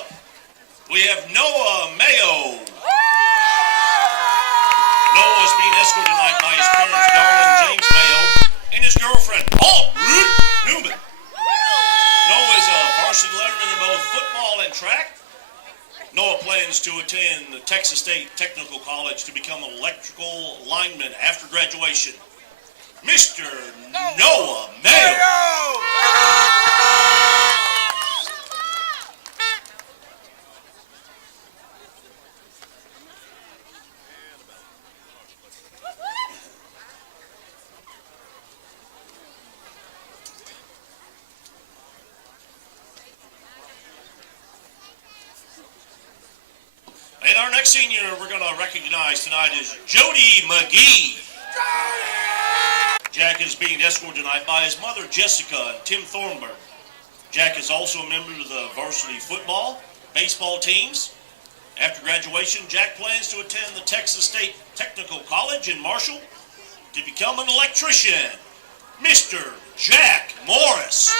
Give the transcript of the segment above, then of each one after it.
up, we have Noah Mayo. Noah is being escorted tonight by his parents, Darlin James Mayo, and his girlfriend, Paul Newman. Noah is a varsity letterman in both football and track. Noah plans to attend the Texas State Technical College to become an electrical lineman after graduation. Mr. Noah Mayo. And our next senior we're going to recognize tonight is Jody McGee. Jack is being escorted tonight by his mother, Jessica, and Tim Thornburg. Jack is also a member of the varsity football, baseball teams. After graduation, Jack plans to attend the Texas State Technical College in Marshall to become an electrician. Mr. Jack Morris.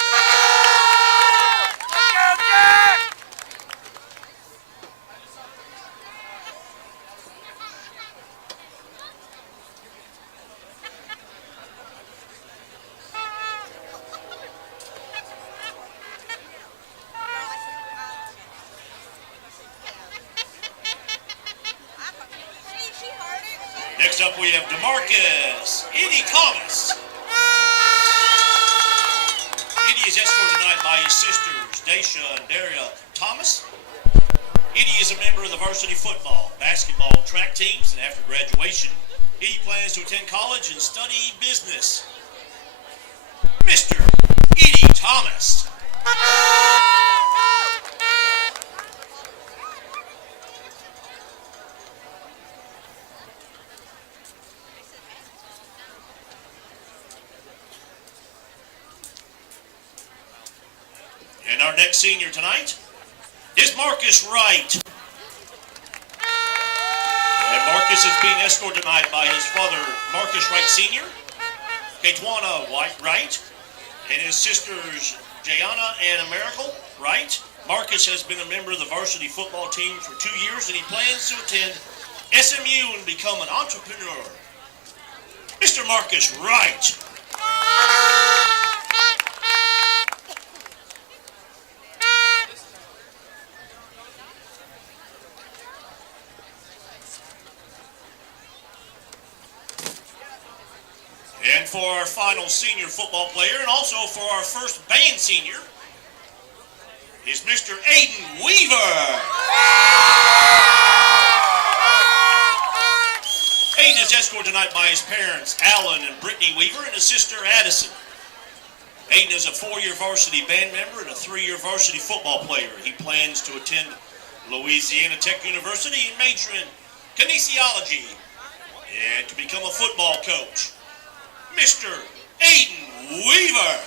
Next up, we have DeMarcus Edie Thomas. Edie is escorted tonight by his sisters, Daisha and Daria Thomas. Edie is a member of the varsity football, basketball, track teams, and after graduation, Edie plans to attend college and study business. Mr. Edie Thomas. And our next senior tonight is Marcus Wright. And Marcus is being escorted tonight by his father, Marcus Wright Sr., Katwana Wright, and his sisters, Jayana and Americal Wright. Marcus has been a member of the varsity football team for 2 years, and he plans to attend SMU and become an entrepreneur. Mr. Marcus Wright. And for our final senior football player, and also for our first band senior, is Mr. Aiden Weaver. Aiden is escorted tonight by his parents, Alan and Brittany Weaver, and his sister, Addison. Aiden is a 4-year varsity band member and a 3-year varsity football player. He plans to attend Louisiana Tech University and major in kinesiology and to become a football coach. Mr. Aiden Weaver.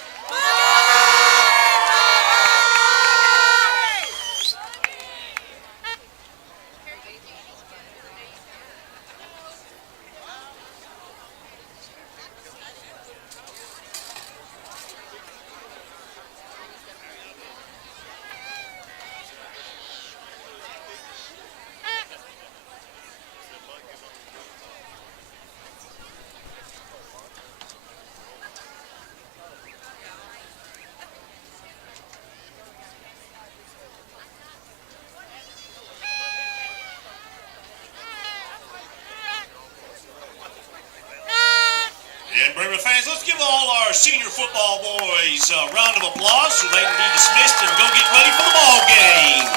And Bremer fans, let's give all our senior football boys a round of applause so they can be dismissed and go get ready for the ball game.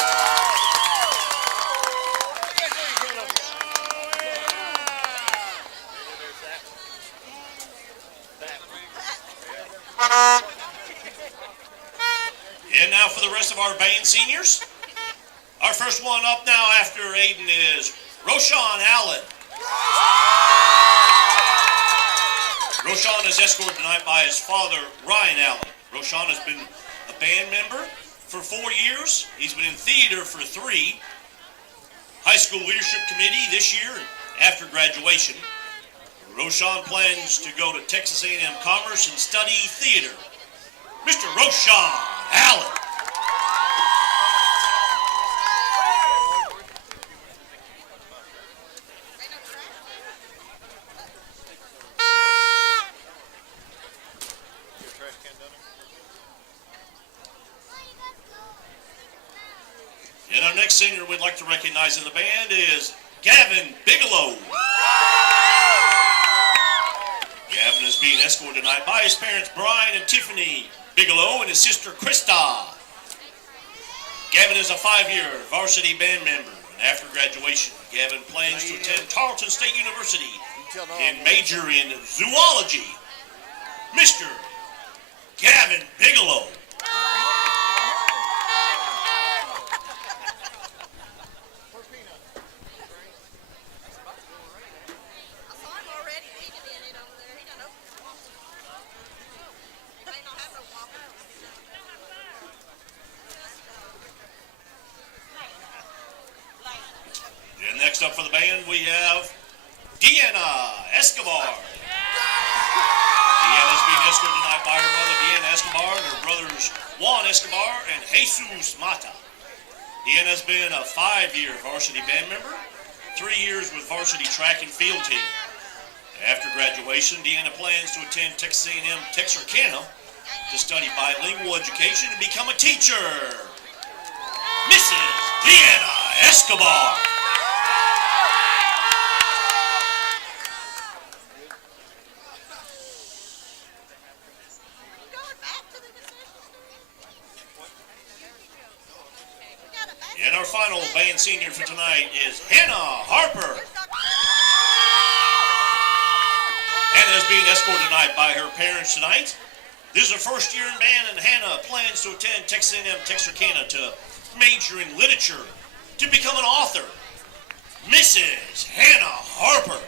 And now for the rest of our band seniors. Our first one up now after Aiden is Roshan Allen. Roshan is escorted tonight by his father, Ryan Allen. Roshan has been a band member for 4 years. He's been in theater for 3. High school leadership committee this year after graduation. Roshan plans to go to Texas A&M Commerce and study theater. Mr. Roshan Allen. And our next senior we'd like to recognize in the band is Gavin Bigelow. Gavin is being escorted tonight by his parents Brian and Tiffany Bigelow and his sister Krista. Gavin is a 5-year varsity band member, and after graduation, Gavin plans to attend Tarleton State University and major in zoology. Mr. Gavin Bigelow. And next up for the band, we have Deanna Escobar. Deanna is being escorted tonight by her mother, Deanna Escobar, and her brothers, Juan Escobar and Jesus Mata. Deanna has been a 5-year varsity band member, 3 years with varsity track and field team. After graduation, Deanna plans to attend Texas A&M Texarkana to study bilingual education and become a teacher. Mrs. Deanna Escobar. And our final band senior for tonight is Hannah Harper. Hannah is being escorted tonight by her parents tonight. This is her first year in band, and Hannah plans to attend Texas A&M Texarkana to major in literature to become an author. Mrs. Hannah Harper.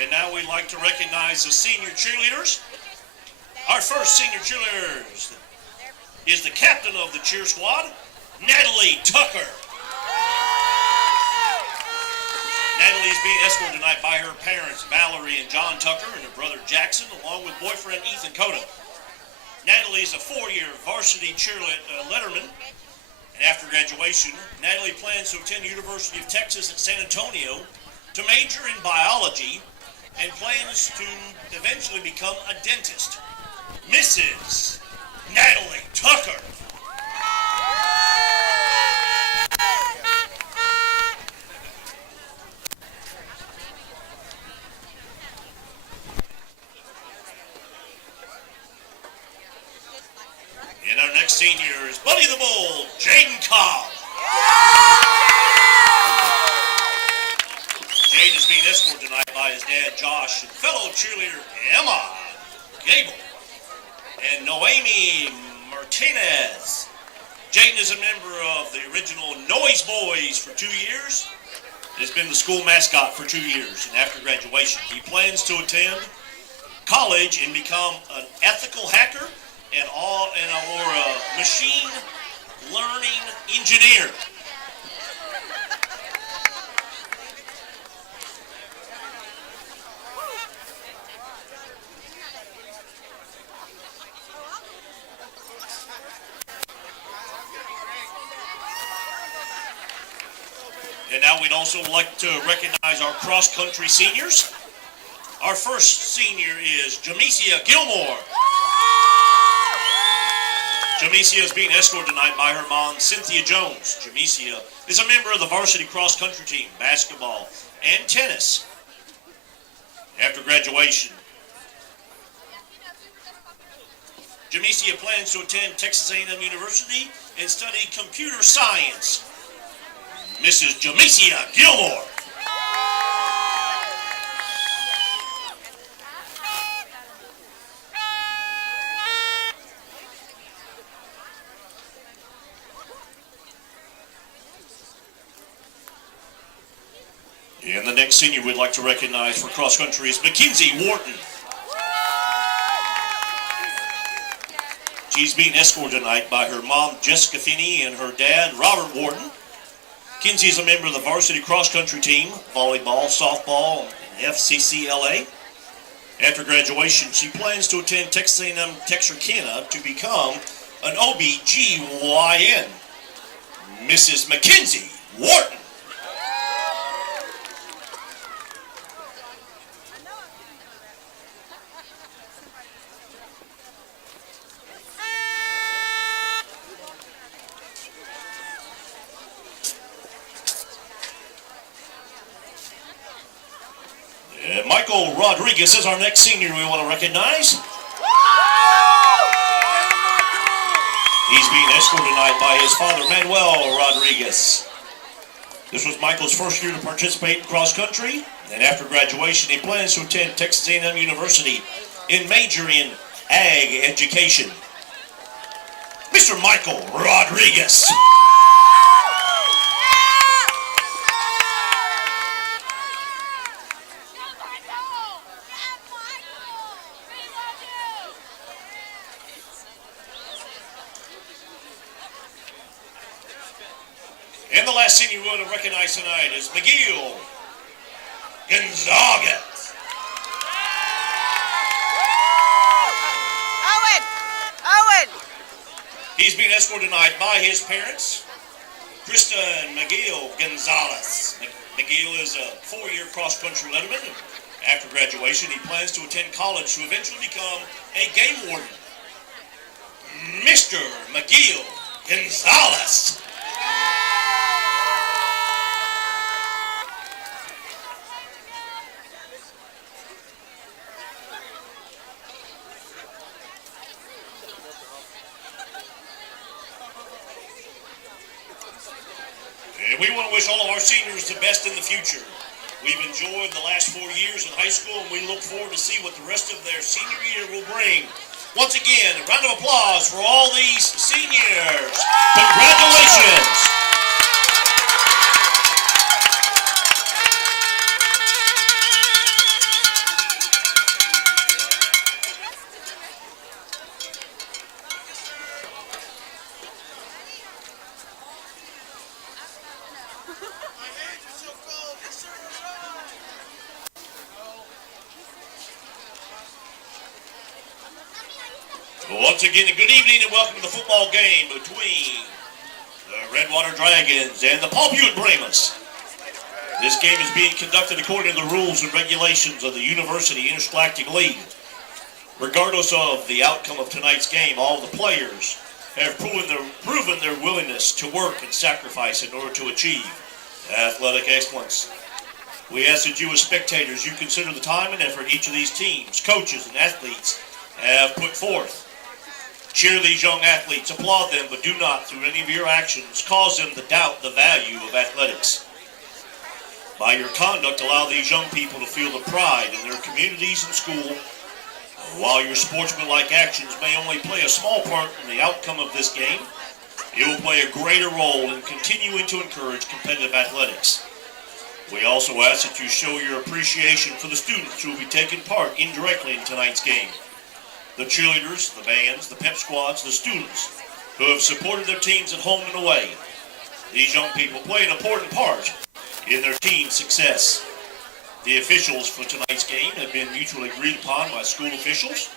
And now we'd like to recognize the senior cheerleaders. Our first senior cheerleader is the captain of the cheer squad, Natalie Tucker. Natalie is being escorted tonight by her parents, Valerie and John Tucker, and her brother Jackson, along with boyfriend Ethan Cota. Natalie is a 4-year varsity letterman, and after graduation, Natalie plans to attend the University of Texas at San Antonio to major in biology and plans to eventually become a dentist. Mrs. Natalie Tucker. And our next senior is Buddy the Bull, Jaden Cobb. Jade is being escorted tonight by his dad, Josh, and fellow cheerleader, Emma Gable, and Noemi Martinez. Jaden is a member of the original Noise Boys for 2 years. Has been the school mascot for 2 years, and after graduation, he plans to attend college and become an ethical hacker or a machine learning engineer. And now we'd also like to recognize our cross-country seniors. Our first senior is Jamesia Gilmore. Jamesia is being escorted tonight by her mom, Cynthia Jones. Jamesia is a member of the varsity cross-country team, basketball, and tennis. After graduation, Jamesia plans to attend Texas A&M University and study computer science. Mrs. Jamesia Gilmore. And the next senior we'd like to recognize for cross country is Mackenzie Wharton. She's being escorted tonight by her mom, Jessica Finney, and her dad, Robert Wharton. Kinsey is a member of the varsity cross-country team, volleyball, softball, and FCCLA. After graduation, she plans to attend Texas A&M Texarkana to become an OB-GYN. Mrs. Mackenzie Wharton. Michael Rodriguez is our next senior we want to recognize. He's being escorted tonight by his father, Manuel Rodriguez. This was Michael's first year to participate in cross country, and after graduation, he plans to attend Texas A&M University and major in ag education. Mr. Michael Rodriguez. And the last senior we want to recognize tonight is Miguel Gonzaga. Owen! He's being escorted tonight by his parents, Krista and Miguel Gonzalez. Miguel is a 4-year cross-country letterman. After graduation, he plans to attend college to eventually become a game warden. Mr. Miguel Gonzalez. We want to wish all of our seniors the best in the future. We've enjoyed the last 4 years in high school, and we look forward to see what the rest of their senior year will bring. Once again, a round of applause for all these seniors. Congratulations. Once again, a good evening and welcome to the football game between the Redwater Dragons and the Pewitt Brahmas. This game is being conducted according to the rules and regulations of the University Intergalactic League. Regardless of the outcome of tonight's game, all the players have proven their willingness to work and sacrifice in order to achieve athletic excellence. We ask that you as spectators, you consider the time and effort each of these teams, coaches, and athletes have put forth. Cheer these young athletes, applaud them, but do not, through any of your actions, cause them to doubt the value of athletics. By your conduct, allow these young people to feel the pride in their communities and school. While your sportsmanlike actions may only play a small part in the outcome of this game, it will play a greater role in continuing to encourage competitive athletics. We also ask that you show your appreciation for the students who will be taking part indirectly in tonight's game. The cheerleaders, the bands, the pep squads, the students who have supported their teams at home and away. These young people play an important part in their team's success. The officials for tonight's game have been mutually agreed upon by school officials.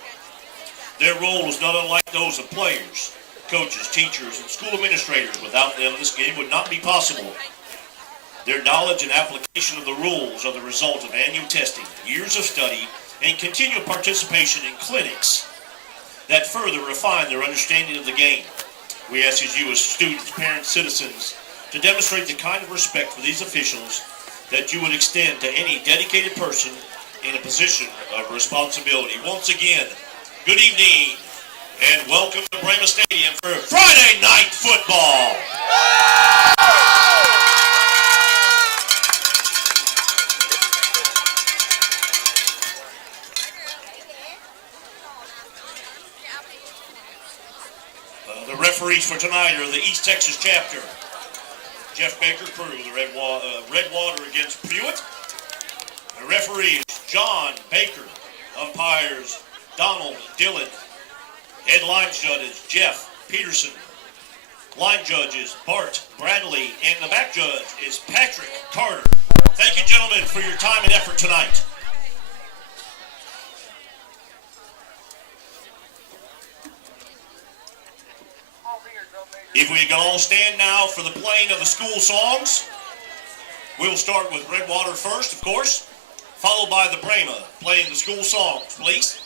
Their role is not unlike those of players, coaches, teachers, and school administrators. Without them, this game would not be possible. Their knowledge and application of the rules are the result of annual testing, years of study, and continual participation in clinics that further refine their understanding of the game. We ask you as students, parents, citizens, to demonstrate the kind of respect for these officials that you would extend to any dedicated person in a position of responsibility. Once again, good evening and welcome to Brahma Stadium for Friday Night Football. The referees for tonight are the East Texas chapter. Jeff Baker crew, the Redwater against Pewitt. The referee is John Baker. Umpires Donald Dillon. Head line judge is Jeff Peterson. Line judge is Bart Bradley, and the back judge is Patrick Carter. Thank you, gentlemen, for your time and effort tonight. If we can all stand now for the playing of the school songs, we'll start with Redwater first, of course, followed by the Brema playing the school songs, please.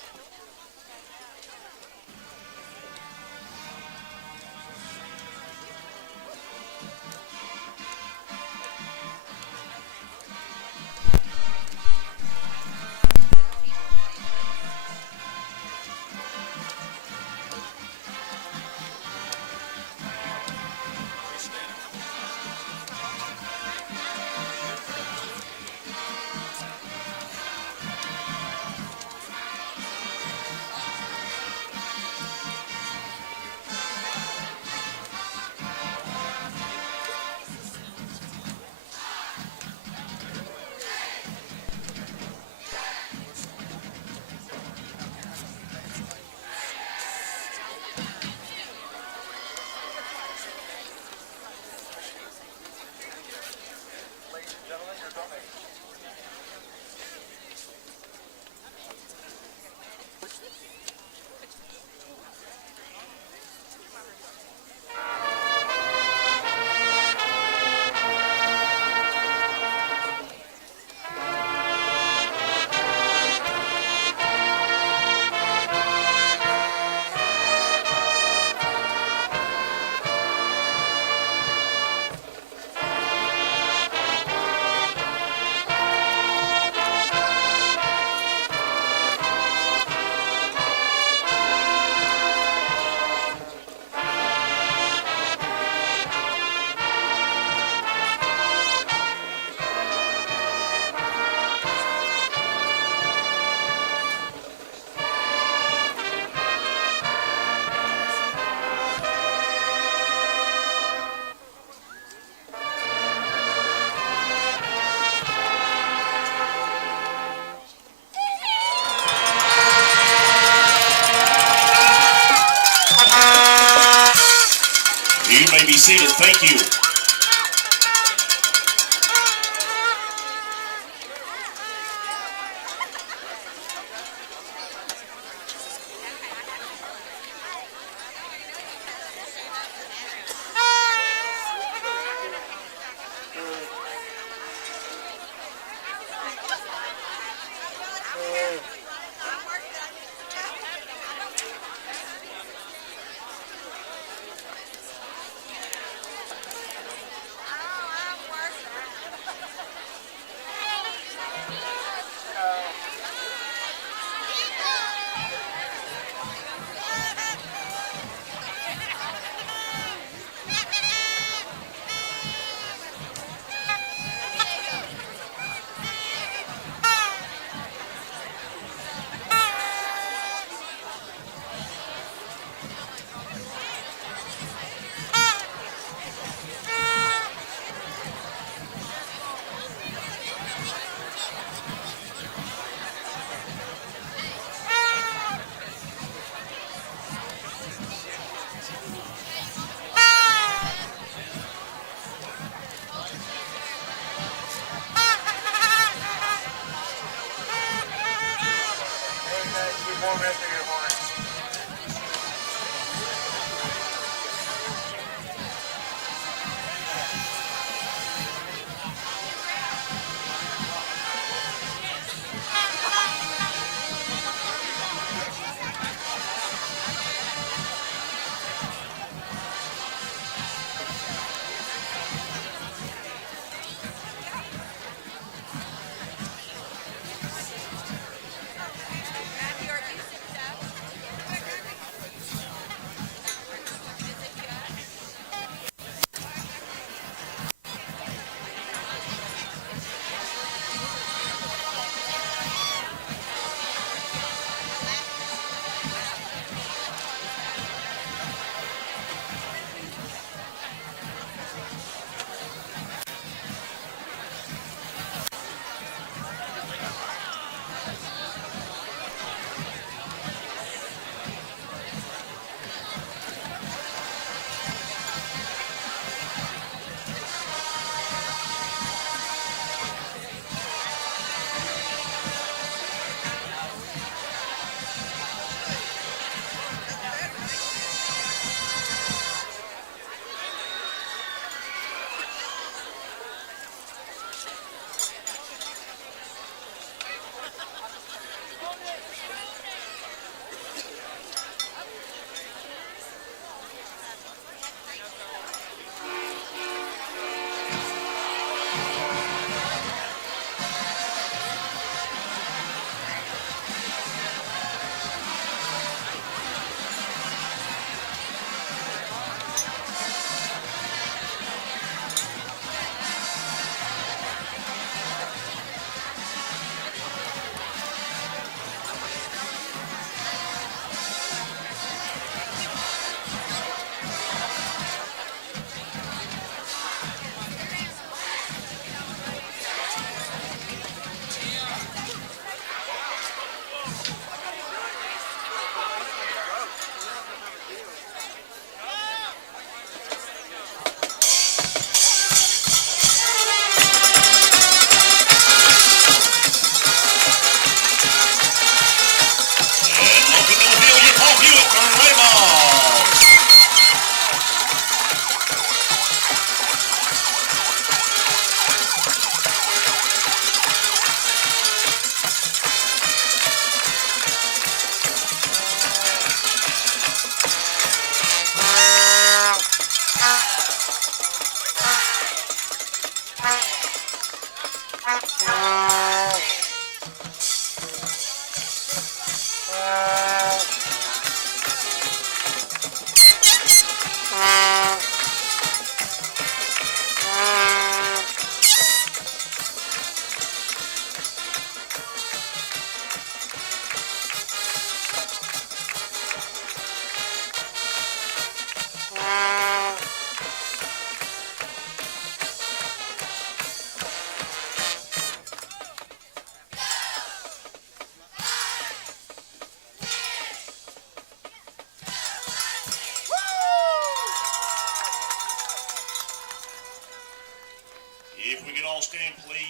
You may be seated. Thank you.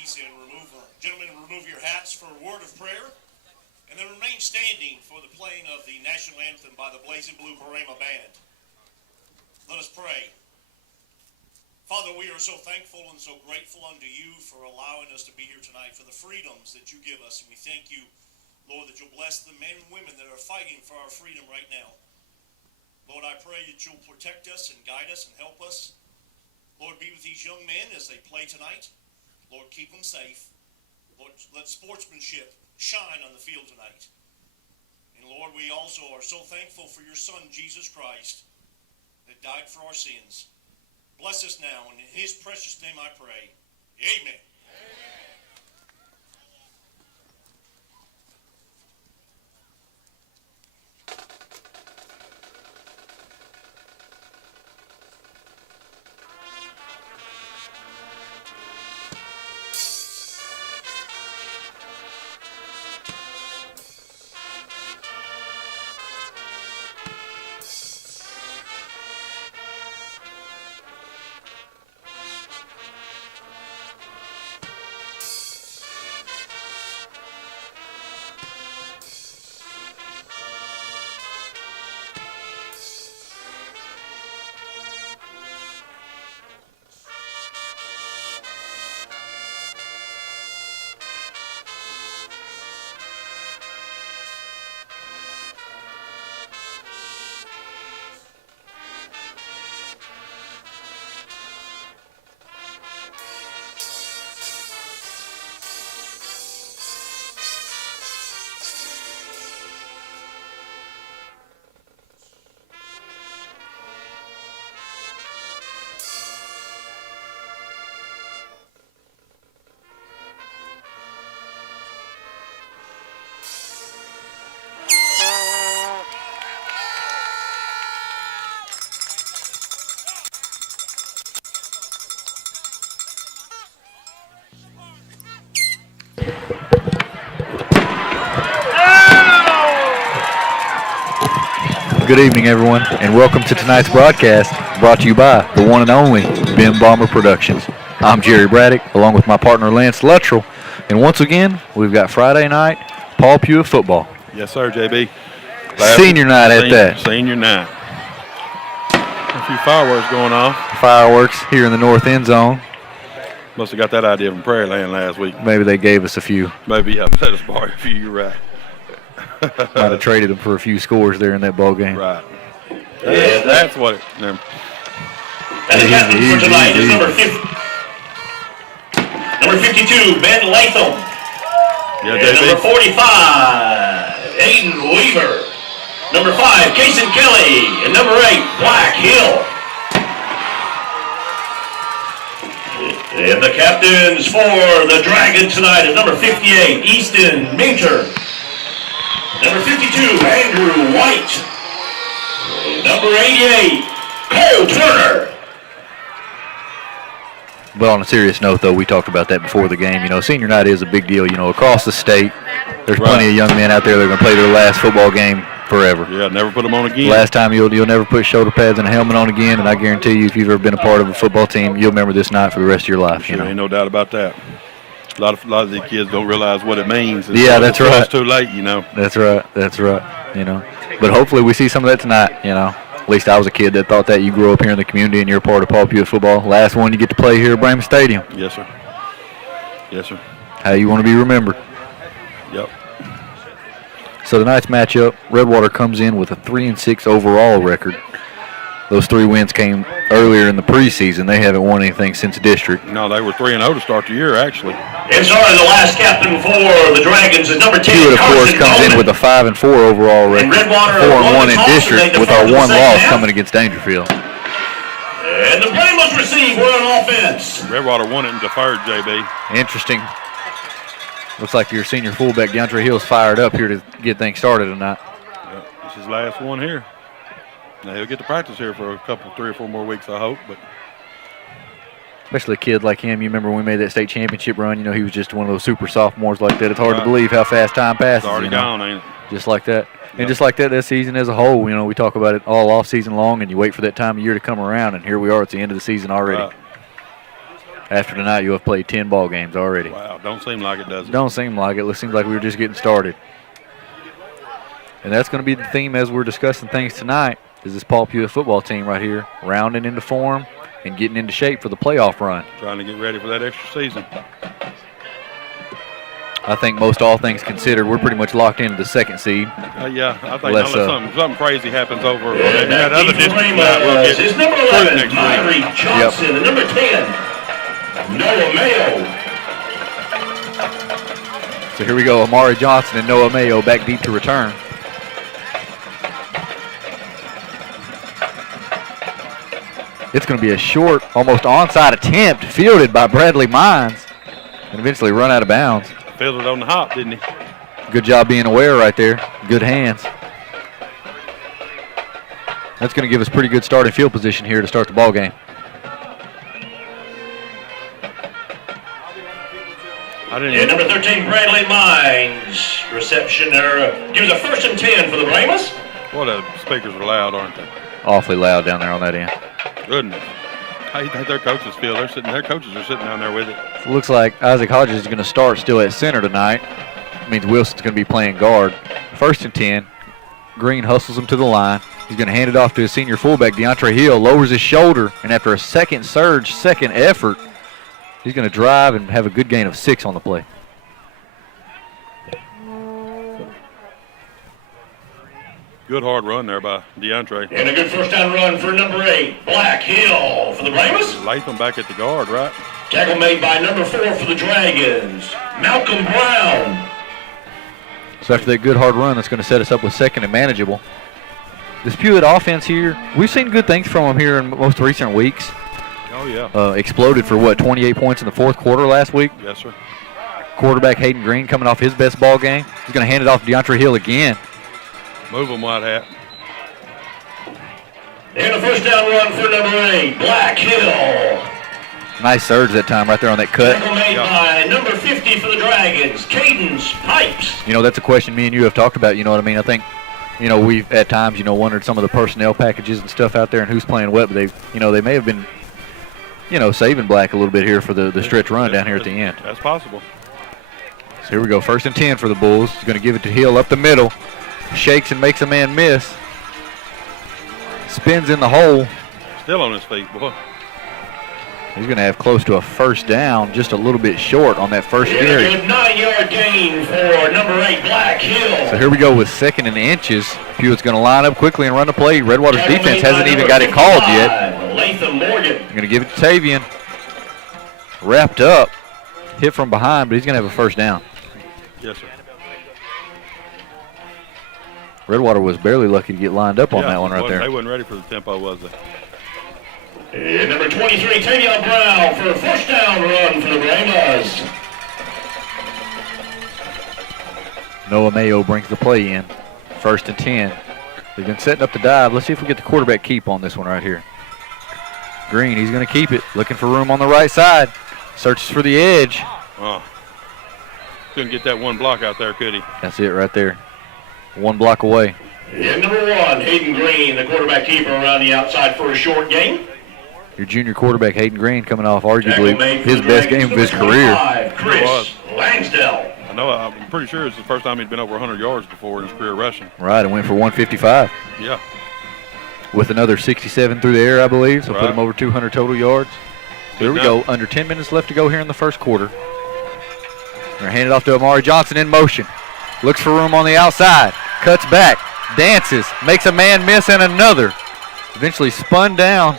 please, and gentlemen, remove your hats for a word of prayer, and then remain standing for the playing of the national anthem by the Blazing Blue Parama Band. Let us pray. Father, we are so thankful and so grateful unto you for allowing us to be here tonight, for the freedoms that you give us, and we thank you, Lord, that you'll bless the men and women that are fighting for our freedom right now. Lord, I pray that you'll protect us and guide us and help us. Lord, be with these young men as they play tonight. Lord, keep them safe. Lord, let sportsmanship shine on the field tonight. And Lord, we also are so thankful for your Son, Jesus Christ, that died for our sins. Bless us now, and in his precious name I pray. Amen. Good evening, everyone, and welcome to tonight's broadcast, brought to you by the one and only Ben Bomber Productions. I'm Jerry Braddock, along with my partner Lance Luttrell, and once again, we've got Friday night Paul Pewitt football. Yes, sir, JB. Senior night at that. Senior night. A few fireworks going off. Fireworks here in the north end zone. Must have got that idea from Prairie Land last week. Maybe they gave us a few. Maybe, yeah, let us borrow a few, you're right. Might have traded them for a few scores there in that ball game. Right. That's what it. And the captain for tonight is number 52, Ben Latham. Yeah, and JB. number 45, Aiden Weaver. Number 5, Kason Kelly. And number 8, Black Hill. And the captains for the Dragons tonight is number 58, Easton Minter. Number 52, Andrew White. And number 88, Cole Turner. But on a serious note, though, we talked about that before the game. You know, senior night is a big deal. You know, across the state, there's plenty of young men out there that are going to play their last football game forever. Yeah, never put them on again. Last time you'll never put shoulder pads and a helmet on again, and I guarantee you, if you've ever been a part of a football team, you'll remember this night for the rest of your life. Sure, you know? ain't no doubt about that. A lot of these kids don't realize what it means. Yeah, that's right. It's too late, you know. That's right. You know, but hopefully we see some of that tonight. You know, at least I was a kid that thought that. You grew up here in the community and you're a part of Paul Pewitt football. Last one you get to play here at Bremen Stadium. Yes, sir. Yes, sir. How you want to be remembered. Yep. So tonight's matchup, Redwater comes in with a 3-6 overall record. Those 3 wins came earlier in the preseason. They haven't won anything since district. No, they were 3-0 to start the year, actually. And sorry, the last captain for the Dragons is number 10, Pewitt, of course, Carson comes Coleman. in with a 5-4 overall record, 4-1 in district, with our one loss coming against Dangerfield. And the play must receive. We're on offense. Redwater won it in deferred, JB. Interesting. Looks like your senior fullback, DeAndre Hill's fired up here to get things started tonight. Yep, this is his last one here. Now he'll get to practice here for 3 or 4 more weeks, I hope. But especially a kid like him. You remember when we made that state championship run? You know, he was just one of those super sophomores like that. It's hard to believe how fast time passes. It's already gone, ain't it? Just like that. And just like that season as a whole, you know, we talk about it all off season long, and you wait for that time of year to come around, and here we are at the end of the season already. After tonight, you'll have played 10 ball games already. Wow, don't seem like it, does it? Don't seem like it. It seems like we were just getting started. And that's going to be the theme as we're discussing things tonight, is this Paul Pewitt football team right here, rounding into form and getting into shape for the playoff run. Trying to get ready for that extra season. I think most all things considered, we're pretty much locked into the second seed. Yeah, I think Unless, unless something crazy happens over in that other district tonight, we'll get is number through 11, next week. Myrie Johnson, and number 10, Noah Mayo. So here we go, Amari Johnson and Noah Mayo back deep to return. It's going to be a short, almost onside attempt, fielded by Bradley Mines, and eventually run out of bounds. Fielded on the hop, didn't he? Good job being aware right there. Good hands. That's going to give us pretty good starting field position here to start the ball game. And number 13, Bradley Mines, reception there. Gives a 1st and 10 for the Brahmas. What the speakers are loud, aren't they? Awfully loud down there on that end. Goodness. How you think their coaches feel? Their coaches are sitting down there with it. So it looks like Isaac Hodges is going to start still at center tonight. Means Wilson's going to be playing guard. 1st and 10. Green hustles him to the line. He's going to hand it off to his senior fullback, DeAndre Hill. Lowers his shoulder, and after a second surge, second effort, he's going to drive and have a good gain of 6 on the play. Good hard run there by DeAndre. And a good 1st down run for number 8, Black Hill for the Brahmas. Latham back at the guard, right? Tackle made by number 4 for the Dragons, Malcolm Brown. So after that good hard run, that's going to set us up with 2nd and manageable. This Pewitt offense here, we've seen good things from them here in most recent weeks. Oh, yeah. Exploded for, 28 points in the 4th quarter last week. Yes, sir. Quarterback Hayden Green coming off his best ball game. He's going to hand it off to DeAndre Hill again. Move them, White Hat. And a 1st down run for number 8, Black Hill. Nice surge that time right there on that cut. Tackle made by number 50 for the Dragons, Cadence Pipes. That's a question me and you have talked about, you know what I mean? I think, we've at times, wondered some of the personnel packages and stuff out there and who's playing what, but they may have been, saving Black a little bit here for the stretch run down here at the end. That's possible. So here we go, 1st and 10 for the Bulls. He's going to give it to Hill up the middle. Shakes and makes a man miss. Spins in the hole. Still on his feet, boy. He's going to have close to a 1st down, just a little bit short on that first carry. A good 9-yard gain for number 8, Black Hill. So here we go with 2nd and inches. Pewitt's going to line up quickly and run the play. Redwater's defense hasn't even got it called yet. Latham Morgan. Going to give it to Tavian. Wrapped up. Hit from behind, but he's going to have a 1st down. Yes, sir. Redwater was barely lucky to get lined up on that one right there. They wasn't ready for the tempo, was they? And number 23, Tavion Brown for a 1st down run for the Brahmas. Noah Mayo brings the play in. 1st and 10. They've been setting up the dive. Let's see if we get the quarterback keep on this one right here. Green, he's going to keep it. Looking for room on the right side. Searches for the edge. Oh. Couldn't get that one block out there, could he? That's it right there. 1 block away. And number 1, Hayden Green, the quarterback keeper around the outside for a short gain. Your junior quarterback, Hayden Green, coming off arguably his best game of his career. Chris Langsdale. I know, I'm pretty sure it's the first time he'd been over 100 yards before in his career rushing. Right, and went for 155. Yeah. With another 67 through the air, I believe, so right. Put him over 200 total yards. So here we go, under 10 minutes left to go here in the 1st quarter. They're handed off to Amari Johnson in motion. Looks for room on the outside. Cuts back. Dances. Makes a man miss and another. Eventually spun down.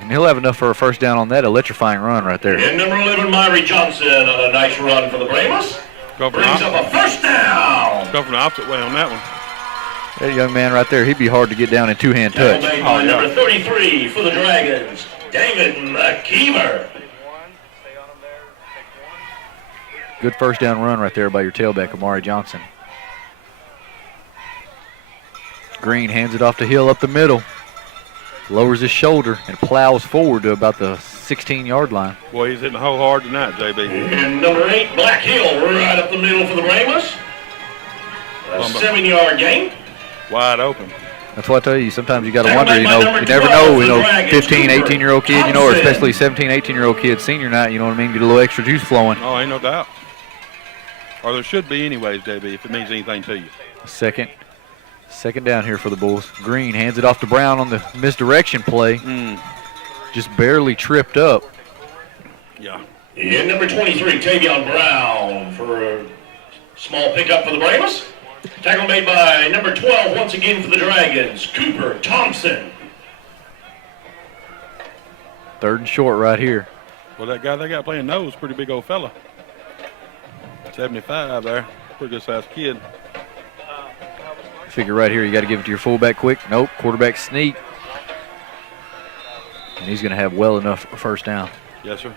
And he'll have enough for a 1st down on that electrifying run right there. And number 11, Myrie Johnson on a nice run for the Brahmas. Brings up a 1st down. Go from the opposite way on that one. That young man right there, he'd be hard to get down in 2-hand touch. Made by number 33 for the Dragons, David McKeever. Good 1st down run right there by your tailback, Amari Johnson. Green hands it off to Hill up the middle. Lowers his shoulder and plows forward to about the 16-yard line. Boy, he's hitting the hole hard tonight, JB. And number 8, Black Hill, right up the middle for the Brahmas. A 7-yard gain. Wide open. That's why I tell you, sometimes you got to wonder, you never know, 15, 18-year-old kid, or especially 17, 18-year-old kid, senior night, you know what I mean, get a little extra juice flowing. Oh, ain't no doubt. Or there should be anyways, JB, if it means anything to you. Second down here for the Bulls. Green hands it off to Brown on the misdirection play. Just barely tripped up. Yeah. And number 23, Tavion Brown for a small pickup for the Braves. Tackle made by number 12 once again for the Dragons, Cooper Thompson. 3rd and short right here. Well, that guy they got playing nose, pretty big old fella. 75 there. Pretty good-sized kid. Figure right here, you got to give it to your fullback quick. Nope, quarterback sneak. And he's going to have well enough for first down. Yes, sir.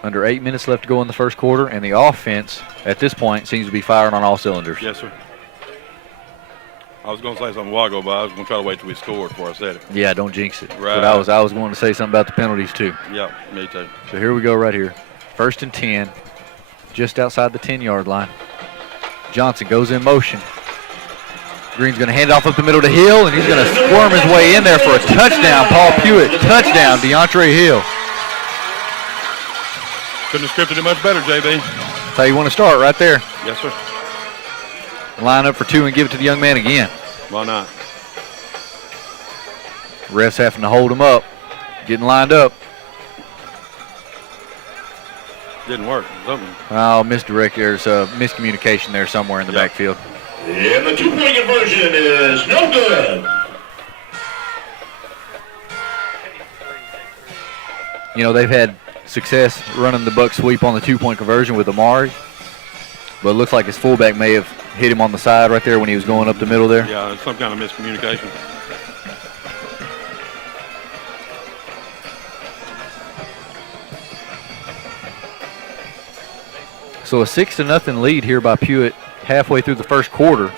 Under 8 minutes left to go in the first quarter, and the offense at this point seems to be firing on all cylinders. Yes, sir. I was going to say something a while ago, but I was going to try to wait till we scored before I said it. Yeah, don't jinx it. Right. But I was going to say something about the penalties too. Yeah, me too. So here we go right here. 1st and 10, just outside the 10-yard line. Johnson goes in motion. Green's going to hand it off up the middle to Hill, and he's going to squirm his way in there for a touchdown. Paul Pewitt, touchdown, DeAndre Hill. Couldn't have scripted it much better, JB. That's how you want to start right there. Yes, sir. Line up for 2 and give it to the young man again. Why not? Refs having to hold him up, getting lined up. Didn't work. Something. Oh, misdirect. There's a miscommunication there somewhere in the backfield. And the 2-point conversion is no good. They've had success running the buck sweep on the 2-point conversion with Amari, but it looks like his fullback may have hit him on the side right there when he was going up the middle there. Yeah, it's some kind of miscommunication. So a 6-0 lead here by Pewitt halfway through the first quarter.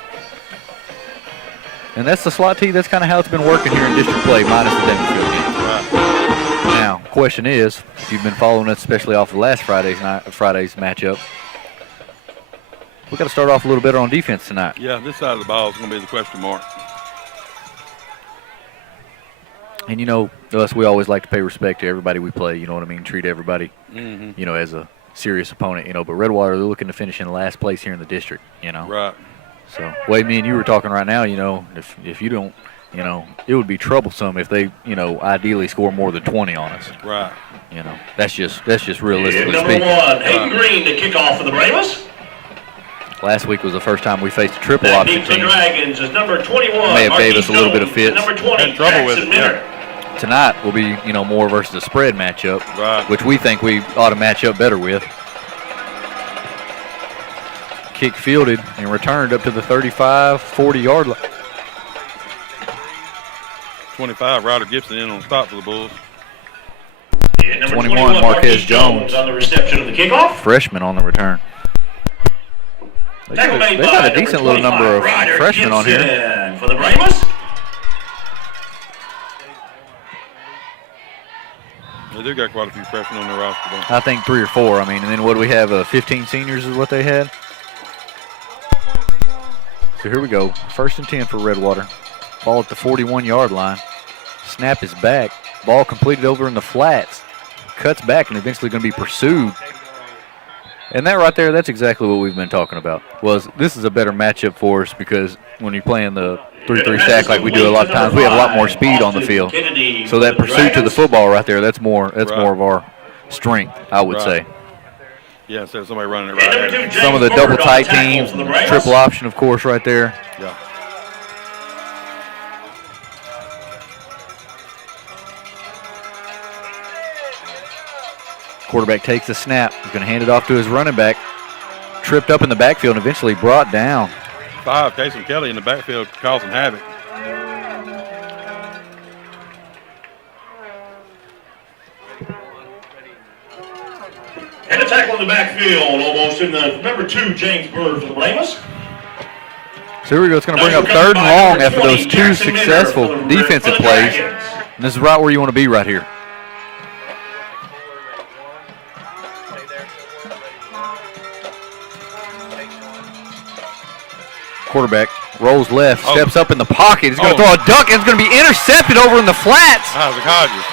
And that's the slot tee. That's kind of how it's been working here in district play, minus the Davidfield game. Right. Now, question is, if you've been following us, especially off the last Friday's matchup, we got to start off a little better on defense tonight. Yeah, this side of the ball is going to be the question mark. And us, we always like to pay respect to everybody we play. You know what I mean? Treat everybody, as a serious opponent. But Redwater, they're looking to finish in last place here in the district. Right. So, Wade, me and you were talking right now. If you don't, it would be troublesome if they, ideally score more than 20 on us. Right. That's just realistically number speaking. 1, Hayden Green to kick off for the Braves. Last week was the first time we faced a triple That option beats the team. Dragons is number 21. May have gave us a little bit of fits. Number 20, Had trouble with it, Minner. Tonight will be, more versus a spread matchup, Right. which we think we ought to match up better with. Kick fielded and returned up to the 35, 40-yard line. 25, Ryder Gibson in on stop for the Bulls. And number 21, Marquez Jones. on the reception of the kickoff. Freshman on the return. They've Tackle made by got a number decent little number of 25, Ryder freshmen on here. Gibson for the Braves. They do got quite a few freshmen on their roster, though. I think 3 or 4. And then what do we have? 15 seniors is what they had. So here we go. 1st and 10 for Redwater. Ball at the 41-yard line. Snap is back. Ball completed over in the flats. Cuts back and eventually going to be pursued. And that right there, that's exactly what we've been talking about. This is a better matchup for us because when you're playing the 3-3 stack like we do a lot of times, we have a lot more speed on the field. So that pursuit to the football right there, that's more of our strength, I would say. Yeah, instead of somebody running it right at it. Some of the double tight teams, triple option, of course, right there. Yeah. Quarterback takes the snap. He's going to hand it off to his running back. Tripped up in the backfield and eventually brought down. 5, Casey Kelly in the backfield causing havoc. And a tackle in the backfield, almost in the number 2, James Bird for the Braves. So here we go. It's going to bring up 3rd and long after those 2 successful defensive plays. And this is right where you want to be right here. Quarterback rolls left, steps up in the pocket. He's going to throw a duck, and it's going to be intercepted over in the flats. Isaac Hodges.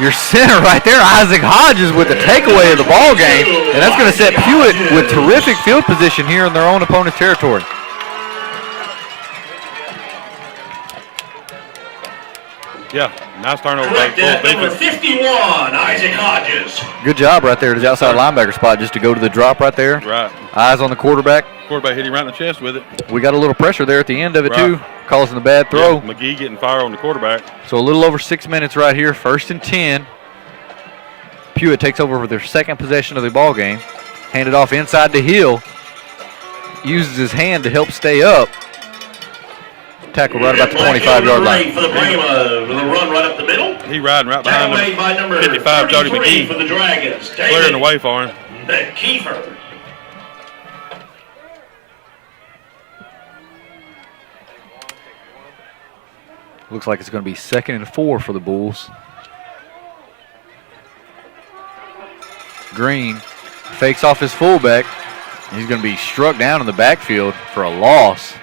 Your center right there, Isaac Hodges, with the takeaway of the ball game, and that's going to set Pewitt with terrific field position here in their own opponent's territory. Yeah, nice turnover. Corrected, number 51, Isaac Hodges. Good job right there to the outside linebacker spot just to go to the drop right there. Right. Eyes on the quarterback. Quarterback hit him right in the chest with it. We got a little pressure there at the end of it, too, causing the bad throw. Yeah, McGee getting fire on the quarterback. So a little over 6 minutes right here, 1st and 10. Pewitt takes over for their second possession of the ball game. Handed off inside to Hill. Uses his hand to help stay up. Tackle right about the 25-yard line. For the Brahma, with a run right up the middle. He riding right behind him. By number 55, Jody McGee. For the Dragons. Clearing the way for him. Kiefer. Looks like it's going to be 2nd and 4 for the Bulls. Green fakes off his fullback. He's going to be struck down in the backfield for a loss.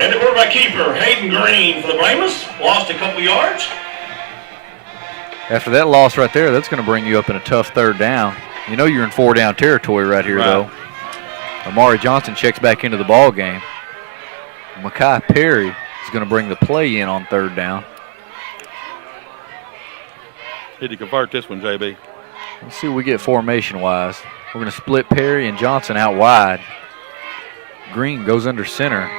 And the quarterback keeper, Hayden Green for the Brahmas. Lost a couple yards. After that loss right there, that's going to bring you up in a tough 3rd down. You know you're in 4-down territory right here, though. Amari Johnson checks back into the ball game. Makai Perry is going to bring the play in on 3rd down. Need to convert this one, JB. Let's see what we get formation-wise. We're going to split Perry and Johnson out wide. Green goes under center.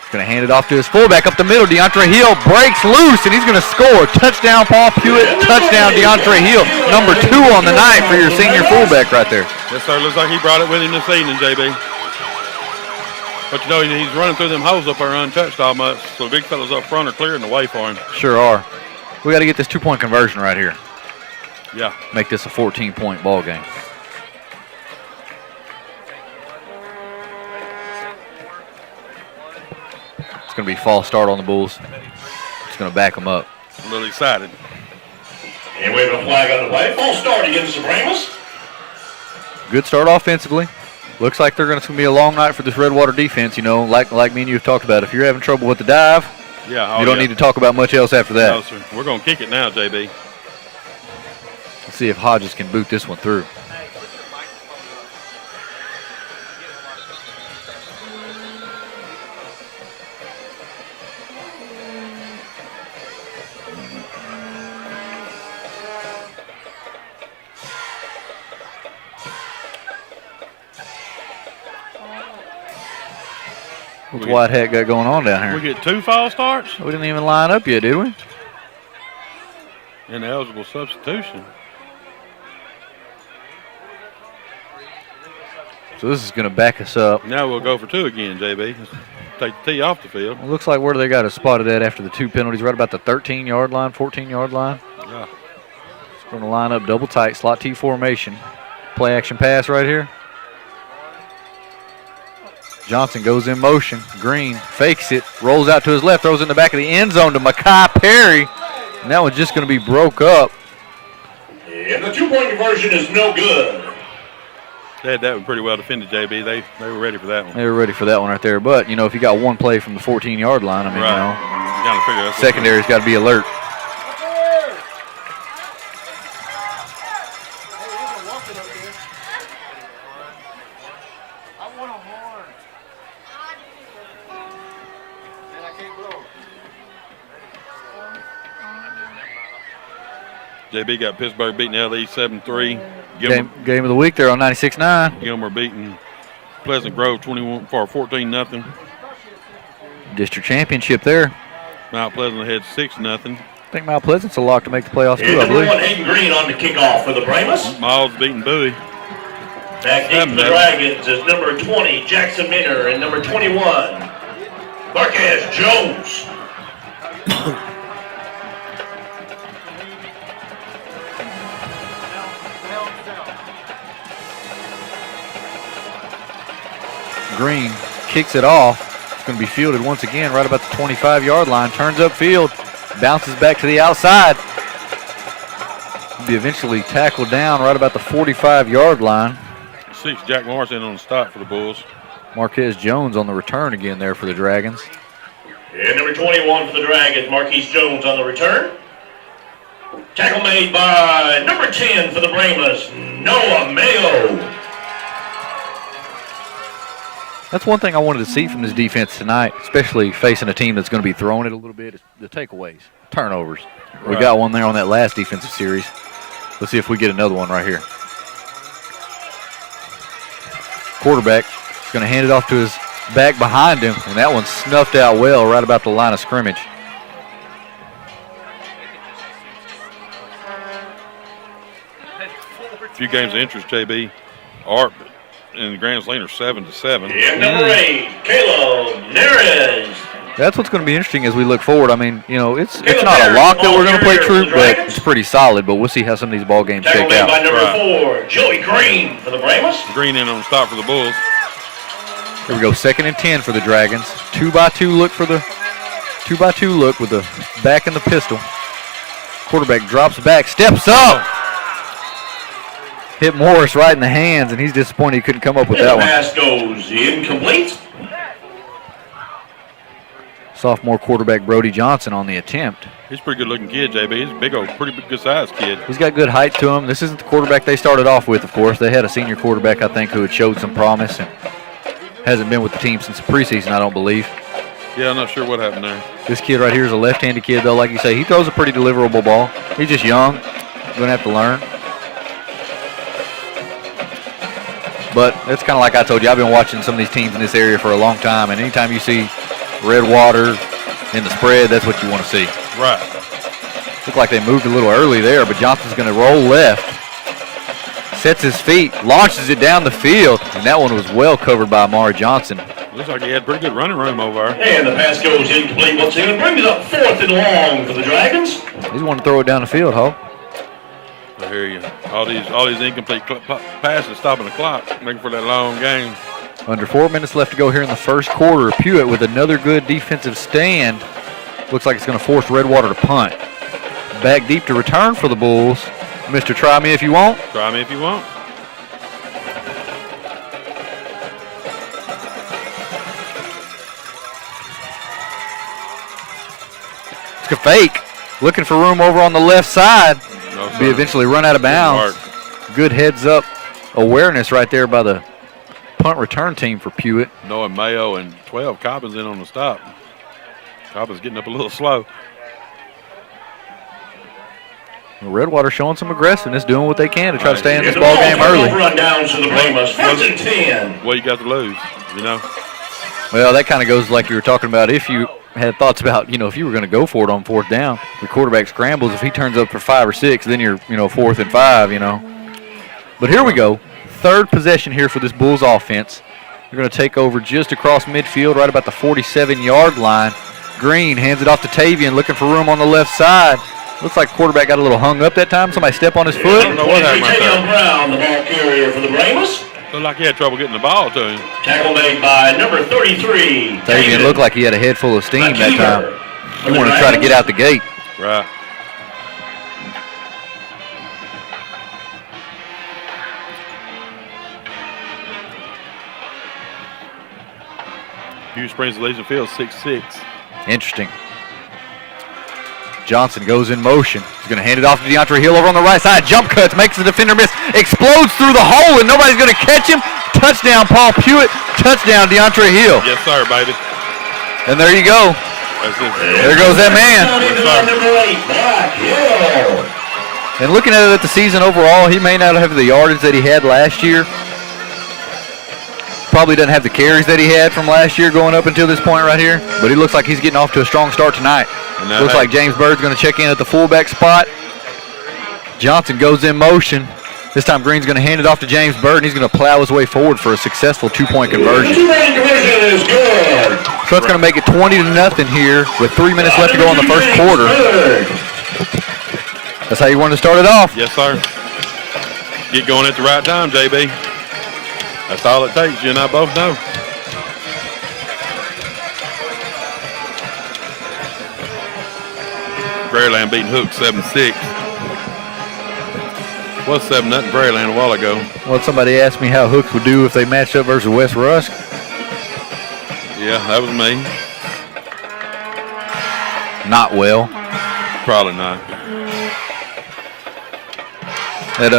He's going to hand it off to his fullback up the middle. DeAndre Hill breaks loose, and he's going to score. Touchdown, Paul Pewitt. Touchdown, DeAndre Hill. Number 2 on the night for your senior fullback right there. Yes, sir. Looks like he brought it with him this evening, JB. But, you know, he's running through them holes up there untouched almost, so the big fellas up front are clearing the way for him. Sure are. We got to get this 2-point conversion right here. Yeah. Make this a 14-point ball game. It's going to be false start on the Bulls. It's going to back them up. A little excited. And we have a flag on the play. False start against the Brahmas. Good start offensively. Looks like they're going to be a long night for this Redwater defense. You know, like me and you have talked about. If you're having trouble with the dive, you don't need to talk about much else after that. No, sir. We're going to kick it now, JB. Let's see if Hodges can boot this one through. What's Whitehead got going on down here? We get 2 false starts? We didn't even line up yet, did we? Ineligible substitution. So this is going to back us up. Now we'll go for 2 again, JB. Let's take the tee off the field. It looks like where they got us spotted at after the 2 penalties, right about the 13-yard line, 14-yard line. Yeah. It's going to line up double tight, slot T formation. Play action pass right here. Johnson goes in motion. Green fakes it, rolls out to his left, throws it in the back of the end zone to Makai Perry. And that one's just going to be broke up. And the 2-point conversion is no good. They had that one pretty well defended, JB. They were ready for that one. They were ready for that one right there. But, you know, if you got one play from the 14-yard line, I mean, right. you know, You gotta figure that's secondary's got to be alert. JB got Pittsburgh beating LE 7-3. Game of the week there on 96.9. Gilmer beating Pleasant Grove 21 for 14-0. District championship there. Mount Pleasant ahead 6-0. I think Mount Pleasant's a lock to make the playoffs too, I believe. Number 1, Hayden Green on the kickoff for the Brahmas. Miles beating Bowie. Back deep for the Dragons is number 20, Jackson Minner, and number 21, Marquez Jones. Green kicks it off. It's going to be fielded once again right about the 25-yard line. Turns upfield, bounces back to the outside. He'll be eventually tackled down right about the 45-yard line. 6, Jack Morrison on the stop for the Bulls. Marquez Jones on the return again there for the Dragons. And number 21 for the Dragons, Marquise Jones on the return. Tackle made by number 10 for the Brahmas, Noah Mayo. That's one thing I wanted to see from this defense tonight, especially facing a team that's going to be throwing it a little bit, is the takeaways, turnovers. Right. We got one there on that last defensive series. Let's see if we get another one right here. Quarterback is going to hand it off to his back behind him, and that one snuffed out well right about the line of scrimmage. A few games of interest, JB. Art and the Grand Slam are 7-7. And number 8, Caleb Neres. That's what's going to be interesting as we look forward. I mean, you know, it's not a lock that we're going to play true, but it's pretty solid. But we'll see how some of these ball games shake out. By number 4, Joey Green for the Brahmas. Green in on the stop for the Bulls. Here we go, 2nd and 10 for the Dragons. 2-by-2 look for the 2-by-2 look with the back in the pistol. Quarterback drops back, steps up. Hit Morris right in the hands, and he's disappointed he couldn't come up with that one. The pass goes incomplete. Sophomore quarterback Brody Johnson on the attempt. He's a pretty good-looking kid, JB. He's a big old, pretty good-sized kid. He's got good height to him. This isn't the quarterback they started off with, of course. They had a senior quarterback, I think, who had showed some promise and hasn't been with the team since the preseason, I don't believe. Yeah, I'm not sure what happened there. This kid right here is a left-handed kid, though. Like you say, he throws a pretty deliverable ball. He's just young. Going to have to learn. But that's kind of like I told you. I've been watching some of these teams in this area for a long time, and anytime you see Redwater in the spread, that's what you want to see. Right. Looked like they moved a little early there, but Johnson's going to roll left. Sets his feet, launches it down the field, and that one was well covered by Amari Johnson. Looks like he had pretty good running room over there. And the pass goes incomplete once again. Brings up 4th and long for the Dragons. He's wanting to throw it down the field, Ho. I hear you. All these incomplete passes stopping the clock, making for that long game. Under 4 minutes left to go here in the first quarter. Pewitt with another good defensive stand. Looks like it's going to force Redwater to punt. Back deep to return for the Bulls. Mr. Try Me If You Want. Try me if you want. It's a fake. Looking for room over on the left side. No, Be eventually run out of bounds. Good heads-up awareness right there by the punt return team for Pewitt. Noah Mayo and 12. Cobbins in on the stop. Cobbins getting up a little slow. Redwater showing some aggressiveness, doing what they can to try to stay in this ball game early. Run down to the Brahmas, 1st and 10. What you got to lose, you know? Well, that kind of goes like you were talking about. If you had thoughts about, if you were going to go for it on 4th down, the quarterback scrambles. If he turns up for 5 or 6, then you're, 4th and 5, But here we go. 3rd possession here for this Bulls offense. They're going to take over just across midfield, right about the 47-yard line. Green hands it off to Tavian, looking for room on the left side. Looks like quarterback got a little hung up that time. Somebody step on his foot. I don't know what happened right there. Brown, the ball carrier for the Brahmas. Looked like he had trouble getting the ball to him. Tackle made by number 33. Tavian looked like he had a head full of steam that time. He wanted to try to get out the gate. Right. Hugh Springs Legion Field 6'6". Interesting. Johnson goes in motion. He's going to hand it off to DeAndre Hill over on the right side. Jump cuts, makes the defender miss, explodes through the hole, and nobody's going to catch him. Touchdown, Paul Pewitt. Touchdown, DeAndre Hill. Yes, sir, baby. And there you go. There goes that man. And looking at it at the season overall, he may not have the yardage that he had last year. Probably doesn't have the carries that he had from last year going up until this point right here. But he looks like he's getting off to a strong start tonight. Looks like James Bird's going to check in at the fullback spot. Johnson goes in motion. This time Green's going to hand it off to James Bird, and he's going to plow his way forward for a successful two-point conversion. Two-point conversion is good. So it's going to make it 20-0 here with 3 minutes left to go in the first quarter. That's how you want to start it off. Yes, sir. Get going at the right time, JB. That's all it takes. You and I both know. Fairland beating Hook 7-6. Was 7-0 Prairieland a while ago. Well, somebody asked me how Hooks would do if they matched up versus West Rusk. Yeah, that was me. Not well. Probably not. At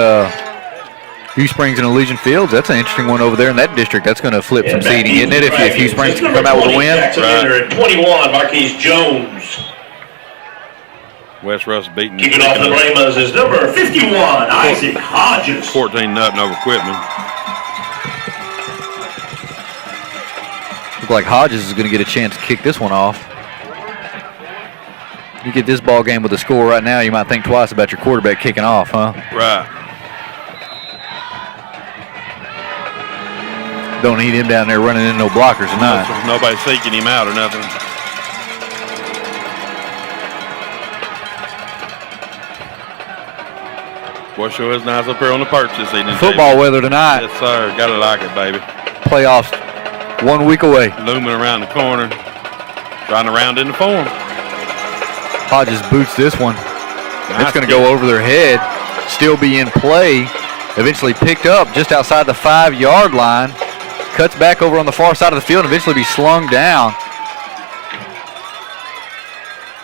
Hugh Springs and Allegiant Fields, that's an interesting one over there in that district. That's going to flip some seeding, isn't it? If Hugh Springs can come out with a win. Jackson Minter at 21, Marquise Jones. West Rusk beating. Kicking off the Brahmas is number 51, Isaac Hodges. 14-0 over Quitman. Look like Hodges is going to get a chance to kick this one off. You get this ball game with a score right now, you might think twice about your quarterback kicking off, huh? Right. Don't need him down there running in no blockers tonight. Nobody's seeking him out or nothing. Boy, sure is nice up here on the perch this evening. Football weather tonight. Yes, sir. Gotta like it, baby. Playoffs 1 week away. Looming around the corner, trying to round in the form. Hodges boots this one. Nice It's going to kick. go over their head, still be in play. Eventually picked up just outside the 5-yard line. Cuts back over on the far side of the field and eventually be slung down.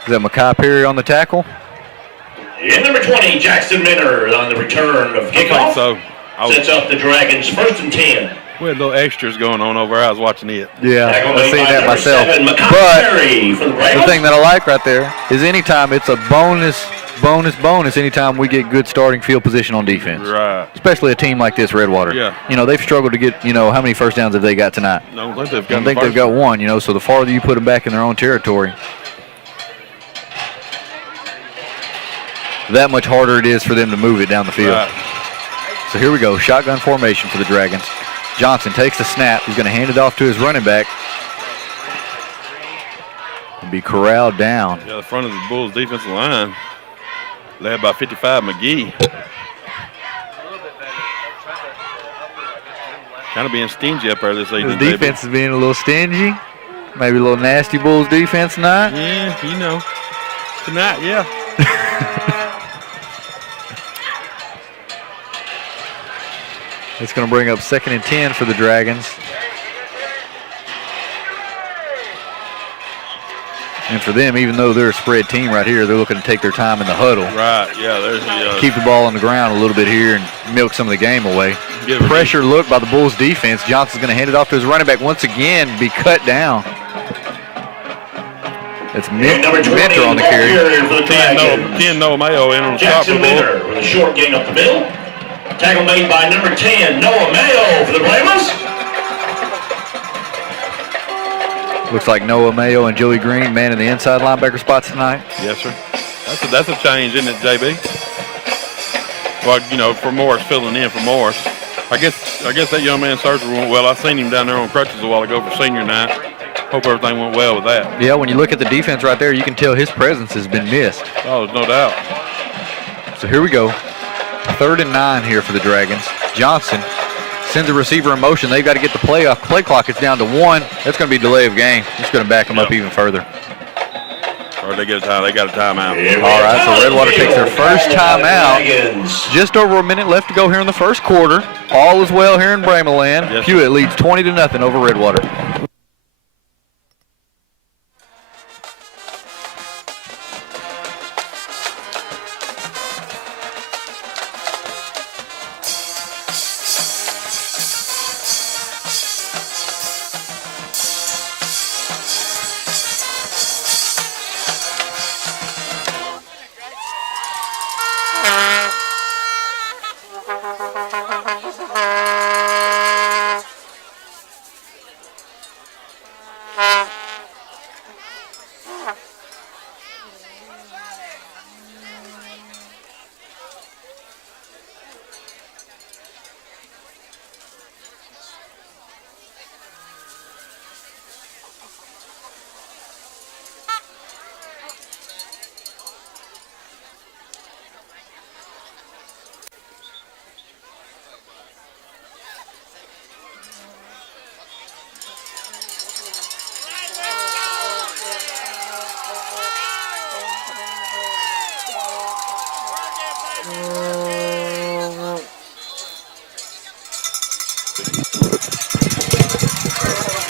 Is that Makai Perry on the tackle? And number 20, Jackson Minter on the return of I think kickoff. so. Sets up the Dragons 1st and 10. We had little extras going on over there. I was watching it. Yeah, Tackle I've made seen by that number myself. 7, Makai But Perry for the the Brahmas. thing that I like right there is anytime it's a bonus anytime we get good starting field position on defense. Right. Especially a team like this, Redwater. Yeah. You know, they've struggled to get, how many first downs have they got tonight? No, I think they've I got. think they've got one, so the farther you put them back in their own territory, that much harder it is for them to move it down the field. Right. So here we go, shotgun formation for the Dragons. Johnson takes the snap. He's going to hand it off to his running back. And be corralled down. Yeah, the front of the Bulls' defensive line, led by 55 McGee. Kind of being stingy up there this The evening. defense is being a little stingy. Maybe a little nasty Bulls defense tonight. Yeah, tonight, yeah. It's going to bring up 2nd and 10 for the Dragons. And for them, even though they're a spread team right here, they're looking to take their time in the huddle. Right, yeah, there's the Keep the ball on the ground a little bit here and milk some of the game away. Give it a Pressure look by the Bulls defense. Johnson's going to hand it off to his running back once again, be cut down. It's Number 20, Mentor on the carry. for the Dragons. 10 Noah Mayo in on the stop for Jackson the Bulls. Minter with a short gain up the middle. Tackle made by number 10, Noah Mayo for the Brahmas. Looks like Noah Mayo and Joey Green manning the inside linebacker spots tonight. Yes, sir. That's a change, isn't it, JB? Well, for Morris, filling in for Morris. I guess that young man's surgery went well. I seen him down there on crutches a while ago for senior night. Hope everything went well with that. Yeah, when you look at the defense right there, you can tell his presence has been missed. Oh, there's no doubt. So here we go. 3rd and 9 here for the Dragons. Johnson sends a receiver in motion. They've got to get the play off. Play clock is down to 1. That's going to be delay of game. It's going to back them up even further. Or they get a time. They got a timeout. All right, so Redwater takes their first timeout. Just over a minute left to go here in the first quarter. All is well here in Brameland. Yes, Pewitt leads 20-0 over Redwater.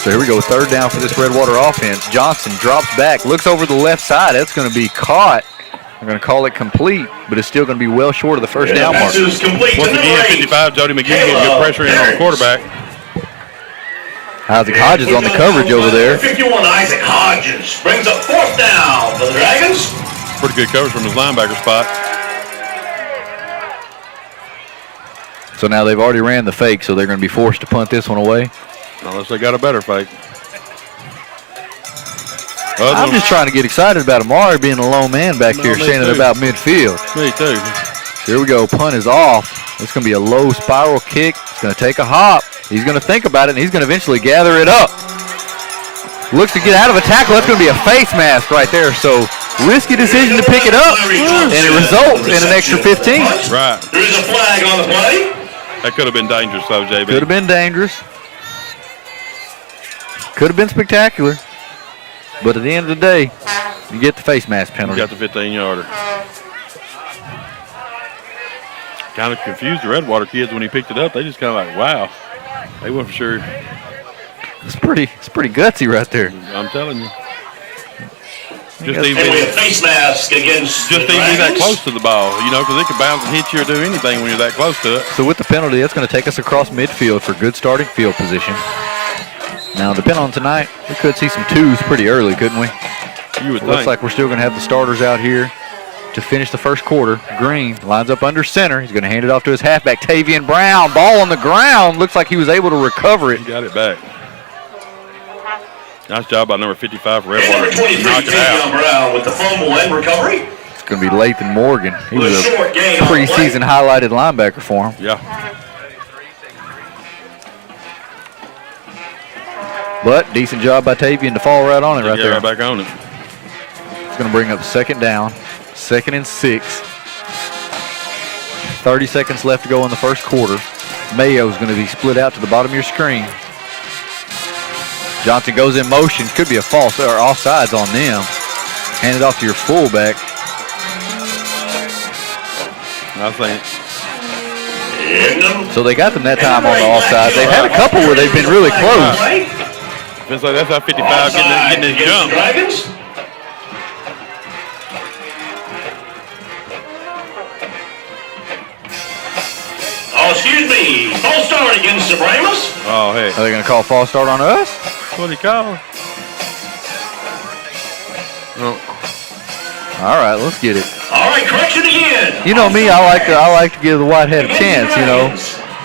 So here we go, third down for this Redwater offense. Johnson drops back, looks over the left side. That's going to be caught. They're going to call it complete, but it's still going to be well short of the first down mark. Once again, 55, Jody McGee getting good pressure in on the quarterback. Isaac Hodges on the coverage over there. 51, Isaac Hodges brings up fourth down for the Dragons. Pretty good coverage from his linebacker spot. So now they've already ran the fake, so they're going to be forced to punt this one away. Unless they got a better fake. I'm just trying to get excited about Amari being a lone man back here, standing about midfield. Me too. Here we go. Punt is off. It's going to be a low spiral kick. It's going to take a hop. He's going to think about it, and he's going to eventually gather it up. Looks to get out of a tackle. That's going to be a face mask right there. So risky decision to pick it up, and it results in an extra 15. Right. There's a flag on the play. That could have been dangerous, though, JB. Could have been dangerous. Could have been spectacular. But at the end of the day, you get the face mask penalty. You got the 15-yarder. Kind of confused the Redwater kids when he picked it up. They just kind of like, wow. They weren't for sure. It's pretty gutsy right there. I'm telling you. Just even be face mask against just even be that close to the ball, you know, because it could bounce and hit you or do anything when you're that close to it. So with the penalty, that's going to take us across midfield for good starting field position. Now, depending on tonight, we could see some twos pretty early, couldn't we? You would think. Looks like we're still going to have the starters out here to finish the first quarter. Green lines up under center. He's going to hand it off to his halfback, Tavian Brown. Ball on the ground. Looks like he was able to recover it. He got it back. Nice job by number 55 for Redwater. Number 23, Tavian Brown with the fumble and recovery. It's going to be Lathan Morgan. He was a preseason highlighted linebacker for him. Yeah. But decent job by Tavian to fall right on it right there. Right back on it. It's going to bring up second down, 2nd and 6. 30 seconds left to go in the first quarter. Mayo's going to be split out to the bottom of your screen. Johnson goes in motion. Could be a false or offsides on them. Hand it off to your fullback. I think. So they got them that time on the offside. They've had a couple where they've been really close. Feels like that's how 55 getting his jump. Dragons. Oh, excuse me. False start against Subramus. Oh, hey. Are they going to call false start on us? That's what he called. Oh. All right, let's get it. All right, correction again. You know me, I like to give the Whitehead a chance, you know.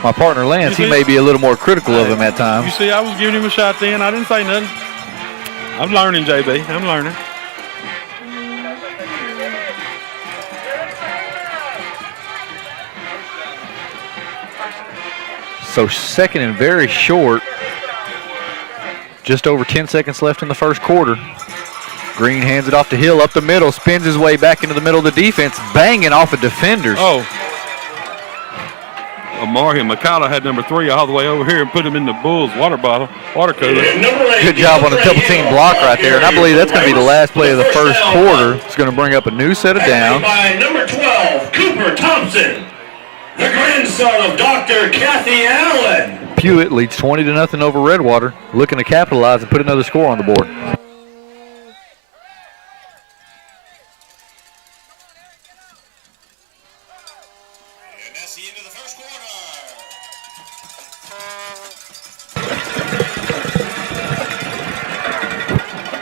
My partner Lance, he may be a little more critical of him at times. You see, I was giving him a shot then. I didn't say nothing. I'm learning, JB. I'm learning. So second and very short. Just over 10 seconds left in the first quarter. Green hands it off to Hill up the middle, spins his way back into the middle of the defense, banging off of defenders. Oh. Amari McCalla had number 3 all the way over here and put him in the Bulls water cooler. Good job on the double team block right there. And I believe that's going to be the last play of the first quarter. It's going to bring up a new set of downs. By number 12, Cooper Thompson, the grandson of Dr. Kathy Allen. Pewitt leads 20-0 over Redwater, looking to capitalize and put another score on the board.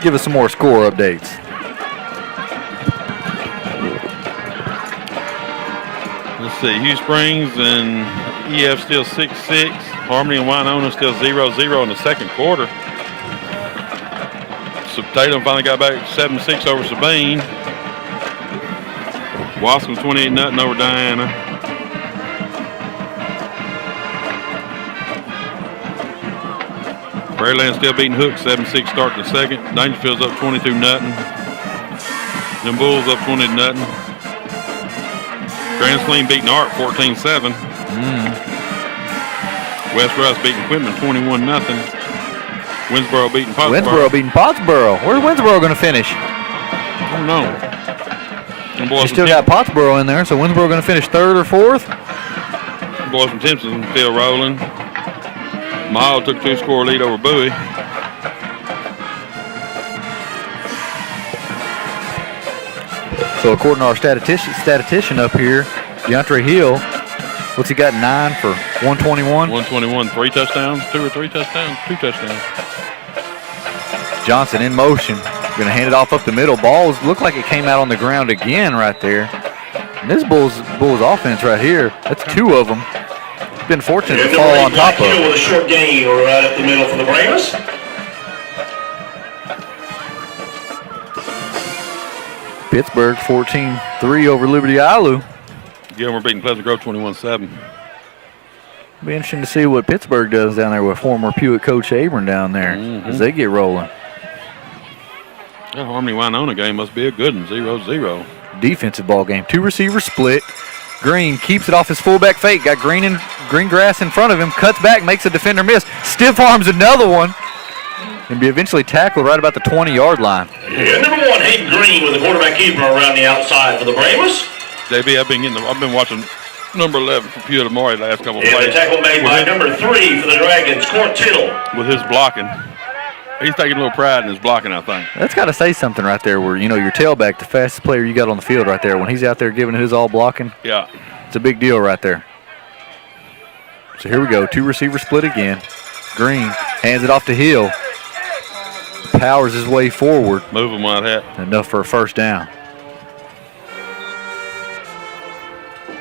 Give us some more score updates. Let's see, Hugh Springs and EF still 6-6. Harmony and Winona still 0-0 in the second quarter. So Tatum finally got back 7-6 over Sabine. Wasson 28-0 over Diana. Prairieland still beating Hook 7-6 start to the second. Dangerfield's up 22-0. Them Bulls up 20-0. Grand Sleen beating Art 14-7. West Russ beating Quitman 21-0. Winsboro beating Pottsboro. Winsboro beating Pottsboro. Where's Winsboro going to finish? I don't know. You still got Pottsboro in there, so Winsboro going to finish 3rd or 4th? The boys from Timpson still rolling. Mile took 2-score lead over Bowie. So according to our statistician up here, DeAndre Hill, what's he got, 9 for 121? 121, 3 touchdowns, 2 or 3 touchdowns, 2 touchdowns. Johnson in motion, going to hand it off up the middle. Balls look like it came out on the ground again right there. And this Bulls offense right here, that's 2 of them. Been fortunate to fall on top of. With a short gain right up the middle for the Brahmas. Pittsburgh 14-3 over Liberty Alu. Gilmer beating Pleasant Grove 21-7. Be interesting to see what Pittsburgh does down there with former Pewitt coach Abram down there as they get rolling. That Harmony-Winona game must be a good one, 0-0. Defensive ball game. 2 receivers split. Green keeps it off his fullback fake. Got green grass in front of him. Cuts back, makes a defender miss. Stiff arms another one. And be eventually tackled right about the 20-yard line. Yeah, number 1, Hayden Green with the quarterback keeper around the outside for the Brahmas. JB, I've been watching number 11 for Pewitt Amari last couple of plays. plays. The tackle made by number 3 for the Dragons, Court Tittle. With his blocking. He's taking a little pride in his blocking, I think. That's got to say something right there where, you know, your tailback, the fastest player you got on the field right there, when he's out there giving his all blocking, yeah, it's a big deal right there. So here we go, 2 receiver split again. Green hands it off to Hill. Powers his way forward. Move him like that. Enough for a first down.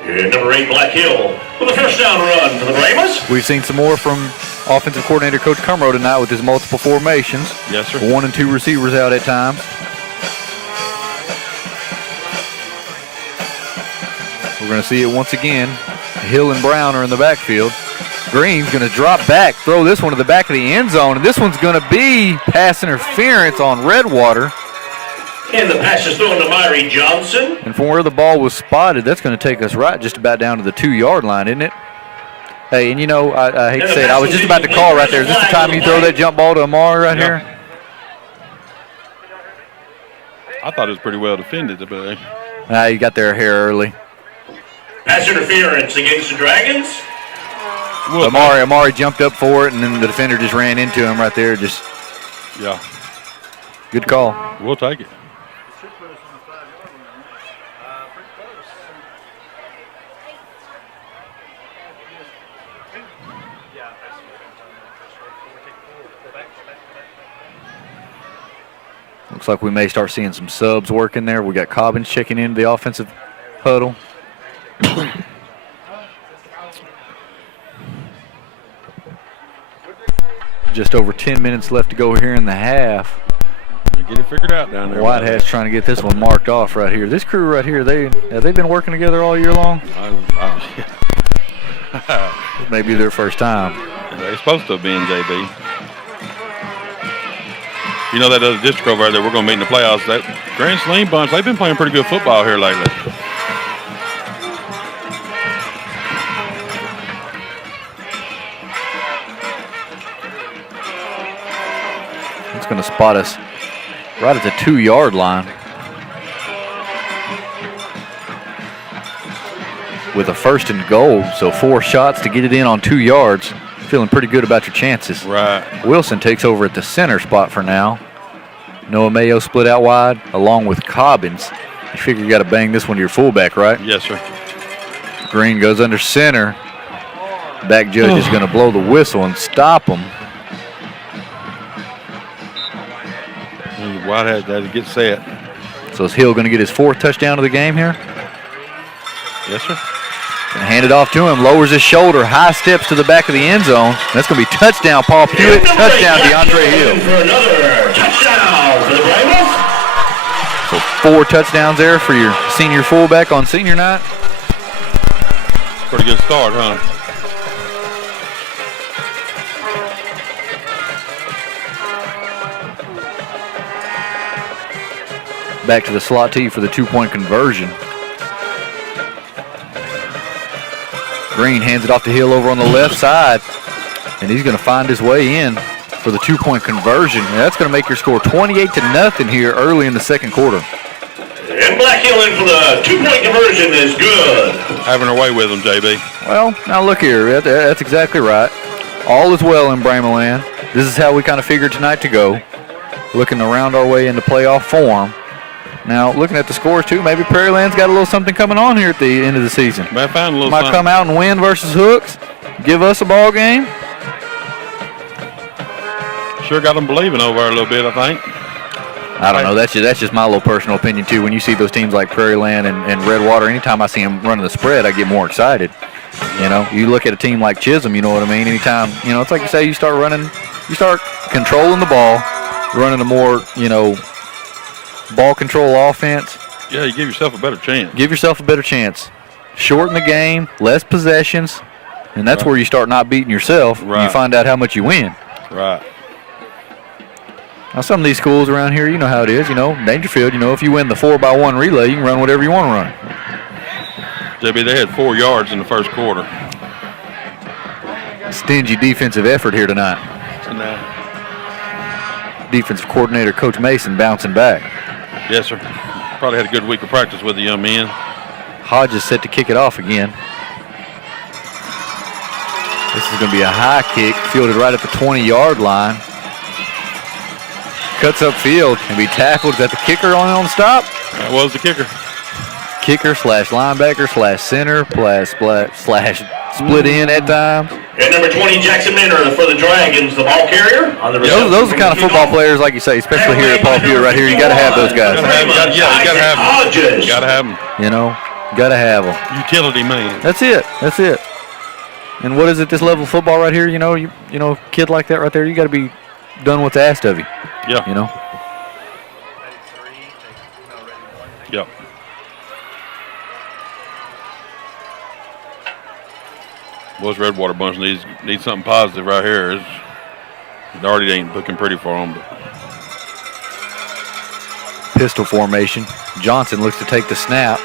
And number 8, Black Hill, with a first down run for the Brahmas. We've seen some more from offensive coordinator Coach Cumro tonight with his multiple formations. Yes, sir. 1 and 2 receivers out at times. We're going to see it once again. Hill and Brown are in the backfield. Green's going to drop back, throw this one to the back of the end zone, and this one's going to be pass interference on Redwater. And the pass is thrown to Myrie Johnson. And from where the ball was spotted, that's going to take us right just about down to the 2-yard line, isn't it? Hey, and you know, I hate to say it, I was just about to call right there. Is this the time you throw that jump ball to Amari right here? I thought it was pretty well defended, but You got there here early. Pass interference against the Dragons. Amari jumped up for it, and then the defender just ran into him right there. Yeah. Good call. We'll take it. Looks like we may start seeing some subs working there. We got Cobbins checking into the offensive huddle. Just over 10 minutes left to go here in the half. Get it figured out down there. Whitehead's trying to get this one marked off right here. This crew right here, have they been working together all year long? This may be their first time. They're supposed to have been, JB. You know that other district over there we're going to meet in the playoffs, that Grand Saline bunch, they've been playing pretty good football here lately. It's going to spot us right at the 2-yard line with a 1st and goal. So 4 shots to get it in on 2 yards. Feeling pretty good about your chances. Right. Wilson takes over at the center spot for now. Noah Mayo split out wide along with Cobbins. You figure you got to bang this one to your fullback, right? Yes, sir. Green goes under center. Back judge is going to blow the whistle and stop him. Whitehead had to get set. So is Hill going to get his 4th touchdown of the game here? Yes, sir. And hand it off to him. Lowers his shoulder. High steps to the back of the end zone. That's going to be touchdown, Paul Pewitt. Touchdown, DeAndre Hill. For another touchdown for the Brahmas. So 4 touchdowns there for your senior fullback on senior night. Pretty good start, huh? Back to the slot tee for the 2-point conversion. Green hands it off to Hill over on the left side, and he's going to find his way in for the 2-point conversion. And that's going to make your score 28-0 here early in the second quarter. And Black Hill in for the 2-point conversion is good. Having her way with them, JB. Well, now look here. That's exactly right. All is well in Brahmaland. This is how we kind of figured tonight to go. Looking around our way into playoff form. Now, looking at the scores, too, maybe Prairie Land's got a little something coming on here at the end of the season. Might find a little Might something. come out and win versus Hooks, give us a ball game. Sure got them believing over there a little bit, I think. I don't know. That's just my little personal opinion, too. When you see those teams like Prairie Land and Redwater, anytime I see them running the spread, I get more excited. You know, you look at a team like Chisholm, you know what I mean? Anytime, you know, it's like you say, you start controlling the ball, running a more, you know, ball control offense. Yeah, you give yourself a better chance. Give yourself a better chance. Shorten the game, less possessions, and that's where you start not beating yourself. Right. You find out how much you win. Right. Now, some of these schools around here, you know how it is. You know, Dangerfield, you know, if you win the 4x1 relay, you can run whatever you want to run. JB, they had 4 yards in the first quarter. Stingy defensive effort here tonight. Defensive coordinator Coach Mason bouncing back. Yes, sir. Probably had a good week of practice with the young men. Hodges set to kick it off again. This is going to be a high kick, fielded right at the 20-yard line. Cuts upfield and be tackled. Is that the kicker on stop? That was the kicker. Kicker slash linebacker slash center slash split in at times. And number 20, Jackson Minner for the Dragons, the ball carrier. On the Those are the kind of football players, like you say, especially here at Paul Pewitt right here. You got to have those guys. You gotta have them. You gotta have them. You know, got to have them. Utility man. That's it. That's it. And what is it? This level of football right here. You know, kid like that right there. You got to be done what's asked of you. Yeah. You know. Yep. Boys, Redwater bunch needs something positive right here. It already ain't looking pretty for them. But. Pistol formation. Johnson looks to take the snap.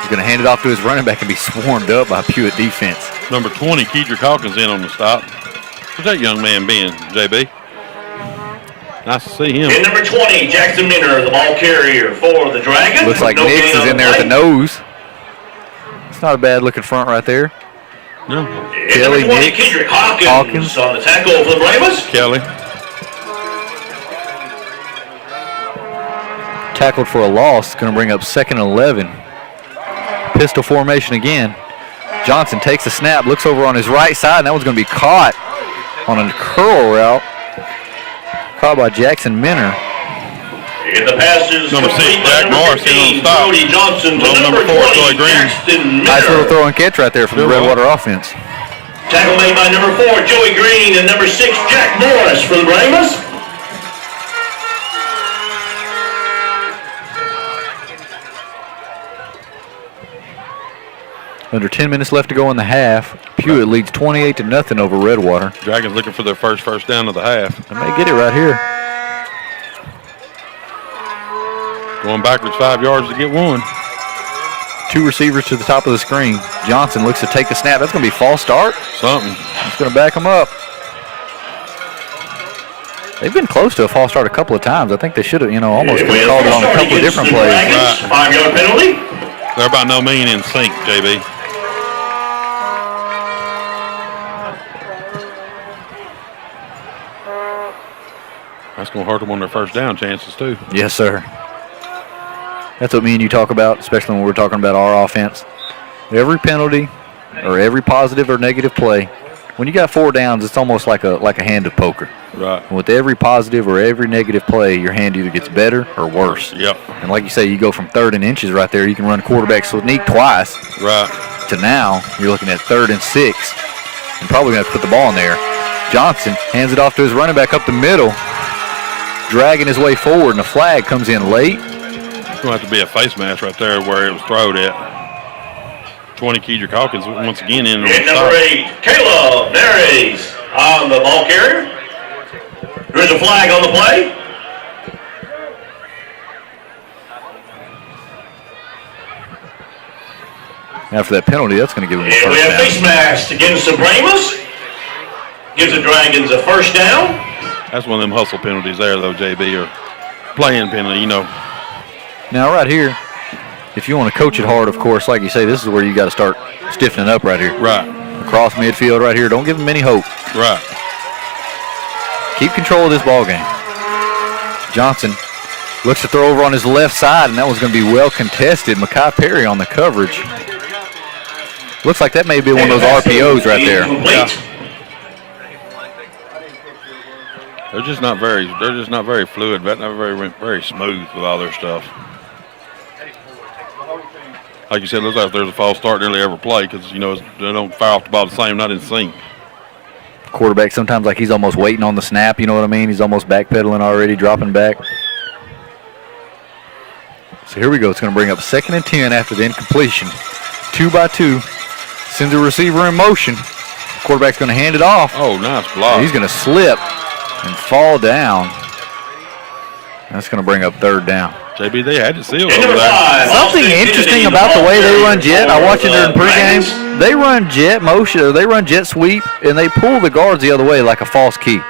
He's going to hand it off to his running back and be swarmed up by Pewitt defense. Number 20, Kedrick Hawkins in on the stop. Where's that young man been, JB? Nice to see him. And number 20, Jackson Minner, the ball carrier for the Dragons. Looks like Nix is in there at the nose. It's not a bad looking front right there. No. Kelly, number 20, Nix, Kedrick Hawkins on the tackle for the Bravos. Kelly. Tackled for a loss. Going to bring up 2nd and 11. Pistol formation again. Johnson takes the snap, looks over on his right side, and that one's going to be caught on a curl route. Caught by Jackson Minner. And the pass is Number 6, Jack Morris in on the stop. Cody Johnson to Number 4, 20, Joy Green. Jackson Minner. Nice little throw and catch right there from the Redwater offense. Tackle made by number 4, Joey Green, and number 6, Jack Morris for the Bravos. Under 10 minutes left to go in the half. Pewitt leads 28-0 over Redwater. Dragons looking for their first down of the half. They may get it right here. Going backwards 5 yards to get one. 2 receivers to the top of the screen. Johnson looks to take the snap. That's going to be false start. Something. It's going to back him up. They've been close to a false start a couple of times. I think they should have, almost could have called it on a couple of different plays. Right. 5-yard penalty. They're by no means in sync, JB. That's going to hurt them on their first down chances, too. Yes, sir. That's what me and you talk about, especially when we're talking about our offense. Every penalty or every positive or negative play, when you got 4 downs, it's almost like a hand of poker. Right. And with every positive or every negative play, your hand either gets better or worse. Yep. And like you say, you go from 3rd and inches right there. You can run quarterback sneak twice. Right. To now, you're looking at 3rd and 6. And probably going to put the ball in there. Johnson hands it off to his running back up the middle, dragging his way forward, and a flag comes in late. It's going to have to be a face mask right there where it was thrown at. 20, Kedrick Hawkins once again in. And number 8, Caleb Maries on the ball carrier. There's a flag on the play. After that penalty, that's going to give him a And we first have down. face mask against the Bravos. Gives the Dragons a first down. That's one of them hustle penalties there, though, JB, or playing penalty, Now, right here, if you want to coach it hard, of course, like you say, this is where you got to start stiffening up right here. Right. Across midfield right here. Don't give them any hope. Right. Keep control of this ball game. Johnson Looks to throw over on his left side, and that was going to be well contested. Makai Perry on the coverage. Looks like that may be one of those RPOs right there. Yeah. They're just not very fluid, but not very smooth with all their stuff. Like you said, it looks like there's a false start nearly every play because, they don't fire off the ball the same, not in sync. Quarterback sometimes like he's almost waiting on the snap, you know what I mean? He's almost backpedaling already, dropping back. So here we go. It's going to bring up 2nd and 10 after the incompletion. 2-by-2. Sends the receiver in motion. Quarterback's going to hand it off. Oh, nice block. He's going to slip and fall down. That's going to bring up 3rd down. JB, they had it sealed over there. Something interesting about the way they run jet. I watched it during pregame. They run jet motion, or they run jet sweep, and they pull the guards the other way like a false key.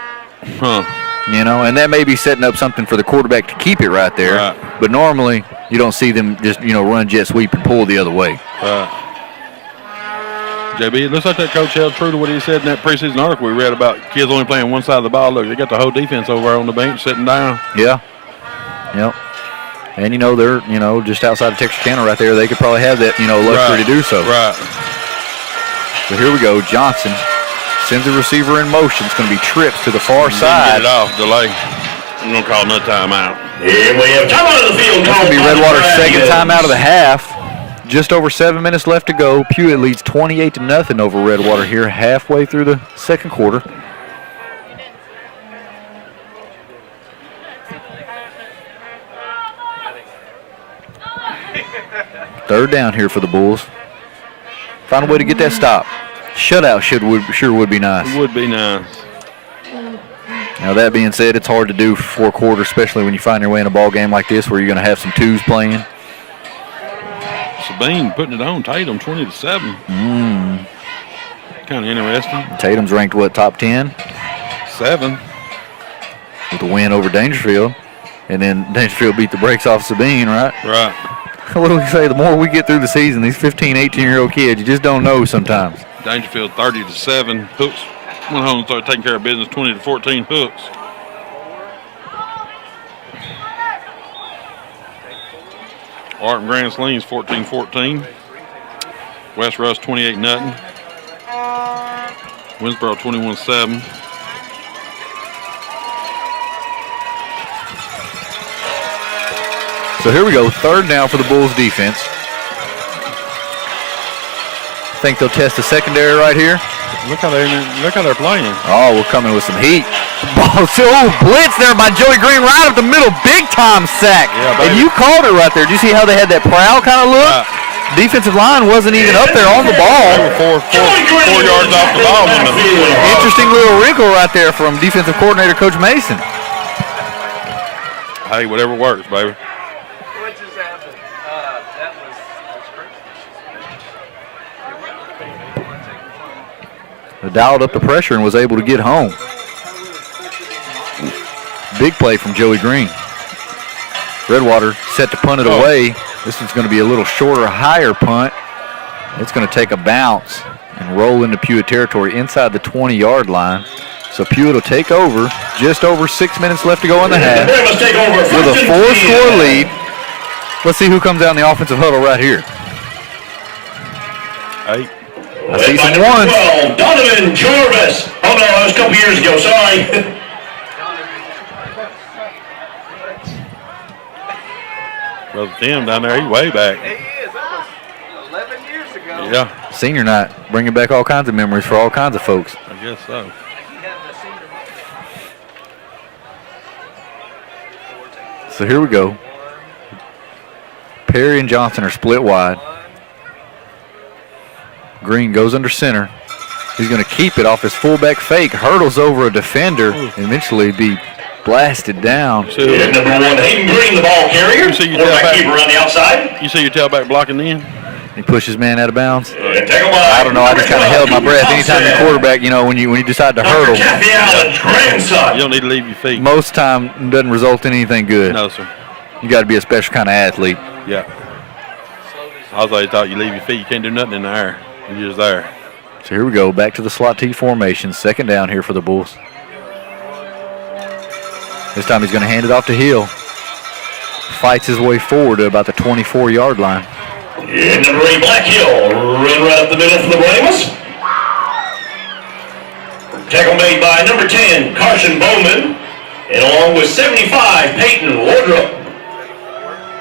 Huh. And that may be setting up something for the quarterback to keep it right there. Right. But normally, you don't see them just, run jet sweep and pull the other way. JB, it looks like that coach held true to what he said in that preseason article we read about kids only playing one side of the ball. Look, they got the whole defense over there on the bench sitting down. Yeah. Yep. And, they're, just outside of Texarkana right there. They could probably have that, luxury to do so. Right. So here we go. Johnson sends the receiver in motion. It's going to be trips to the far side. Get it off. Delay. I'm going to call another timeout. Here we have timeout of the field. That's going to be Redwater's 2nd timeout of the half. Just over 7 minutes left to go. Pewitt leads 28-0 over Redwater here halfway through the 2nd quarter. Third down here for the Bulls. Find a way to get that stop. Shutout sure would be nice. It would be nice. Now, that being said, it's hard to do for 4 quarters, especially when you find your way in a ball game like this where you're going to have some twos playing. Sabine putting it on Tatum, 20-7. Kind of interesting. Tatum's ranked, top 10? 7. With a win over Dangerfield. And then Dangerfield beat the brakes off Sabine, right? Right. What do we say? The more we get through the season, these 15, 18-year-old kids, you just don't know sometimes. Dangerfield 30-7. Hooks went home and started taking care of business, 20-14 Hooks. Art and Grand Slings 14-14. West Rush 28-0. Winsboro 21-7. So here we go, 3rd down for the Bulls defense. Think they'll test the secondary right here. Look how they're playing. Oh, we're coming with some heat. Ball, blitz there by Joey Green right up the middle, big time sack. Yeah, and you called it right there. Did you see how they had that prowl kind of look? Defensive line wasn't even up there on the ball. They were 4 yards off the ball. Interesting little wrinkle right there from defensive coordinator Coach Mason. Hey, whatever works, baby. What just happened? That was crazy. They dialed up the pressure and was able to get home. Big play from Joey Green. Redwater set to punt it away. This one's going to be a little shorter, higher punt. It's going to take a bounce and roll into Pewitt territory inside the 20-yard line. So Pewitt will take over. Just over 6 minutes left to go in the half. With a 4-score lead. Let's see who comes out in the offensive huddle right here. Hey. I see some ones. Donovan Jarvis. Oh, no, that was a couple years ago. Sorry. Brother Tim down there, he's way back. He is. That was 11 years ago. Yeah. Senior night, bringing back all kinds of memories for all kinds of folks. I guess so. So here we go. Perry and Johnson are split wide. Green goes under center. He's going to keep it off his fullback fake. Hurdles over a defender. And eventually be blasted down. Number 1, Hayden Green, the ball carrier. You see your Quarterback tailback. keeper on the outside. You see your tailback blocking in? He pushes man out of bounds. I don't know. I just kind of held my breath. Anytime the quarterback, when you decide to hurdle, Kathy Allen's grandson. You don't need to leave your feet. most time doesn't result in anything good. No, sir. You got to be a special kind of athlete. Yeah. I always thought you leave your feet. You can't do nothing in the air. You're just there. So here we go. Back to the slot T formation. 2nd down here for the Bulls. This time he's going to hand it off to Hill. fights his way forward to about the 24-yard line. And number 8, Black Hill, run right up the middle for the Brahmas. Tackle made by number 10, Carson Bowman, and along with 75, Peyton Wardrop.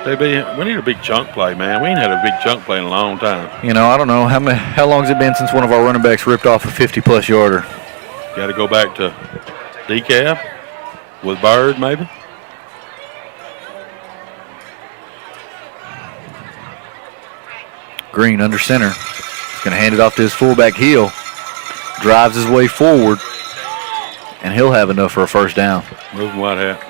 JB, we need a big chunk play, man. We ain't had a big chunk play in a long time. You know, I don't know. How long has it been since one of our running backs ripped off a 50-plus yarder? Got to go back to decaf with Bird, maybe. Green under center. He's going to hand it off to his fullback, Hill. Drives his way forward, and he'll have enough for a first down. Moving white hat.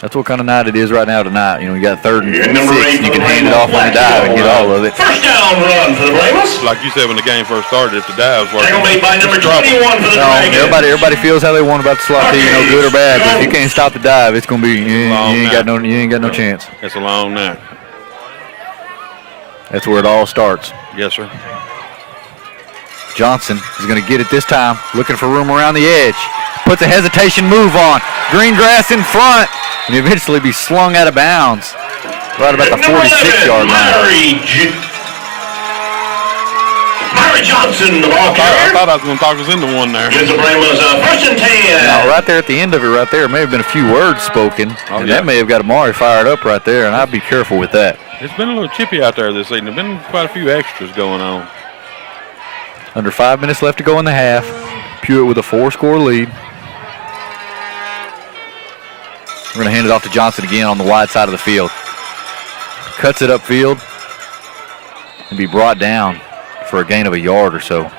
That's what kind of night it is right now tonight. You know, you got 3rd and 6, and you can hand it off on the dive and get all of it. First down run for the Brahmas. Like you said when the game first started, if the dives working. Tackle made by number 21 for the Dragons. Everybody feels how they want about the slot T, you know, good or bad. But if you can't stop the dive, it's gonna be you ain't got no chance. It's a long night. That's where it all starts. Yes, sir. Johnson is going to get it this time, looking for room around the edge. Puts a hesitation move on. Green grass in front, and eventually be slung out of bounds right about the 46-yard line. Murray Johnson, the ball carrier. I thought I was going to talk us into one there. Gives the Brahmas first and 10. Now, right there at the end of it right there, may have been a few words spoken, and that may have got Amari fired up right there, and I'd be careful with that. It's been a little chippy out there this evening. There's been quite a few extras going on. Under 5 minutes left to go in the half. Pewitt with a 4-score lead. We're going to hand it off to Johnson again on the wide side of the field. Cuts it upfield and be brought down for a gain of a yard or so.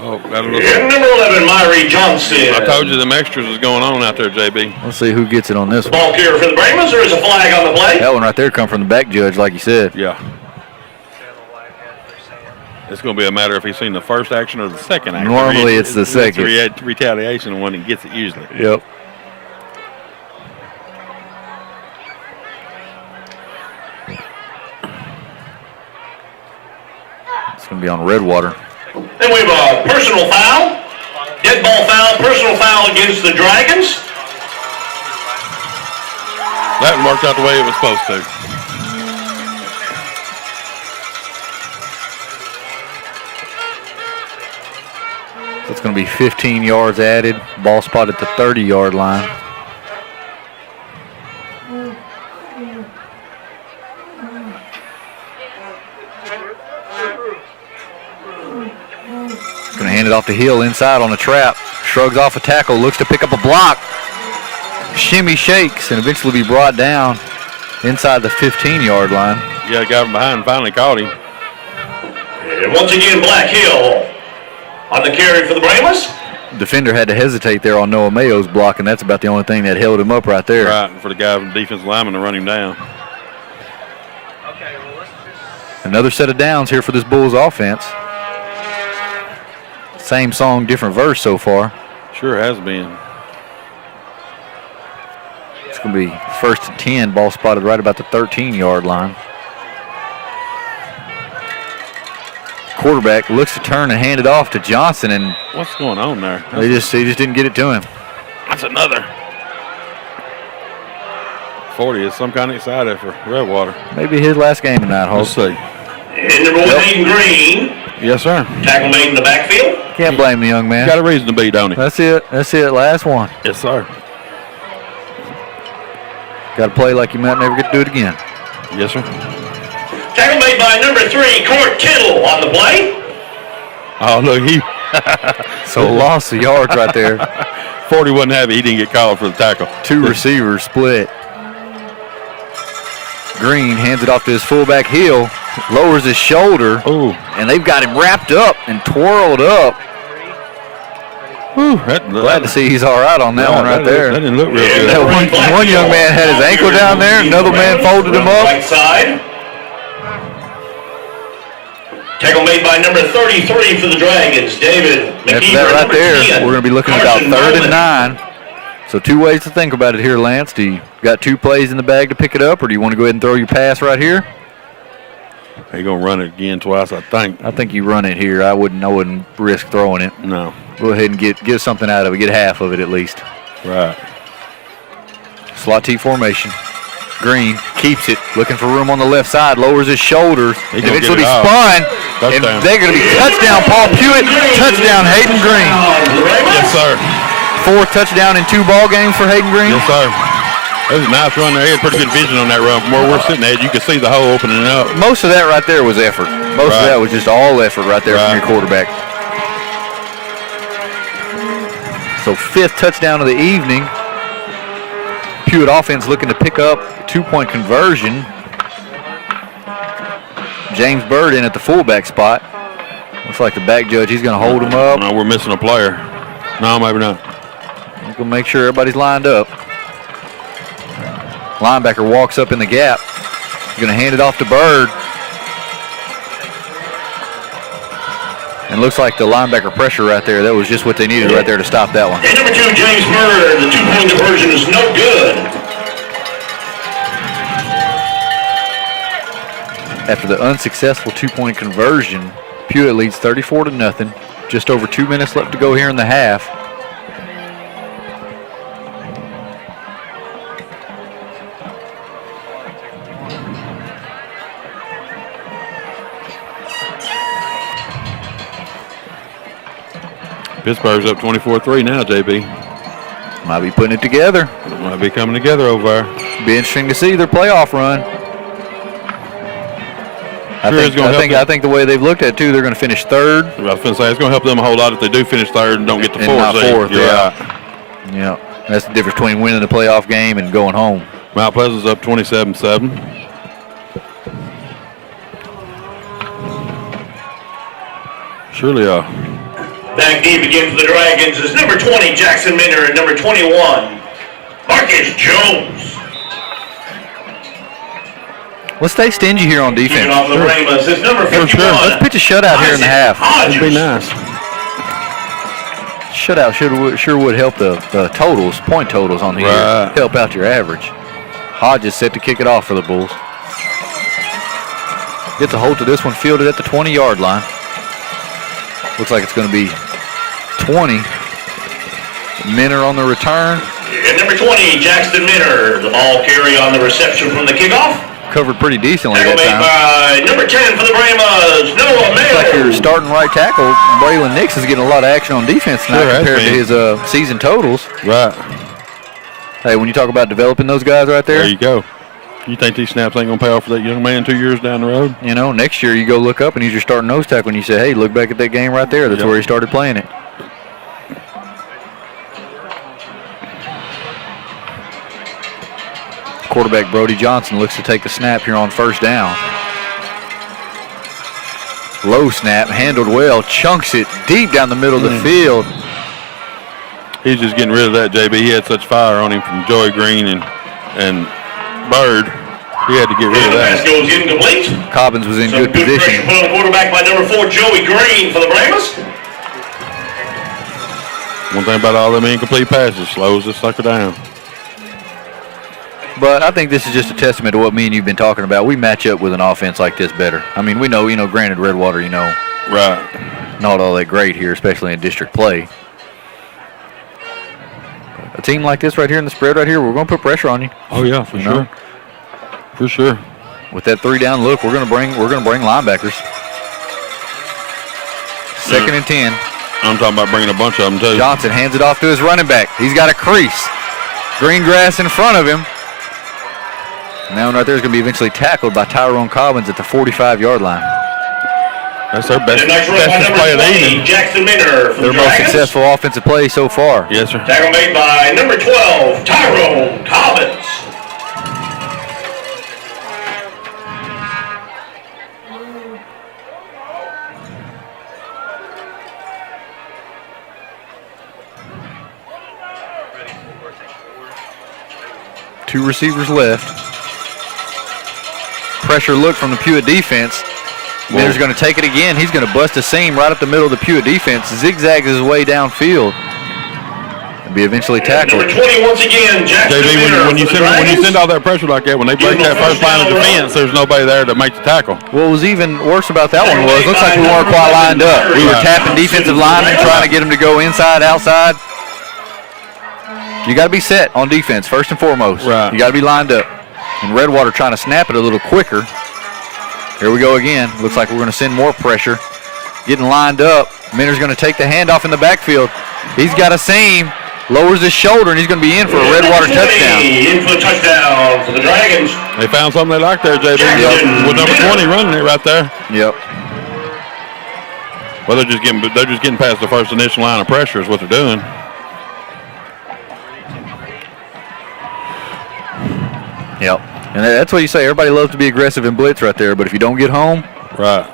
Oh, got a little. And number 11, Murray Johnson. I told you them extras was going on out there, JB. Let's see who gets it on this one. Ball carrier for the Brahmas, or is a flag on the play? That one right there come from the back judge, like you said. Yeah. It's going to be a matter if he's seen the first action or the second action. Normally it's the second. It's the retaliation when he gets it usually. Yep. It's going to be on Redwater. Then we have a personal foul. Dead ball foul, personal foul against the Dragons. That one worked out the way it was supposed to. It's going to be 15 yards added. Ball spot at the 30-yard line. Going to hand it off to Hill inside on a trap. Shrugs off a tackle, looks to pick up a block. Shimmy shakes and eventually be brought down inside the 15-yard line. Yeah, got him behind and finally caught him. And once again, Black Hill on the carry for the Brahmas. Defender had to hesitate there on Noah Mayo's block, and that's about the only thing that held him up right there. Right, and for the guy from the defensive lineman to run him down. Another set of downs here for this Bulls offense. Same song, different verse so far. Sure has been. It's going to be 1st and 10, ball spotted right about the 13-yard line. Quarterback looks to turn and hand it off to Johnson, and what's going on there? He just didn't get it to him. That's another. 40 is some kind of excited for Redwater. Maybe his last game tonight, Holt. Let's see. And number 1, Hayden Green. Yes, sir. Tackle made in the backfield. Can't blame the young man. Got a reason to be, don't he? That's it. That's it. Last one. Yes, sir. Got to play like you might never get to do it again. Yes, sir. Tackle made by number 3, Court Kittle on the play. Oh, look, he. So lost of yards right there. 40 wasn't happy. He didn't get called for the tackle. 2 receivers split. Green hands it off to his fullback, Hill. Lowers his shoulder. Ooh. And they've got him wrapped up and twirled up. Whew, Glad to see he's all right on that one right there. That didn't look real good. That one young man had his ankle down there. Another man folded him up. Right side. Tackle made by number 33 for the Dragons, David McKeever. After that right there, 10, we're going to be looking at about 3rd and 9. So 2 ways to think about it here, Lance. Do you got 2 plays in the bag to pick it up, or do you want to go ahead and throw your pass right here? He's going to run it again twice, I think. I think you run it here. I wouldn't risk throwing it. No. Go ahead and get something out of it. Get half of it at least. Right. Slot T formation. Green keeps it, looking for room on the left side, lowers his shoulders, and eventually spun, and they're going to be touchdown Paul Pewitt, touchdown Hayden Green. Yes, sir. 4th touchdown in 2 ball games for Hayden Green. Yes, sir. That was a nice run there. He had pretty good vision on that run. From where we're sitting at, you can see the hole opening up. Most of that right there was effort. Most of that was just all effort right there from your quarterback. So 5th touchdown of the evening. Pewitt offense looking to pick up a 2-point conversion. James Bird in at the fullback spot. Looks like the back judge, he's going to hold him up. No, we're missing a player. No, maybe not. He's going to make sure everybody's lined up. Linebacker walks up in the gap. He's going to hand it off to Bird. And looks like the linebacker pressure right there, that was just what they needed right there to stop that one. And number 2, James Bird, the 2-point conversion is no good. After the unsuccessful 2-point conversion, Pewitt leads 34-0. Just over 2 minutes left to go here in the half. Pittsburgh's up 24-3 now, JB. Might be putting it together. Might be coming together over there. Be interesting to see their playoff run. I think the way they've looked at it, too, they're going to finish 3rd. I was going to say, it's going to help them a whole lot if they do finish 3rd and don't get to 4th. Not 4th, yeah. Yeah, that's the difference between winning the playoff game and going home. Mount Pleasant's up 27-7. Surely, Back deep again for the Dragons is number 20, Jackson Minner, and number 21, Marcus Jones. Let's stay stingy here on defense. Keeping off the Ramas is number 51. Sure. Let's pitch a shutout here in the half. That'd be nice. Shutout sure would help the totals, point totals on here. Right. Help out your average. Hodges set to kick it off for the Bulls. Gets a hold to this one, fielded at the 20-yard line. Looks like it's going to be 20. Minner on the return. And number 20, Jackson Minner. The ball carry on the reception from the kickoff. Covered pretty decently Tackle that time. made by number 10 for the Brahmas, Noah Mayo. Looks like your starting right tackle, Braylon Nix, is getting a lot of action on defense tonight compared to his season totals. Right. Hey, when you talk about developing those guys right there. There you go. You think these snaps ain't going to pay off for that young man 2 years down the road? You know, next year you go look up and he's your starting nose tackle and you say, hey, look back at that game right there. That's where he started playing it. Quarterback Brody Johnson looks to take the snap here on 1st down. Low snap, handled well, chunks it deep down the middle of the field. He's just getting rid of that, JB. He had such fire on him from Joey Green and Bird. He had to get rid of that. Pass goes incomplete. Cobbins was in good position. Pressure put on the quarterback by number 4, Joey Green for the Brahmas. One thing about all them incomplete passes, slows this sucker down. But I think this is just a testament to what me and you've been talking about. We match up with an offense like this better. I mean, we know, granted, Redwater, right, not all that great here, especially in district play. A team like this right here in the spread right here, we're going to put pressure on you. Oh yeah, for sure. For sure. With that 3-down look, we're going to bring linebackers. 2nd and 10. I'm talking about bringing a bunch of them too. Johnson hands it off to his running back. He's got a crease. Green grass in front of him. And that one right there is going to be eventually tackled by Tyrone Cobbins at the 45-yard line. That's their best Nice run by play of the 20, evening. Jackson Minner from Their the most Dragons. successful offensive play so far. Yes, sir. Tackle made by number 12, Tyrone Cobbins. Two receivers left. Pressure look from the Pewitt defense. Minner's going to take it again. He's going to bust a seam right up the middle of the Pewitt defense. Zigzags his way downfield. And be eventually tackled. Number 20 once again, Jackson JB, Minner when you for the Dragons. send all that pressure like that, when they break that first line of defense, there's nobody there to make the tackle. What was even worse about that one was, looks like we weren't quite lined up. We were tapping defensive linemen, trying to get them to go inside, outside. You got to be set on defense, first and foremost. Right. You got to be lined up. And Redwater trying to snap it a little quicker. Here we go again. Looks like we're going to send more pressure. Getting lined up. Minter's going to take the handoff in the backfield. He's got a seam. Lowers his shoulder, and he's going to be in for a Redwater touchdown. In for a touchdown for the Dragons. They found something they like there, JB. Yep. With number 20 running it right there. Yep. Well, they're just getting past the first initial line of pressure is what they're doing. Yep. And that's what you say. Everybody loves to be aggressive in blitz right there, but if you don't get home. Right.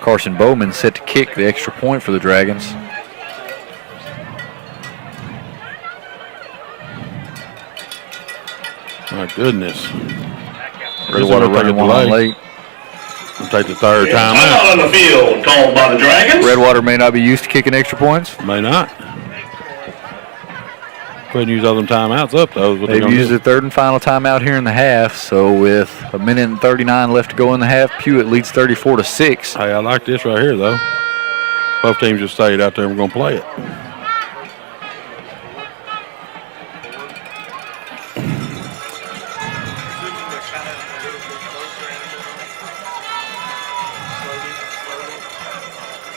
Carson Bowman set to kick the extra point for the Dragons. My goodness. Redwater running one on late. We'll take the third time Out out. on the field called by the Dragons. Redwater may not be used to kicking extra points. May not. Go ahead and use all them timeouts up, though. They've used the third and final timeout here in the half. So with 1:39 left to go in the half, Pewitt leads 34-6. Hey, I like this right here, though. Both teams just stayed out there and we're going to play it.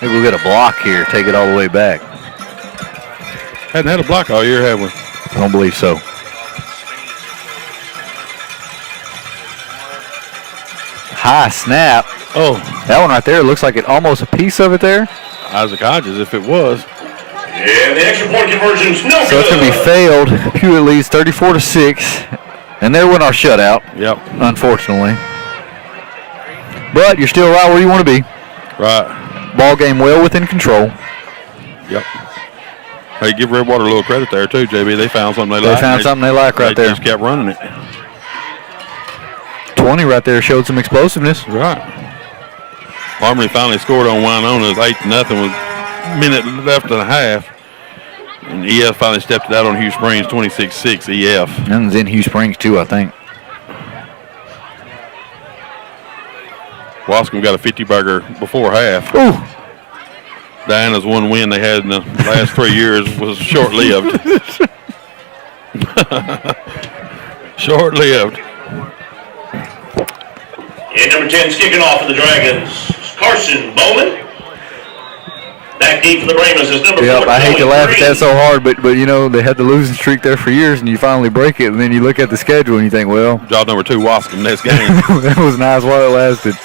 Maybe we'll get a block here, take it all the way back. Hadn't had a block all year, have we? I don't believe so. High snap. Oh, That one right there looks like it almost a piece of it there. Isaac Hodges, if it was. And the extra point conversion's no So it's going to be failed. Pewitt leads 34-6. And there went our shutout, Yep. unfortunately. But you're still right where you want to be. Right. Ball game well within control. Yep. Hey, give Redwater a little credit there, too, JB. They found something They found something they like right They there. just kept running it. 20 right there showed some explosiveness. Right. Harmony finally scored on Winona. It was 8-0 with a minute left and a half. And EF finally stepped it out on Hugh Springs, 26-6 EF. And it's in Hugh Springs, too, I think. Wascom got a 50-burger before half. Ooh. Diana's one win they had in the last 3 years was short-lived. Short-lived. And number 10's kicking off for the Dragons. Carson Bowman. Back deep for the Brahmas is number 4. I hate to laugh at that so hard, but you know, they had the losing streak there for years, and you finally break it, and then you look at the schedule and you think, well, Job number 2, Wascom, next game. that was nice while it lasted.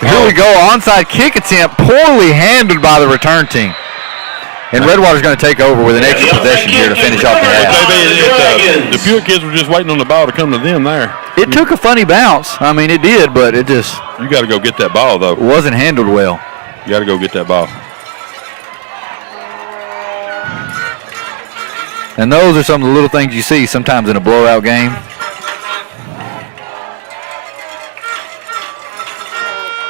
So here we go, onside kick attempt, poorly handled by the return team. And Redwater's going to take over with an extra possession here to finish off the half. The Pewitt kids were just waiting on the ball to come to them there. It took a funny bounce. I mean, it did, but it just You got to go get that ball, though. wasn't handled well. You got to go get that ball. And those are some of the little things you see sometimes in a blowout game.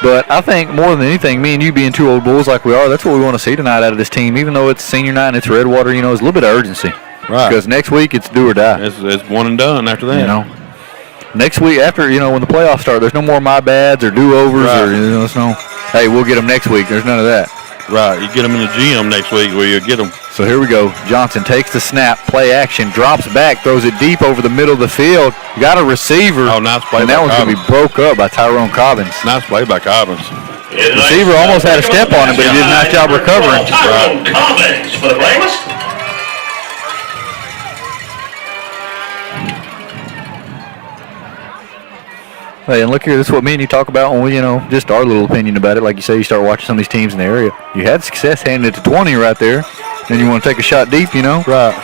But I think more than anything, me and you being two old bulls like we are, that's what we want to see tonight out of this team. Even though it's senior night and it's Redwater, you know, it's a little bit of urgency. Right. Because next week it's do or die. It's one and done after that. You know, next week after, you know, when the playoffs start, there's no more my bads or do-overs Right. or, you know, it's no, hey, we'll get them next week. There's none of that. Right. You get them in the gym next week where you get them. So here we go. Johnson takes the snap, play action, drops back, throws it deep over the middle of the field. Got a receiver. Oh, nice play And by that one's going to be broke up by Tyrone Cobbins. Nice play by Cobbins. Receiver almost had a step on him, but he did a nice job recovering. Tyrone Cobbins for the Brahmas. Hey, and look here, this is what me and you talk about when we, you know, just our little opinion about it. Like you say, you start watching some of these teams in the area. You had success handing it to 20 right there. Then you want to take a shot deep, you know? Right.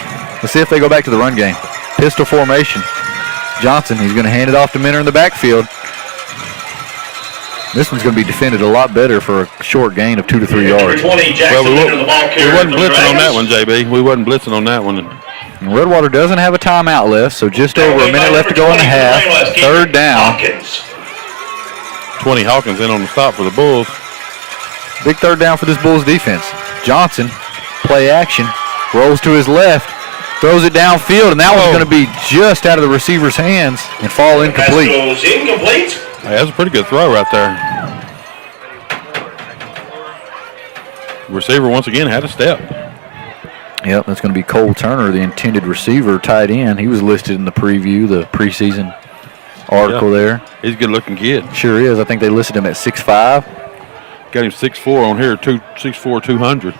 Let's see if they go back to the run game. Pistol formation. Johnson, he's going to hand it off to Minter in the backfield. This one's going to be defended a lot better for a short gain of 2 to 3 yards. Well, we wasn't blitzing on that one, JB. We wasn't blitzing on that one. And Redwater doesn't have a timeout left, so just over a minute left to go in the half. Third down. 20 Hawkins in on the stop for the Bulls. Big third down for this Bulls defense. Johnson, play action, rolls to his left, throws it downfield, and that one's going to be just out of the receiver's hands and fall incomplete. Pass goes incomplete. Hey, that's a pretty good throw right there. Receiver once again had a step. Yep, that's going to be Cole Turner, the intended receiver, tight end. He was listed in the preview, the preseason article there. He's a good-looking kid. Sure is. I think they listed him at 6'5". Got him 6'4" on here, 6'4", 200.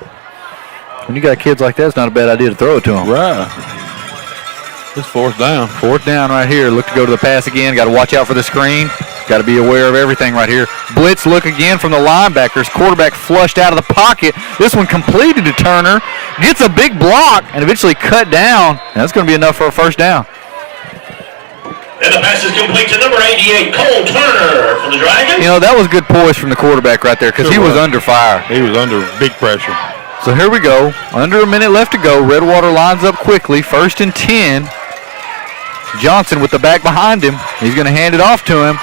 When you got kids like that, it's not a bad idea to throw it to them. Right. It's fourth down. Fourth down right here. Look to go to the pass again. Got to watch out for the screen. Got to be aware of everything right here. Blitz look again from the linebackers. Quarterback flushed out of the pocket. This one completed to Turner. Gets a big block and eventually cut down. And that's going to be enough for a first down. And the pass is complete to number 88, Cole Turner from the Dragons. You know, that was good poise from the quarterback right there because he was under fire. He was under big pressure. So here we go. Under a minute left to go. Redwater lines up quickly. 1st and 10. Johnson with the back behind him. He's going to hand it off to him.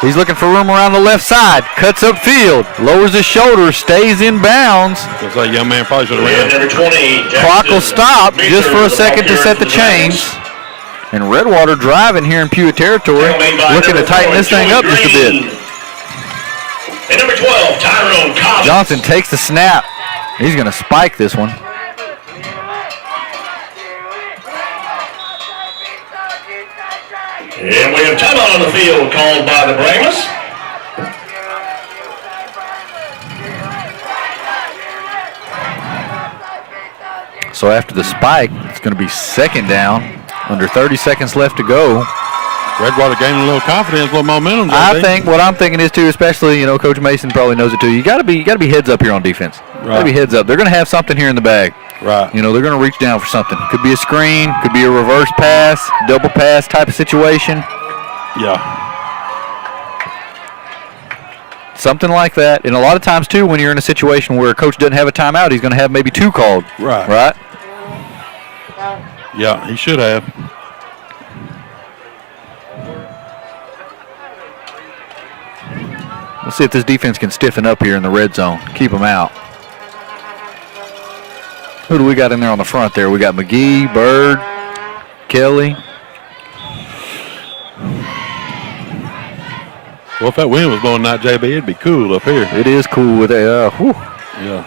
He's looking for room around the left side. Cuts upfield. Lowers his shoulder. Stays in bounds. Looks like young man probably should have ran. Number 20, Clock will stop just for a second to set the chains. And Redwater driving here in Pewitt territory. Looking to tighten this thing up just a bit. And number 12, Tyrone Cobb. Johnson takes the snap. He's going to spike this one. And we have timeout on the field called by the Brahmas. So after the spike, it's going to be 2nd down. Under 30 seconds left to go. Redwater gaining a little confidence, a little momentum. I think what I'm thinking is too, especially Coach Mason probably knows it too. You got to be heads up here on defense. Right. Got to be heads up. They're going to have something here in the bag. Right. They're going to reach down for something. Could be a screen, could be a reverse pass, double pass type of situation. Yeah. Something like that. And a lot of times too, when you're in a situation where a coach doesn't have a timeout, he's going to have maybe 2 called. Right. Right. Yeah, he should have. Let's see if this defense can stiffen up here in the red zone. Keep them out. Who do we got in there on the front there? We got McGee, Bird, Kelly. Well, if that wind was blowing tonight, JB, it'd be cool up here. It is cool with that. Yeah.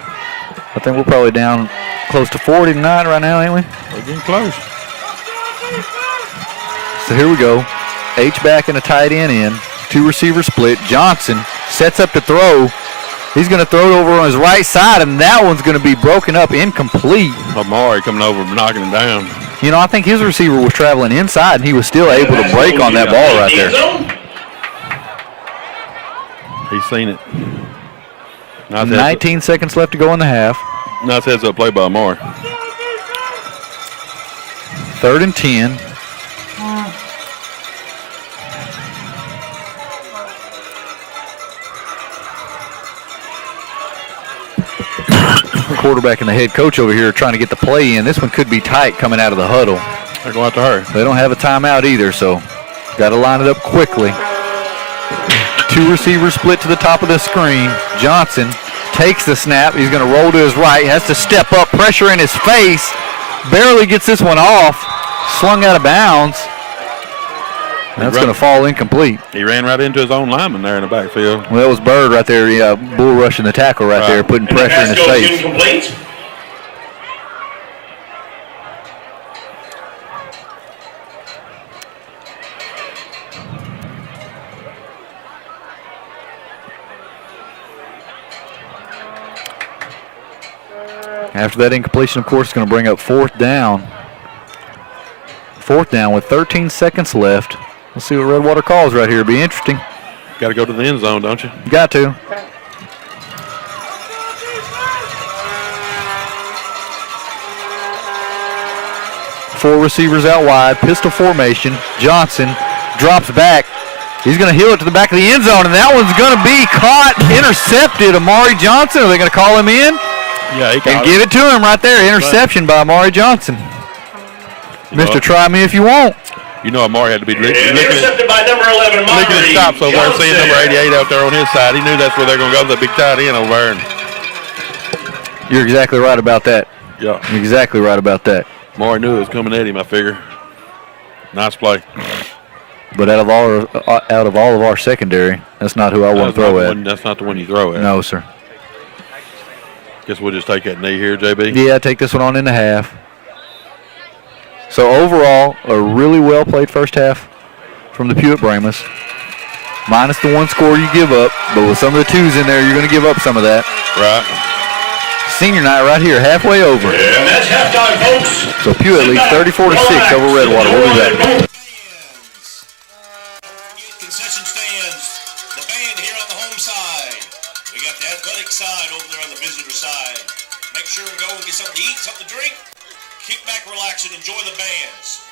I think we're probably down close to 40 tonight right now, ain't we? We're getting close. So here we go. H-back and a tight end in. 2 receiver split. Johnson sets up to throw. He's going to throw it over on his right side, and that one's going to be broken up, incomplete. Amari coming over and knocking him down. I think his receiver was traveling inside, and he was still able to break on that ball right there. He's seen it. 19 seconds left to go in the half. Nice heads up play by Amari. 3rd and 10. Quarterback and the head coach over here trying to get the play in. This one could be tight coming out of the huddle. They're going to have to hurry. They don't have a timeout either, so got to line it up quickly. 2 receivers split to the top of the screen. Johnson takes the snap. He's going to roll to his right. Has to step up. Pressure in his face. Barely gets this one off. Slung out of bounds. That's going to fall incomplete. He ran right into his own lineman there in the backfield. Well, that was Bird right there. Yeah, bull rushing the tackle right there, putting pressure in his face. Incomplete. After that incompletion, of course, it's going to bring up 4th down. 4th down with 13 seconds left. We'll see what Redwater calls right here. It'll be interesting. Got to go to the end zone, don't you? Got to. Four receivers out wide. Pistol formation. Johnson drops back. He's going to heel it to the back of the end zone, and that one's going to be caught, intercepted. Amari Johnson, are they going to call him in? Yeah, he And give it to him right there. Interception by Amari Johnson. Mr. Try Me If You Want. You know Amari had to be Intercepted by number 11, licking his chops over there, seeing number Johnson. 88 out there on his side. He knew that's where they're going to go, the big tight end over there. You're exactly right about that. Yeah. You're exactly right about that. Amari knew it was coming at him, I figure. Nice play. But out of all of our secondary, that's not who I want to throw at. That's not the one you throw at. No, sir. Guess we'll just take that knee here, JB. Yeah, take this one on in the half. So overall, a really well played first half from the Pewitt Brahmas. Minus the one score you give up, but with some of the twos in there, you're going to give up some of that. Right. Senior night right here, halfway over. And that's halftime, folks. So Pewitt leads 34-6 over Redwater. We'll be back. Concession stands. The band here on the home side. We got the athletic side over there on the visitor side. Make sure and go and get something to eat, something to drink. Kick back, relax, and enjoy the bands.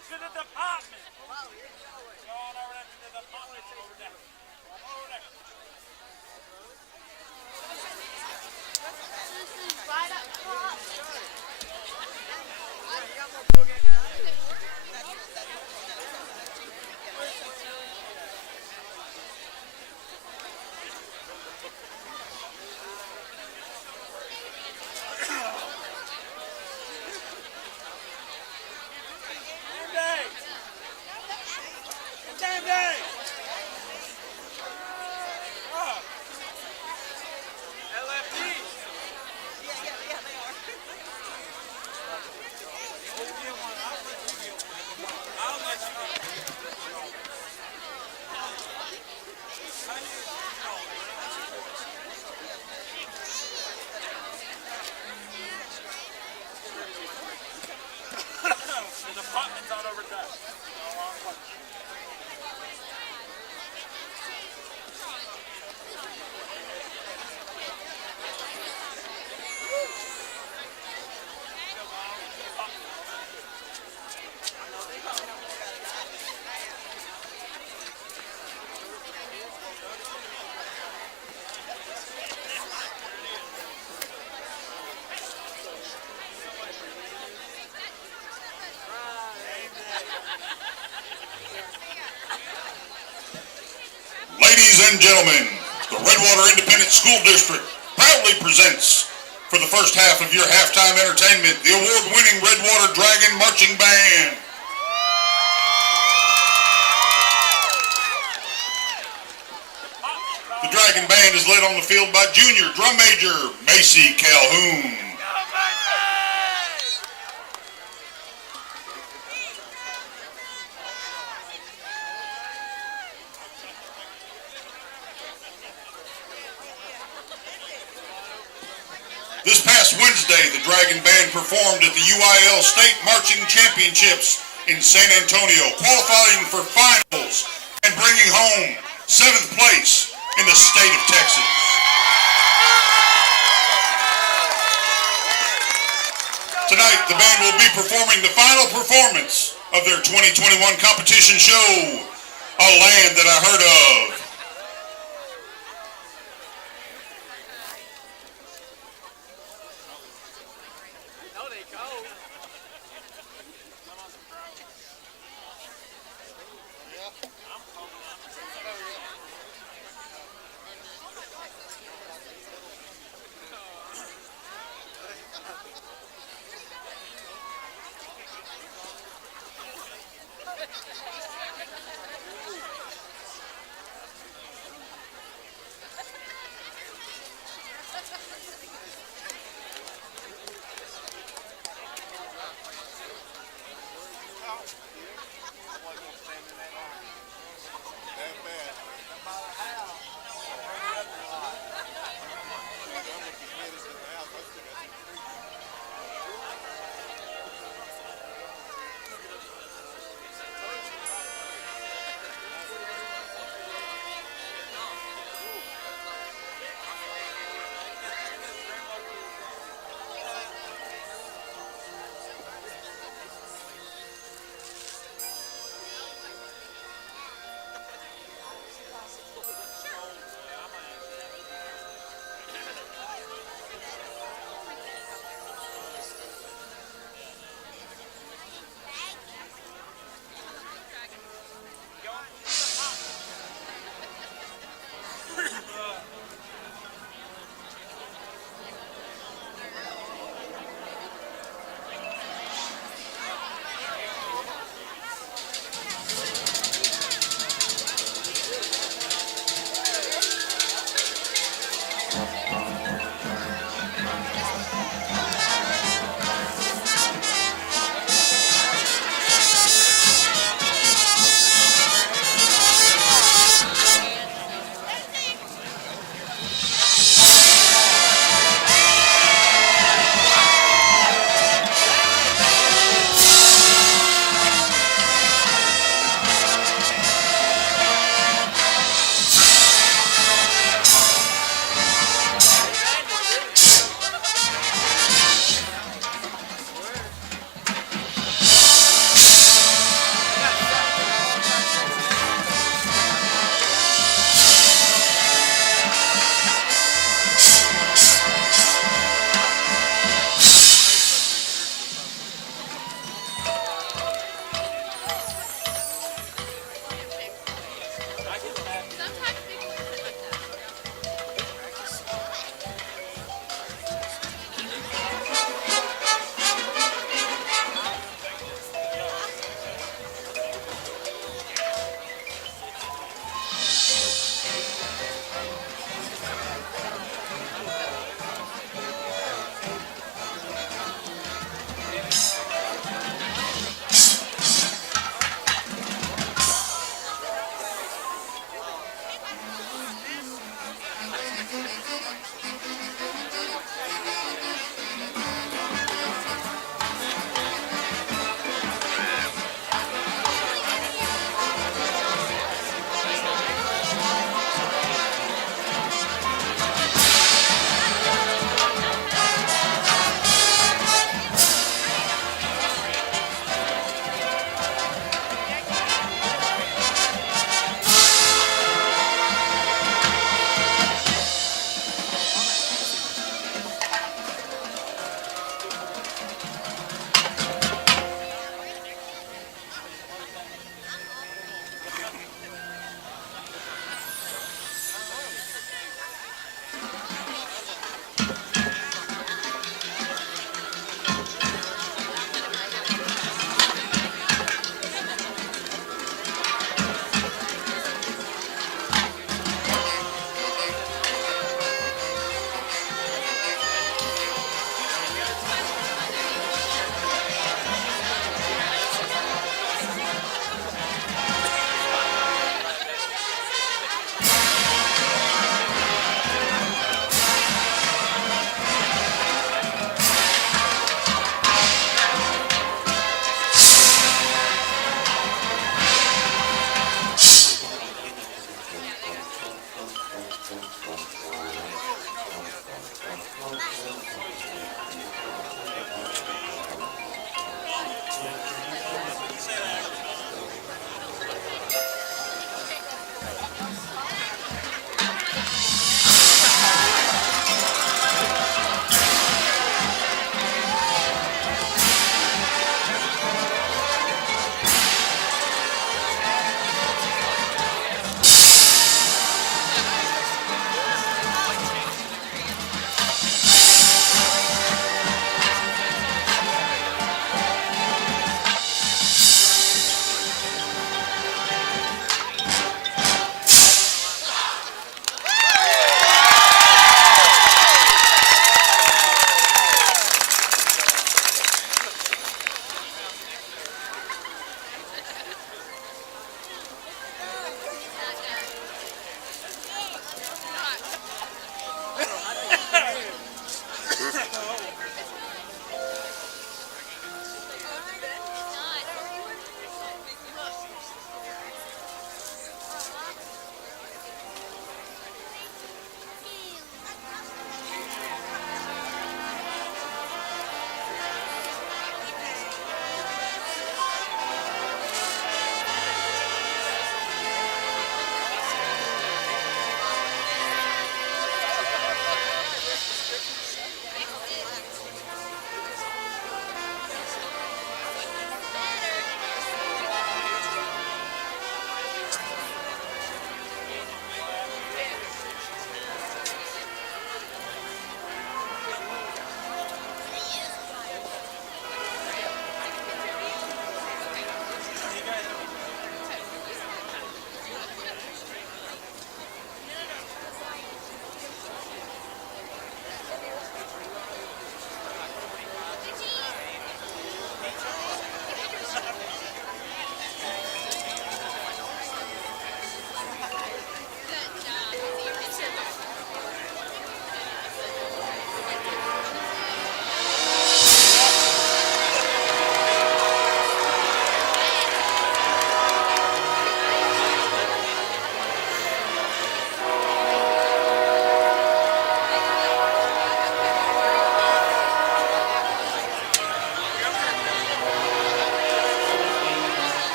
To the department. Going over there to the department over there. Over there. Right up top. Damn day. LFD. The department's on over there. Ladies and gentlemen, the Redwater Independent School District proudly presents, for the first half of your halftime entertainment, the award-winning Redwater Dragon Marching Band. The Dragon Band is led on the field by Junior Drum Major Macy Calhoun. This past Wednesday, the Dragon Band performed at the UIL State Marching Championships in San Antonio, qualifying for finals and bringing home 7th place in the state of Texas. Tonight, the band will be performing the final performance of their 2021 competition show, A Land That I Heard Of.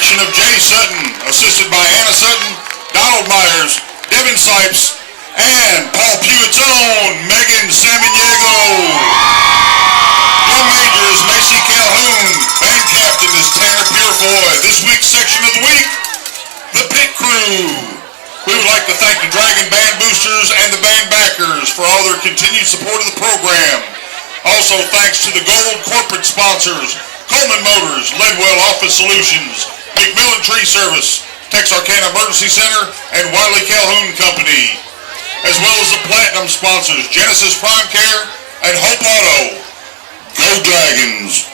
direction of Jay Sutton, assisted by Anna Sutton, Donald Myers, Devin Sipes, and Paul Pewitt's own Megan Samaniego. Drum major is Macy Calhoun. Band captain is Tanner Purefoy. This week's section of the week, the Pit Crew. We would like to thank the Dragon Band boosters and the band backers for all their continued support of the program. Also thanks to the gold corporate sponsors, Coleman Motors, Leadwell Office Solutions, McMillan Tree Service, Texarkana Emergency Center, and Wiley Calhoun Company, as well as the platinum sponsors, Genesis Prime Care and Hope Auto. Go Dragons!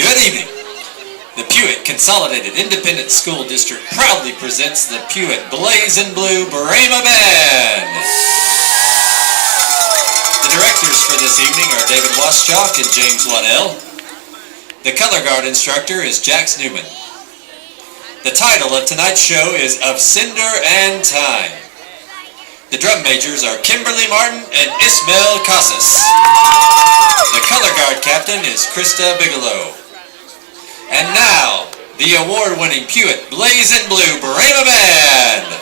Good evening. The Pewitt Consolidated Independent School District proudly presents the Pewitt Blaze and Blue Brahma Band. The The directors for this evening are David Waschak and James Waddell. The color guard instructor is Jax Newman. The title of tonight's show is Of Cinder and Time. The drum majors are Kimberly Martin and Ismael Casas. The color guard captain is Krista Bigelow. And now, the award-winning Pewitt Blazin' Blue Brahma Band.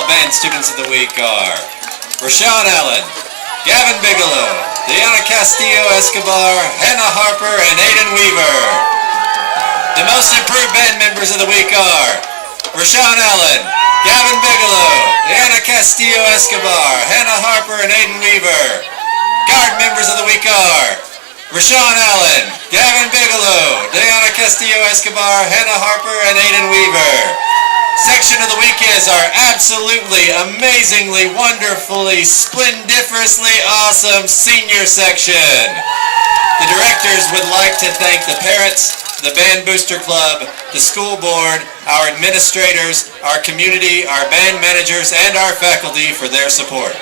Football Band Students of the Week are Rashawn Allen, Gavin Bigelow, Deanna Castillo Escobar, Hannah Harper, and Aiden Weaver. The Most Improved Band Members of the Week are Rashawn Allen, Gavin Bigelow, Deanna Castillo Escobar, Hannah Harper, and Aiden Weaver. Guard Members of the Week are Rashawn Allen, Gavin Bigelow, Deanna Castillo Escobar, Hannah Harper, and Aiden Weaver. Section of the week is our absolutely, amazingly, wonderfully, splendiferously awesome senior section. The directors would like to thank the parents, the Band Booster Club, the school board, our administrators, our community, our band managers, and our faculty for their support.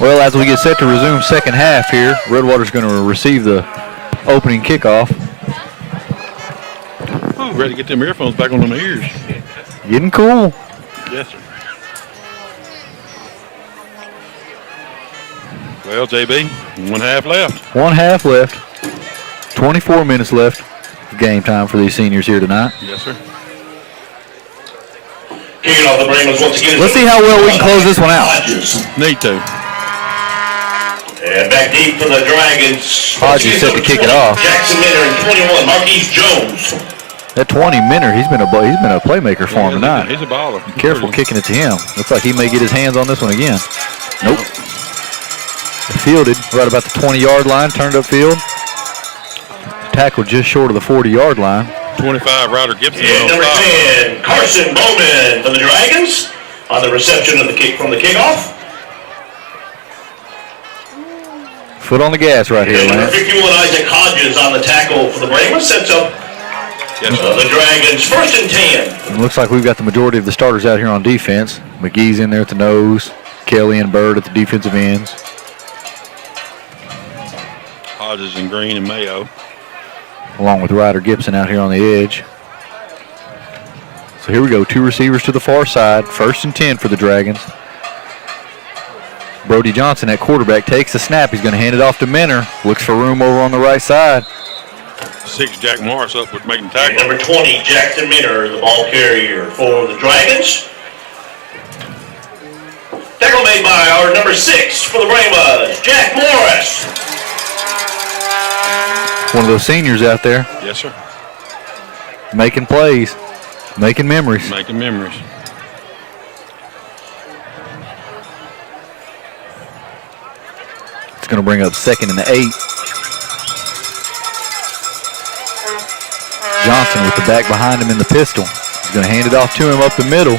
Well, as we get set to resume second half here, Redwater's going to receive the opening kickoff. Ooh, ready to get them earphones back on them ears. Getting cool. Yes, sir. Well, JB, 1/2 left. 1/2 left. 24 minutes left of game time for these seniors here tonight. Yes, sir. Kicking off the Brahmans once again. Let's see how well we can close this one out. Hodges. Need to. And back deep for the Dragons. Hodges set to kick it off. Jackson Minner and 21, Marquise Jones. That 20 Minner, he's been a playmaker for him tonight. He's a baller. Be careful kicking it to him. Looks like he may get his hands on this one again. Nope. Fielded right about the 20-yard line, turned up field. Tackled just short of the 40-yard line. 25, Ryder Gibson. And number 10, Carson Bowman for the Dragons on the reception of the kick from the kickoff. Foot on the gas right here, And number Lance. 51, Isaac Hodges on the tackle for the Brahmans. Sets up the Dragons 1st and 10. It looks like we've got the majority of the starters out here on defense. McGee's in there at the nose. Kelly and Bird at the defensive ends. Hodges and Green and Mayo. Along with Ryder Gibson out here on the edge. So here we go. 2 receivers to the far side. 1st and 10 for the Dragons. Brody Johnson at quarterback takes the snap. He's going to hand it off to Minner. Looks for room over on the right side. 6, Jack Morris up with making And tackle. number 20, Jackson Minner, the ball carrier for the Dragons. Tackle made by our number 6 for the Brahmas, Jack Morris. One of those seniors out there Yes, sir. making plays, making memories. Making memories. It's going to bring up 2nd and 8. Johnson with the back behind him in the pistol. He's going to hand it off to him up the middle.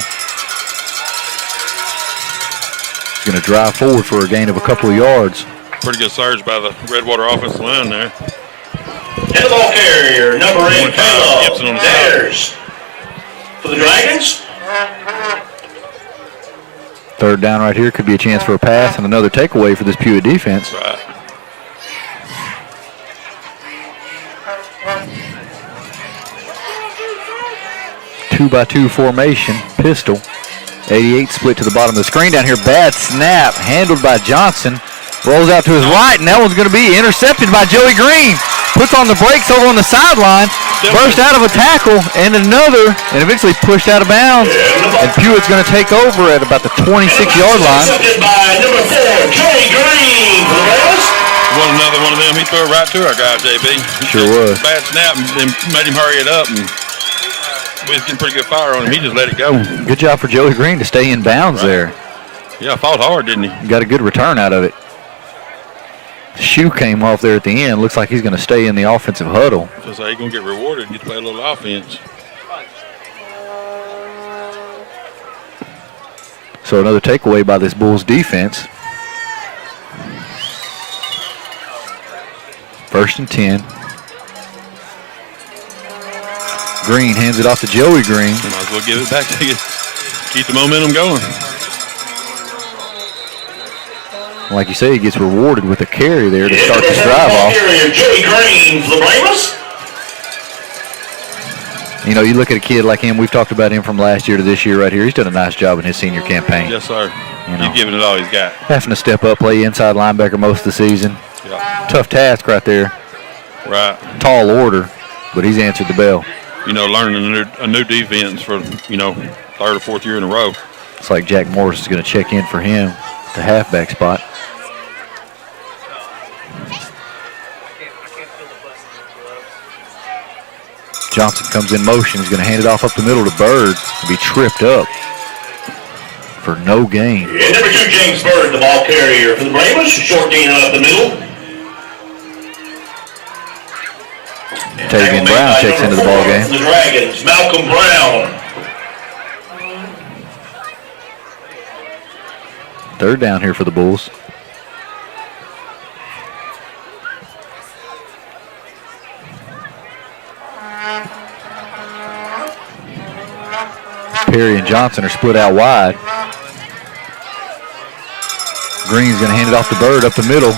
He's going to drive forward for a gain of a couple of yards. Pretty good surge by the Redwater offensive line there. And the ball carrier, number 8, Gibson on Caleb the side. Dares. For the Dragons, 3rd down right here. Could be a chance for a pass and another takeaway for this Pewitt defense. Right. Two-by-two formation, pistol. 88 split to the bottom of the screen down here. Bad snap, handled by Johnson. Rolls out to his right, and that one's going to be intercepted by Joey Green. Puts on the brakes over on the sideline, burst out of a tackle, and another, and eventually pushed out of bounds. And Pewitt's going to take over at about the 26-yard line. intercepted by number 4, Joey Green. For the Royals, Another one of them. He threw it right to our guy, JB. Sure was. Bad snap and made him hurry it up. And we was getting pretty good fire on him. He just let it go. Good job for Joey Green to stay in bounds there. Yeah, fought hard, didn't he? Got a good return out of it. Shoe came off there at the end. Looks like he's going to stay in the offensive huddle. So he's going to get rewarded and get to play a little offense. So another takeaway by this Bulls defense. 1st and 10. Green hands it off to Joey Green. Might as well give it back to you. Keep the momentum going. Like you say, he gets rewarded with a carry there to start this drive off. carrier, Joey Green for the Bramers. You know, you look at a kid like him, we've talked about him from last year to this year right here. He's done a nice job in his senior campaign. Yes, sir. You know, He's giving it all he's got. having to step up, play inside linebacker most of the season. Yeah. Tough task right there. Right. Tall order, but he's answered the bell. You know, learning a new defense for, 3rd or 4th year in a row. It's like Jack Morris is going to check in for him, the halfback spot. Johnson comes in motion. He's going to hand it off up the middle to Bird. He'll be tripped up for no gain. And number 2, James Bird, the ball carrier for the Bramers. Short gain up the middle. Tavian Brown checks into the ball game. The Dragons, Malcolm Brown. 3rd down here for the Bulls. Perry and Johnson are split out wide. Green's going to hand it off to Bird up the middle.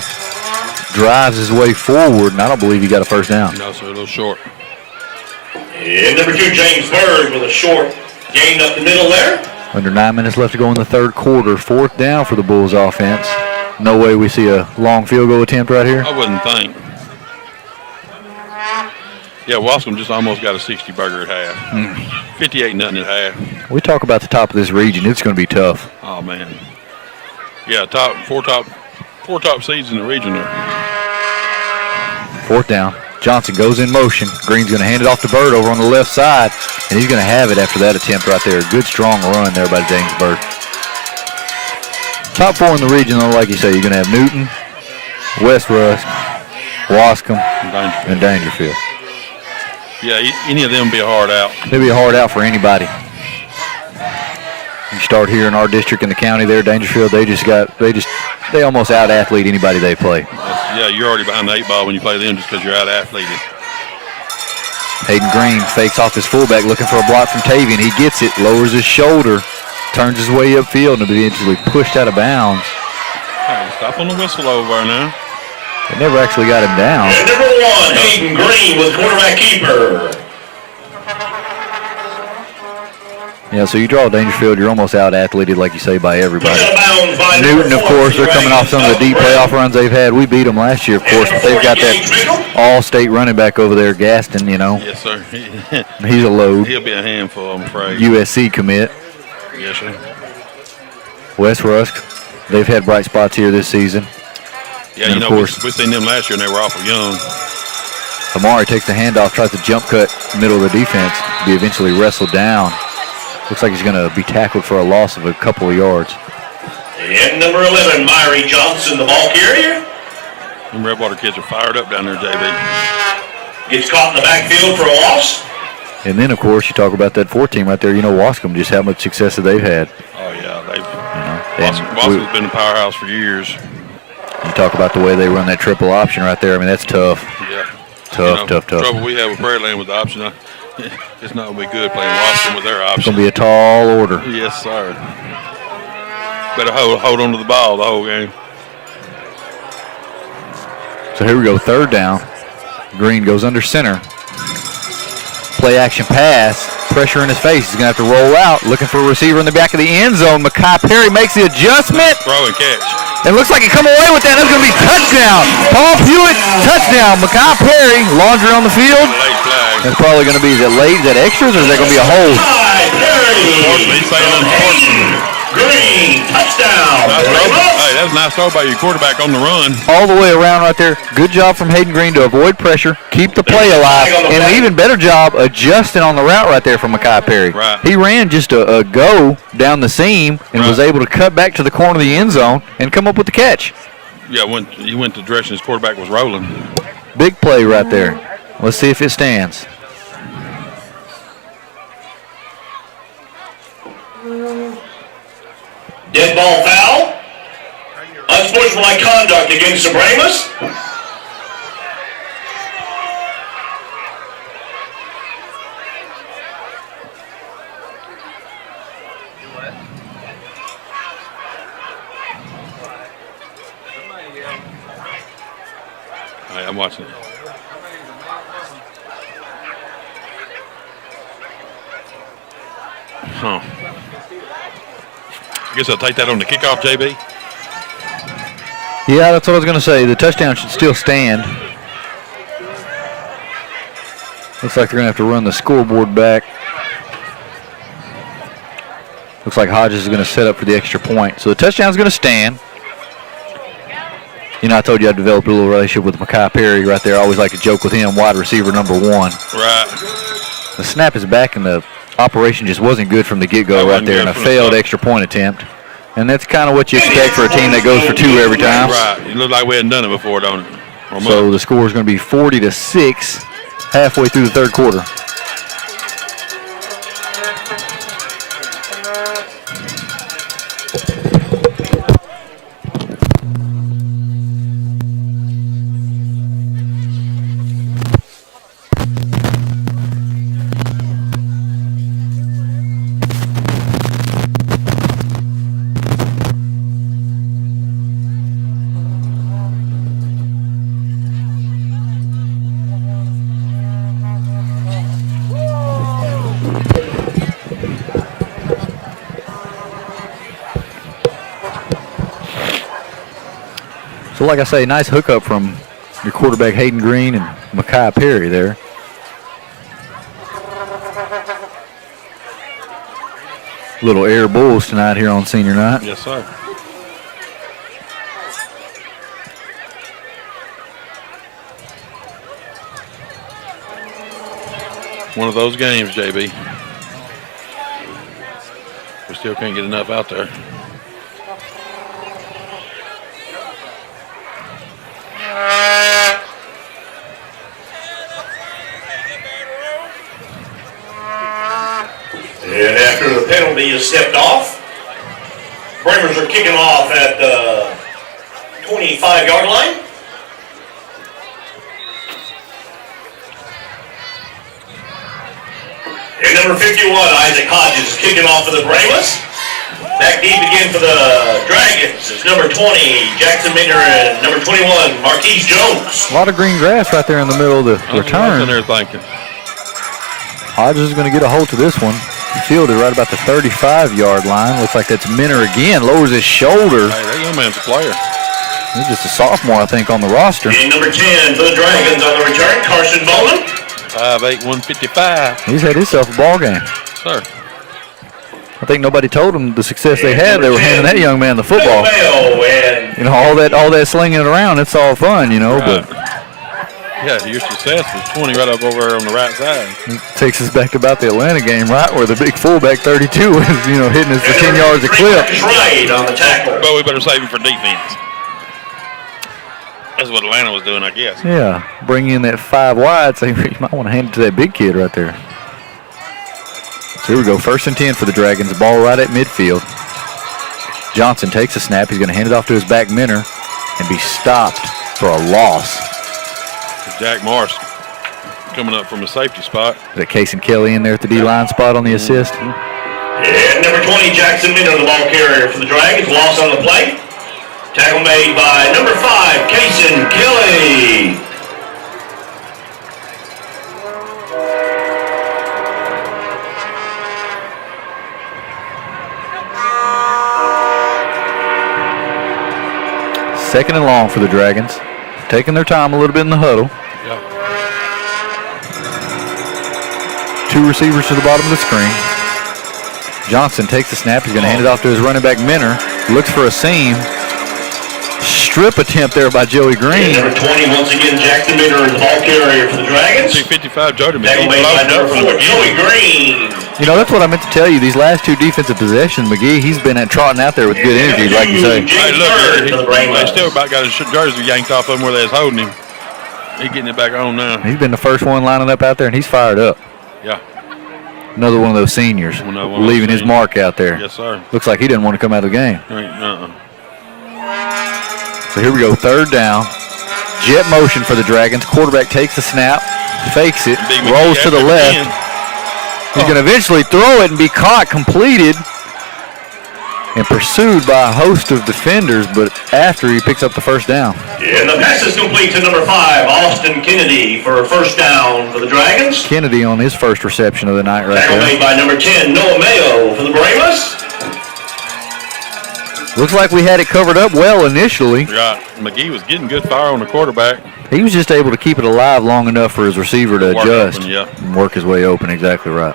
Drives his way forward, and I don't believe he got a 1st down. No, sir, a little short. And number 2, James Bird with a short gain up the middle there. Under 9 minutes left to go in the 3rd quarter. 4th down for the Bulls offense. No way we see a long field goal attempt right here. I wouldn't think. Yeah, Wascom just almost got a 60 burger at half. 58-0 at half. We talk about the top of this region. It's going to be tough. Oh, man. Yeah, four top seeds in the region there. 4th down. Johnson goes in motion. Green's going to hand it off to Bird over on the left side, and he's going to have it after that attempt right there. Good, strong run there by James Bird. Top 4 in the region, though, like you say, you're going to have Newton, West Rusk, Wascom, and Dangerfield. Yeah, any of them would be a hard out. It'll be a hard out for anybody. You start here in our district in the county there, Dangerfield, they almost out-athlete anybody they play. Yeah, you're already behind the 8 ball when you play them just because you're out-athleted. Hayden Green fakes off his fullback looking for a block from Tavian. He gets it, lowers his shoulder, turns his way upfield, and eventually pushed out of bounds. Hey, stop on the whistle over there now. They never actually got him down. And number 1, Hayden Green with quarterback keeper. Yeah, so you draw Dangerfield, you're almost out-athleted, like you say, by everybody. Out of bounds by Newton, number of 4, course, they're coming off some of the Dragons, deep playoff runs they've had. We beat them last year, of course, but they've got that all-state running back over there, Gaston, Yes, sir. He's a load. He'll be a handful, I'm afraid. USC commit. Yes, sir. West Rusk, they've had bright spots here this season. Yeah, and you of know, course, we seen them last year and they were awful young. Amari takes the handoff, tries to jump cut middle of the defense, be eventually wrestled down. Looks like he's going to be tackled for a loss of a couple of yards. And number 11, Myrie Johnson, the ball carrier. Them Redwater kids are fired up down there, JB. Gets caught in the backfield for a loss. And then, of course, you talk about that 4 team right there. You know, Wascom, just how much success that they've had. Oh, yeah. Wascom's been a powerhouse for years. You talk about the way they run that triple option right there. I mean, that's tough. Yeah. Tough. The trouble we have with Prairie Land with the option, it's not going to be good playing Wascom with their option. It's going to be a tall order. Yes, sir. Better hold on to the ball the whole game. So here we go, 3rd down. Green goes under center. Play action pass. Pressure in his face. He's going to have to roll out. Looking for a receiver in the back of the end zone. Makai Perry makes the adjustment. Throw and catch. It looks like he come away with that. That's going to be touchdown. Paul Pewitt, touchdown. Makai Perry, laundry on the field. Late flag. That's probably going to be, is that late? Is that extras or is that going to be a hold? Unfortunately, he's saying unfortunately. Green, touchdown. Hey, that was a nice throw by your quarterback on the run. All the way around right there. Good job from Hayden Green to avoid pressure, keep the play alive, and an even better job adjusting on the route right there from Makai Perry. Right. He ran just a go down the seam and was able to cut back to the corner of the end zone and come up with the catch. Yeah, he went the direction his quarterback was rolling. Big play right there. Let's see if it stands. Dead ball foul. Unsportsmanlike conduct against the Brahmas. Hey, I'm watching it. Huh. I guess I'll take that on the kickoff, JB. Yeah, that's what I was going to say. The touchdown should still stand. Looks like they're going to have to run the scoreboard back. Looks like Hodges is going to set up for the extra point. So the touchdown's going to stand. You know, I told you I developed a little relationship with Makai Perry right there. I always like to joke with him, wide receiver number 1. Right. The snap is back, and the operation just wasn't good from the get-go right there, and a failed extra point attempt. And that's kind of what you expect for a team that goes for 2 every time. Right. It looked like we hadn't done it before, don't it? So the score is going to be 40-6 halfway through the 3rd quarter. So like I say, nice hookup from your quarterback Hayden Green and Makai Perry there. Little Air Bulls tonight here on senior night. Yes, sir. One of those games, JB. We still can't get enough out there. And after the penalty is stepped off, Brahmers are kicking off at the 25-yard line. And number 51, Isaac Hodges, is kicking off for the Brahmas. Back deep again for the Dragons is number 20, Jackson Minger, and number 21, Marquise Jones. A lot of green grass right there in the middle of the return. There thinking. Hodges is going to get a hold to this one. Fielded right about the 35-yard line. Looks like that's Minner again. Lowers his shoulder. Hey, that young man's a player. He's just a sophomore, I think, on the roster. And number 10 for the Dragons on the return, Carson Bowman. 5'8", 155. He's had himself a ball game. Sir. I think nobody told him the success they had. They were handing that young man the football. You know, all that slinging it around, it's all fun, you know. Right. But Yeah, your success was 20 right up over on the right side. It takes us back to about the Atlanta game, right, where the big fullback 32 was, hitting us for 10 yards a clip. Right on the tackle. But we better save him for defense. That's what Atlanta was doing, I guess. Yeah, bring in that 5 wide, so you might want to hand it to that big kid right there. So here we go, 1st and 10 for the Dragons. The ball right at midfield. Johnson takes a snap. He's going to hand it off to his back Minner and be stopped for a loss. Jack Morris coming up from a safety spot. Is that Case and Kelly in there at the D-line spot on the assist? And number 20, Jackson Minner, the ball carrier for the Dragons. Loss on the play. Tackle made by number 5, Kaysen Kelly. Second and long for the Dragons. Taking their time a little bit in the huddle. Yeah. 2 receivers to the bottom of the screen. Johnson takes the snap. He's going to hand it off to his running back Minner. Looks for a seam. Strip attempt there by Joey Green. And number 20, once again, Jackson Minner, the ball carrier for the Dragons. 255, Jody Tackle made by number 4, Joey Green. That's what I meant to tell you. These last 2 defensive possessions, McGee, he's been trotting out there with good energy, like you say. Hey, look, they still about got his jersey yanked off of him where they was holding him. He's getting it back on now. He's been the first one lining up out there, and he's fired up. Yeah. Another one of those seniors leaving his mark out there. Yes, sir. Looks like he didn't want to come out of the game. Uh-uh. So here we go, 3rd down. Jet motion for the Dragons. Quarterback takes the snap, fakes it, rolls to the left. He's going to eventually throw it and be caught, completed, and pursued by a host of defenders, but after he picks up the 1st down. And the pass is complete to number 5, Austin Kennedy, for a 1st down for the Dragons. Kennedy on his first reception of the night right Tackle there. made by number 10, Noah Mayo for the Braves. Looks like we had it covered up well initially. Right. McGee was getting good fire on the quarterback. He was just able to keep it alive long enough for his receiver to adjust and work his way open. Exactly right.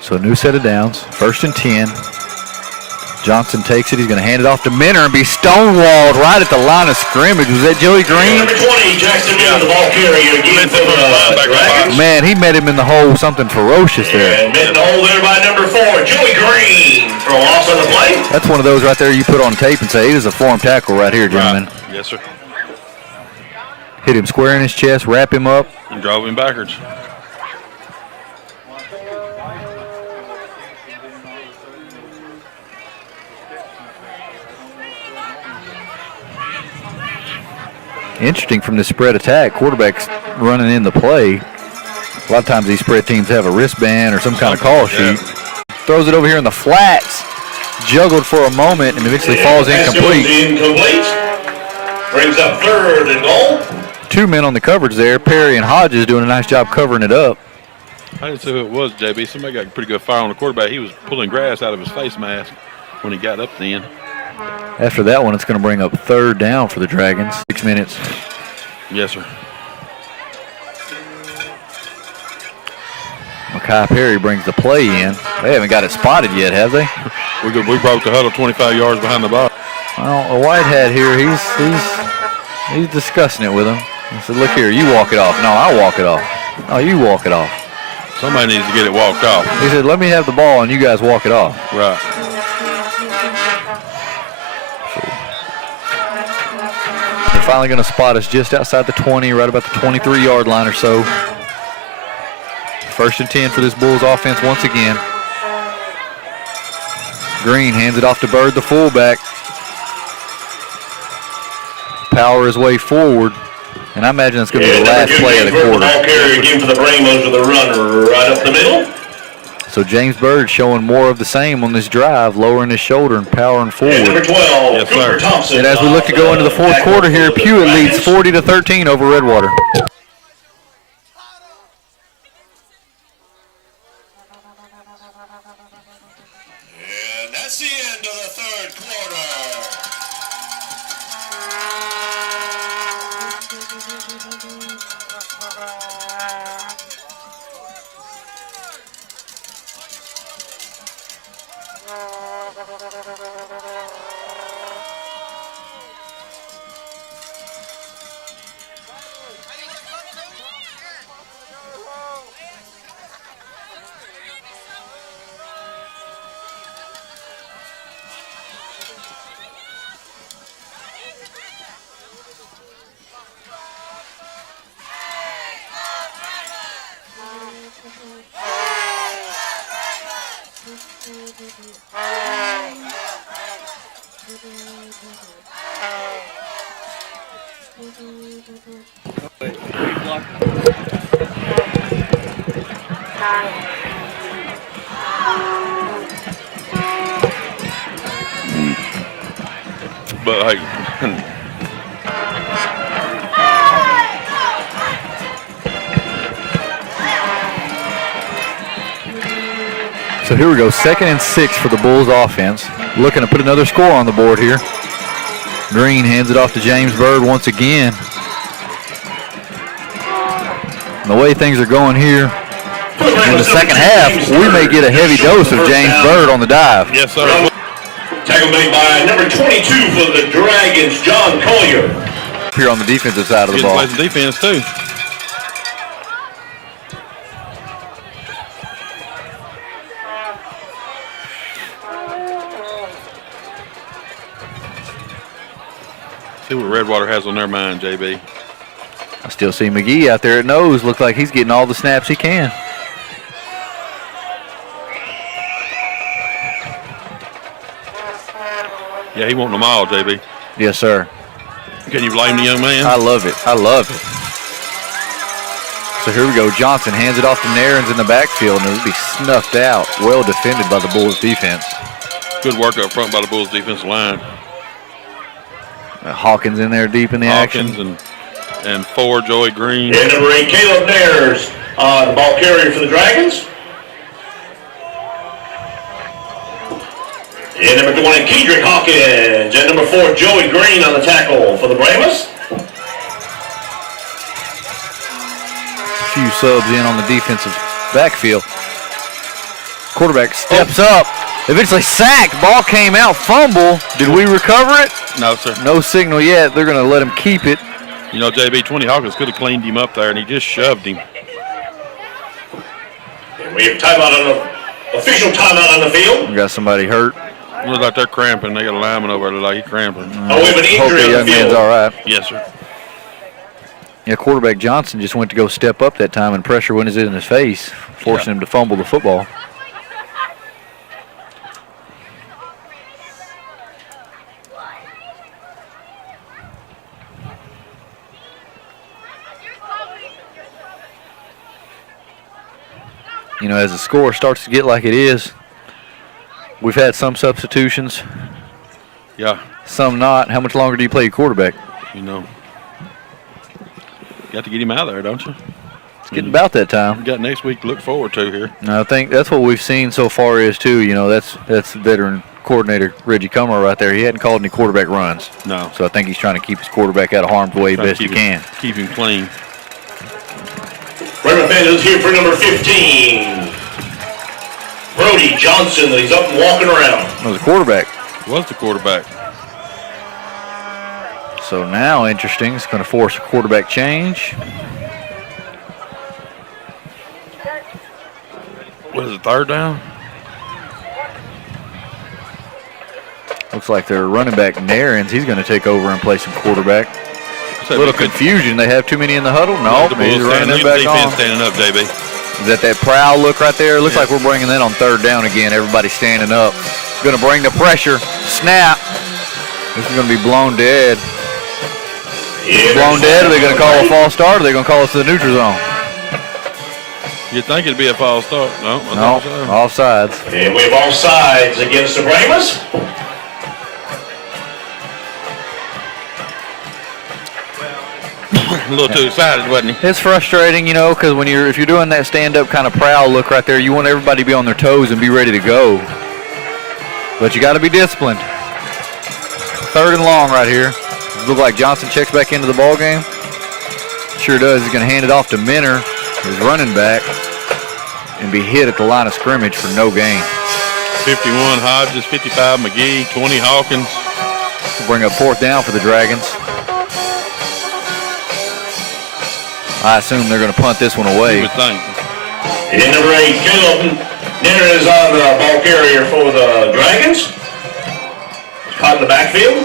So a new set of downs. 1st and 10. Johnson takes it. He's going to hand it off to Minner and be stonewalled right at the line of scrimmage. Was that Joey Green? Number 20, Jackson Minner, the ball carrier again for the Dragons. Man, he met him in the hole, something ferocious there. And met in the hole there by number 4, Joey Green, for a loss on the play. That's one of those right there you put on tape and say, it is a form tackle right here, gentlemen. Right. Yes, sir. Hit him square in his chest, wrap him up. And drove him backwards. Interesting from the spread attack. Quarterback's running in the play. A lot of times these spread teams have a wristband or some kind of call sheet. Throws it over here in the flats. Juggled for a moment and eventually falls incomplete. Brings up 3rd and goal. 2 men on the coverage there. Perry and Hodges doing a nice job covering it up. I didn't see who it was, JB. Somebody got pretty good fire on the quarterback. He was pulling grass out of his face mask when he got up then. After that one, it's going to bring up 3rd down for the Dragons. 6 minutes. Yes, sir. Makai Perry brings the play in. They haven't got it spotted yet, have they? We broke the huddle 25 yards behind the ball. Well, a white hat here, he's discussing it with him. He said, look here, you walk it off. No, I'll walk it off. No, you walk it off. Somebody needs to get it walked off. He said, let me have the ball and you guys walk it off. Right. They're finally going to spot us just outside the 20, right about the 23-yard line or so. 1st and 10 for this Bulls offense once again. Green hands it off to Bird, the fullback. Power his way forward, and I imagine it's going to be the last play of the quarter. Ball carrier again for the Bramos with a runner right up the middle. So James Bird showing more of the same on this drive, lowering his shoulder and powering forward. And number 12, yes, Cooper Thompson. And as we look to go into the 4th quarter here, Pewitt leads 40-13 over Redwater. And that's the end of the 3rd quarter. But hey, So here we go, 2nd and 6 for the Bulls offense. Looking to put another score on the board here. Green hands it off to James Bird once again. And the way things are going here in the second half, we may get a heavy dose of James Bird on the dive. yes, sir. Tackle made by number 22 for the Dragons, John Collier. Here on the defensive side of the Getting ball. play some defense too. See what Redwater has on their mind, JB. I still see McGee out there at nose. Looks like he's getting all the snaps he can. Yeah, he wanting them all, JB. Yes, sir. Can you blame the young man? I love it. I love it. So here we go. Johnson hands it off to Narins in the backfield, and it'll be snuffed out. Well defended by the Bulls defense. Good work up front by the Bulls defensive line. Hawkins in there deep in the action. Hawkins and Ford, Joey Green. And number 8, Caleb Nares, the ball carrier for the Dragons. And number 20, Kedrick Hawkins. And number 4, Joey Green on the tackle for the Brahmas. Few subs in on the defensive backfield. Quarterback steps up. Eventually sacked. Ball came out. Fumble. Did we recover it? No, sir. No signal yet. They're going to let him keep it. You know, JB, 20 Hawkins could have cleaned him up there, and he just shoved him. And we have timeout on the official timeout on the field. We got somebody hurt. Looks like they're cramping. They got a lineman over there like he's cramping. Oh, we have an Hope injury the on the young man's field. all right. Yes, sir. Yeah, quarterback Johnson just went to go step up that time, and pressure went in his face, forcing him to fumble the football. You know, as the score starts to get like it is, we've had some substitutions, Yeah, some not. How much longer do you play your quarterback? you know. Got to get him out of there, don't you? It's getting about that time. We got next week to look forward to here. And I think that's what we've seen so far is, too, you know, that's veteran coordinator Reggie Comer right there. He hadn't called any quarterback runs. No. So I think he's trying to keep his quarterback out of harm's way Trying to best he keep can. Keep him clean. Brahma fans here for number 15, Brody Johnson. He's up and walking around. That was a quarterback. Was the quarterback. So now, interesting, it's going to force a quarterback change. What is it, third down? Looks like their running back, Narins, he's going to take over and play some quarterback. A So little we could- confusion. They have too many in the huddle? No, the he's Bulls running standing, them the back defense on. standing up, JB. Is that prowl look right there? It looks Yeah. like we're bringing that on third down again. Everybody standing up. Going to bring the pressure. Snap. This is going to be blown dead. Blown dead. Are they going to call a false start, or are they going to call us to the neutral zone? You'd think it'd be a false start. No, I No, thought so. offsides. And we have all sides against the Brahmas. A little too excited, wasn't he? It's frustrating, you know, because if you're doing that stand-up kind of prowl look right there, you want everybody to be on their toes and be ready to go. But you got to be disciplined. Third and long right here. Look like Johnson checks back into the ball game. Sure does. He's going to hand it off to Minner, his running back, and be hit at the line of scrimmage for no gain. 51 Hodges, 55 McGee, 20 Hawkins. To bring up fourth down for the Dragons. I assume they're going to punt this one You away. would think. And number 8, Caleb Nenner is on the ball carrier for the Dragons. Caught in the backfield.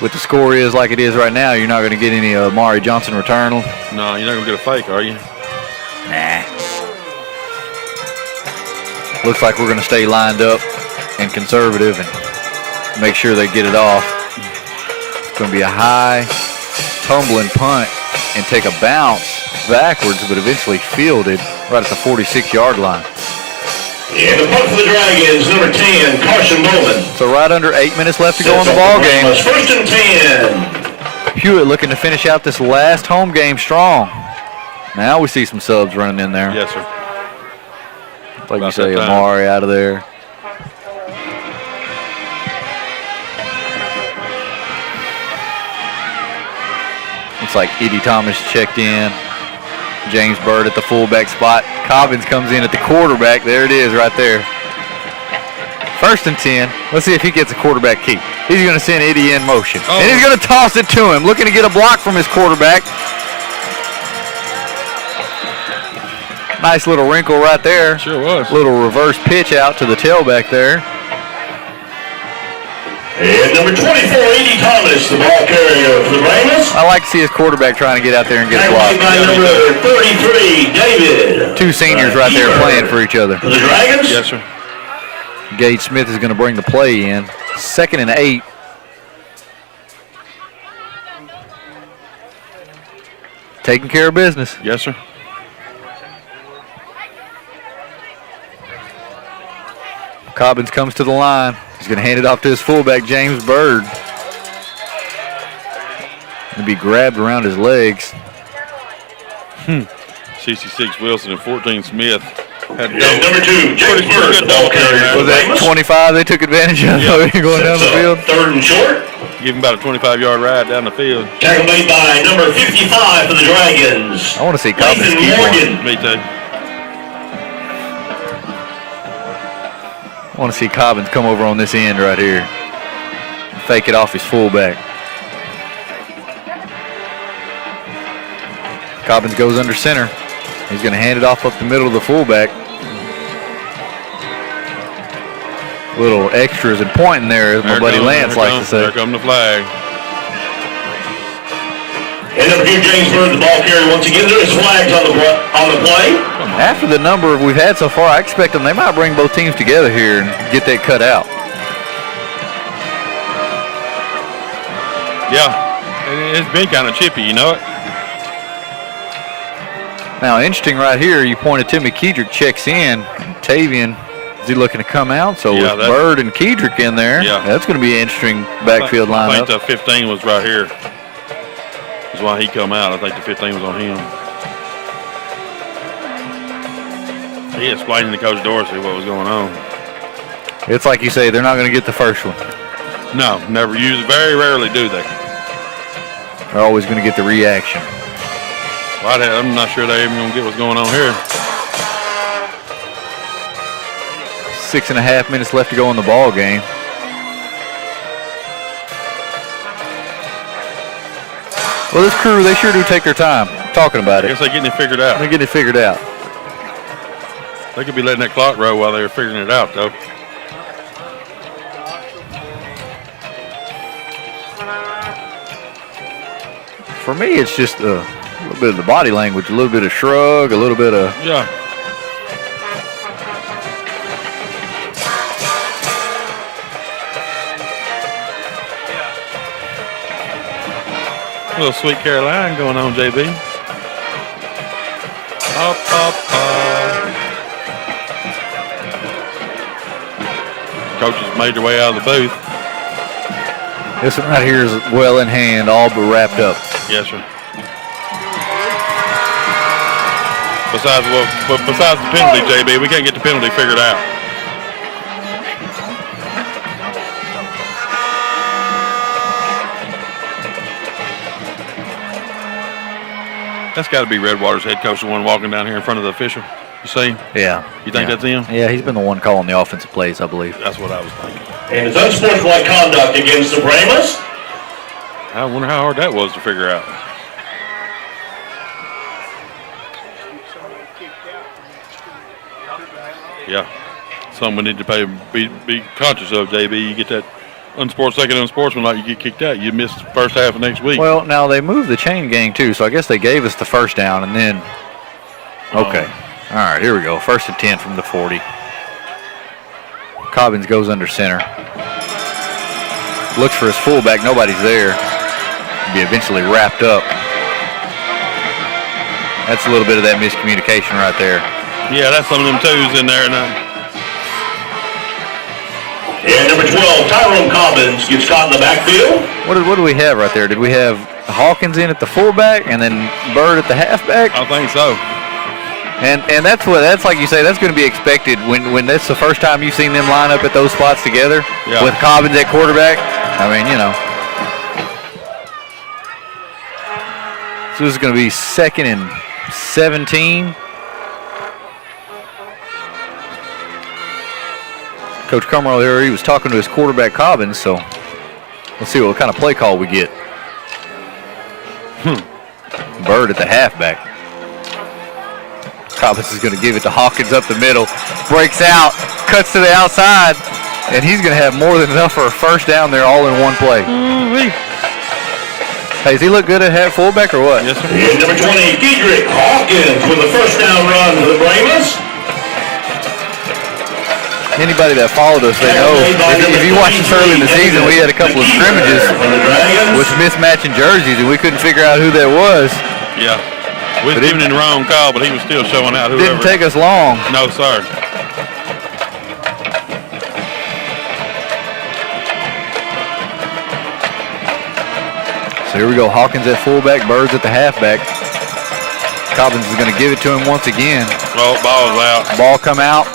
With the score is like it is right now, you're not going to get any Amari Johnson return. No, you're not going to get a fake, are you? Nah. Looks like we're going to stay lined up and conservative and make sure they get it off. It's going to be a high tumbling punt and take a bounce backwards, but eventually fielded right at the 46-yard line. And the punt for the Dragons, number 10, Carson Bowman. So right under 8 minutes left to go in the ball game. First and 10. Pewitt looking to finish out this last home game strong. Now we see some subs running in there. Yes, sir. Like you say, Amari out of there. Looks like Eddie Thomas checked in. James Bird at the fullback spot. Cobbins comes in at the quarterback. There it is right there. First and 10. Let's see if he gets a quarterback keep. He's going to send Eddie in motion. Oh. And he's going to toss it to him, looking to get a block from his quarterback. Nice little wrinkle right there. Sure was. Little reverse pitch out to the tailback there. And number 24, Eddie Thomas, the ball carrier for the Brahmas. I like to see his quarterback trying to get out there and get a block. By number 33, David. Two seniors right there playing for each other. For the Dragons. Yes, sir. Gage Smith is going to bring the play in. 2nd and 8. Taking care of business. Yes, sir. Cobbins comes to the line. He's going to hand it off to his fullback, James Bird. Going to be grabbed around his legs. 66 Wilson and 14 Smith. Had Number 2, James Bird, the ball carrier. Was that 25 they took advantage of? Yeah. Going down the field? 3rd and short. Give him about a 25-yard ride down the field. Tackle made by number 55 for the Dragons. I want to see Cobbins Nathan keep Morgan. one. Me too. I want to see Cobbins come over on this end right here. Fake it off his fullback. Cobbins goes under center. He's going to hand it off up the middle of the fullback. Little extras and pointing there, as my buddy Lance likes to say. There comes the flag. And number 2, James Bird, the ball carrier. Once again, there is flags on the play. After the number we've had so far, I expect them. They might bring both teams together here and get that cut out. Yeah, it's been kind of chippy, you know it. Now, interesting right here, you pointed to McKeedrick checks in. Tavian, is he looking to come out? So Yeah, with Bird and Keedrick in there, Yeah. that's going to be an interesting backfield I lineup. think the 15 was right here. That's why he come out. I think the 15 was on him. He explained to Coach Dorsey what was going on. It's like you say, they're not going to get the first one. No, never use it. Very rarely do they. They're always going to get the reaction. Well, I'm not sure they're even going to get what's going on here. 6.5 minutes left to go in the ball game. Well, this crew, they sure do take their time talking about I it. guess they're getting it figured out. They're getting it figured out. They could be letting that clock roll while they're figuring it out, though. For me, it's just a little bit of the body language, a little bit of shrug, a little bit of... Yeah. A little Sweet Caroline going on, JB. Up, up, up. Coaches made their way out of the booth. This one right here is well in hand, all but wrapped up. Yes, sir. Besides the penalty, JB, we can't get the penalty figured out. That's got to be Redwater's head coach, the one walking down here in front of the official. You see? Yeah. You think that's him? Yeah, he's been the one calling the offensive plays, I believe. That's what I was thinking. And it's unsportsmanlike conduct against the Brahmas. I wonder how hard that was to figure out. Yeah, something we need to be conscious of, JB. You get that second unsportsmanlike, you get kicked out. You miss the first half of next week. Well, now they moved the chain gang too, so I guess they gave us the first down and then. Okay. All right, here we go. 1st and 10 from the 40. Cobbins goes under center. Looks for his fullback. Nobody's there. Be eventually wrapped up. That's a little bit of that miscommunication right there. Yeah, that's some of them twos in there. And number 12, Tyrone Cobbins gets caught in the backfield. What do we have right there? Did we have Hawkins in at the fullback and then Bird at the halfback? I think so. And that's like you say, that's going to be expected when that's the first time you've seen them line up at those spots together with Cobbins at quarterback. I mean, you know. So this is going to be 2nd and 17. Coach Cummerl here, he was talking to his quarterback Cobbins, so let's see what kind of play call we get. Bird at the halfback. Cobbins is going to give it to Hawkins up the middle. Breaks out, cuts to the outside, and he's going to have more than enough for a first down there all in one play. Hey, does he look good at half fullback or what? Yes, sir. And number 20, Kedrick Hawkins with a first down run for the Brahmas. Anybody that followed us, they know. If you watched us early in the season, we had a couple of scrimmages with mismatching jerseys, and we couldn't figure out who that was. Yeah. We was giving him the wrong call, but he was still showing out whoever. Didn't take us long. No, sir. So here we go. Hawkins at fullback, Birds at the halfback. Cobbins is going to give it to him once again. Oh, ball's out. Ball come out.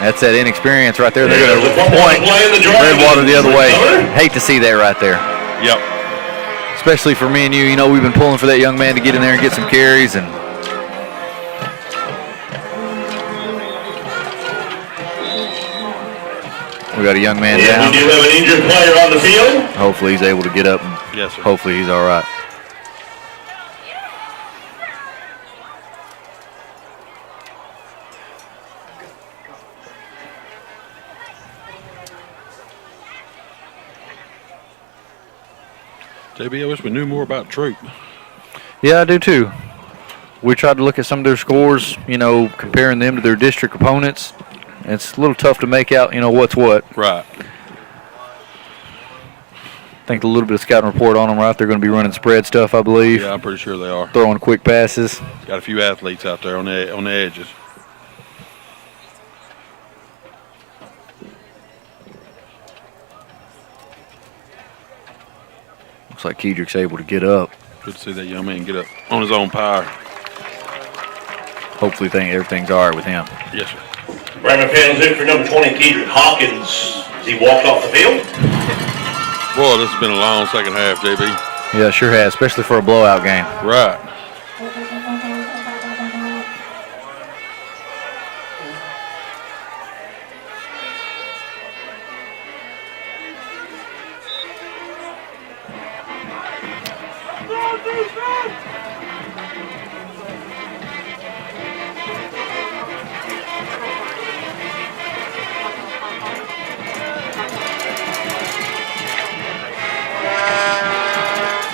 That's that inexperience right there. They're going to point Redwater the other way. Hate to see that right there. Yep. Especially for me and you. You know, we've been pulling for that young man to get in there and get some carries. And we got a young man down. We do have an injured player on the field. Hopefully he's able to get up. And yes, sir. Hopefully he's all right. JB, I wish we knew more about Troop. Yeah, I do too. We tried to look at some of their scores, you know, comparing them to their district opponents. It's a little tough to make out, you know, what's what. Right. I think a little bit of scouting report on them, right? They're going to be running spread stuff, I believe. Yeah, I'm pretty sure they are. Throwing quick passes. Got a few athletes out there on the edges. Looks like Kedrick's able to get up. Good to see that young man get up on his own power. Hopefully everything's all right with him. Yes, sir. Brahma fans in for number 20, Kedrick Hawkins. As he walked off the field. Boy, this has been a long second half, JB. Yeah, sure has, especially for a blowout game. Right.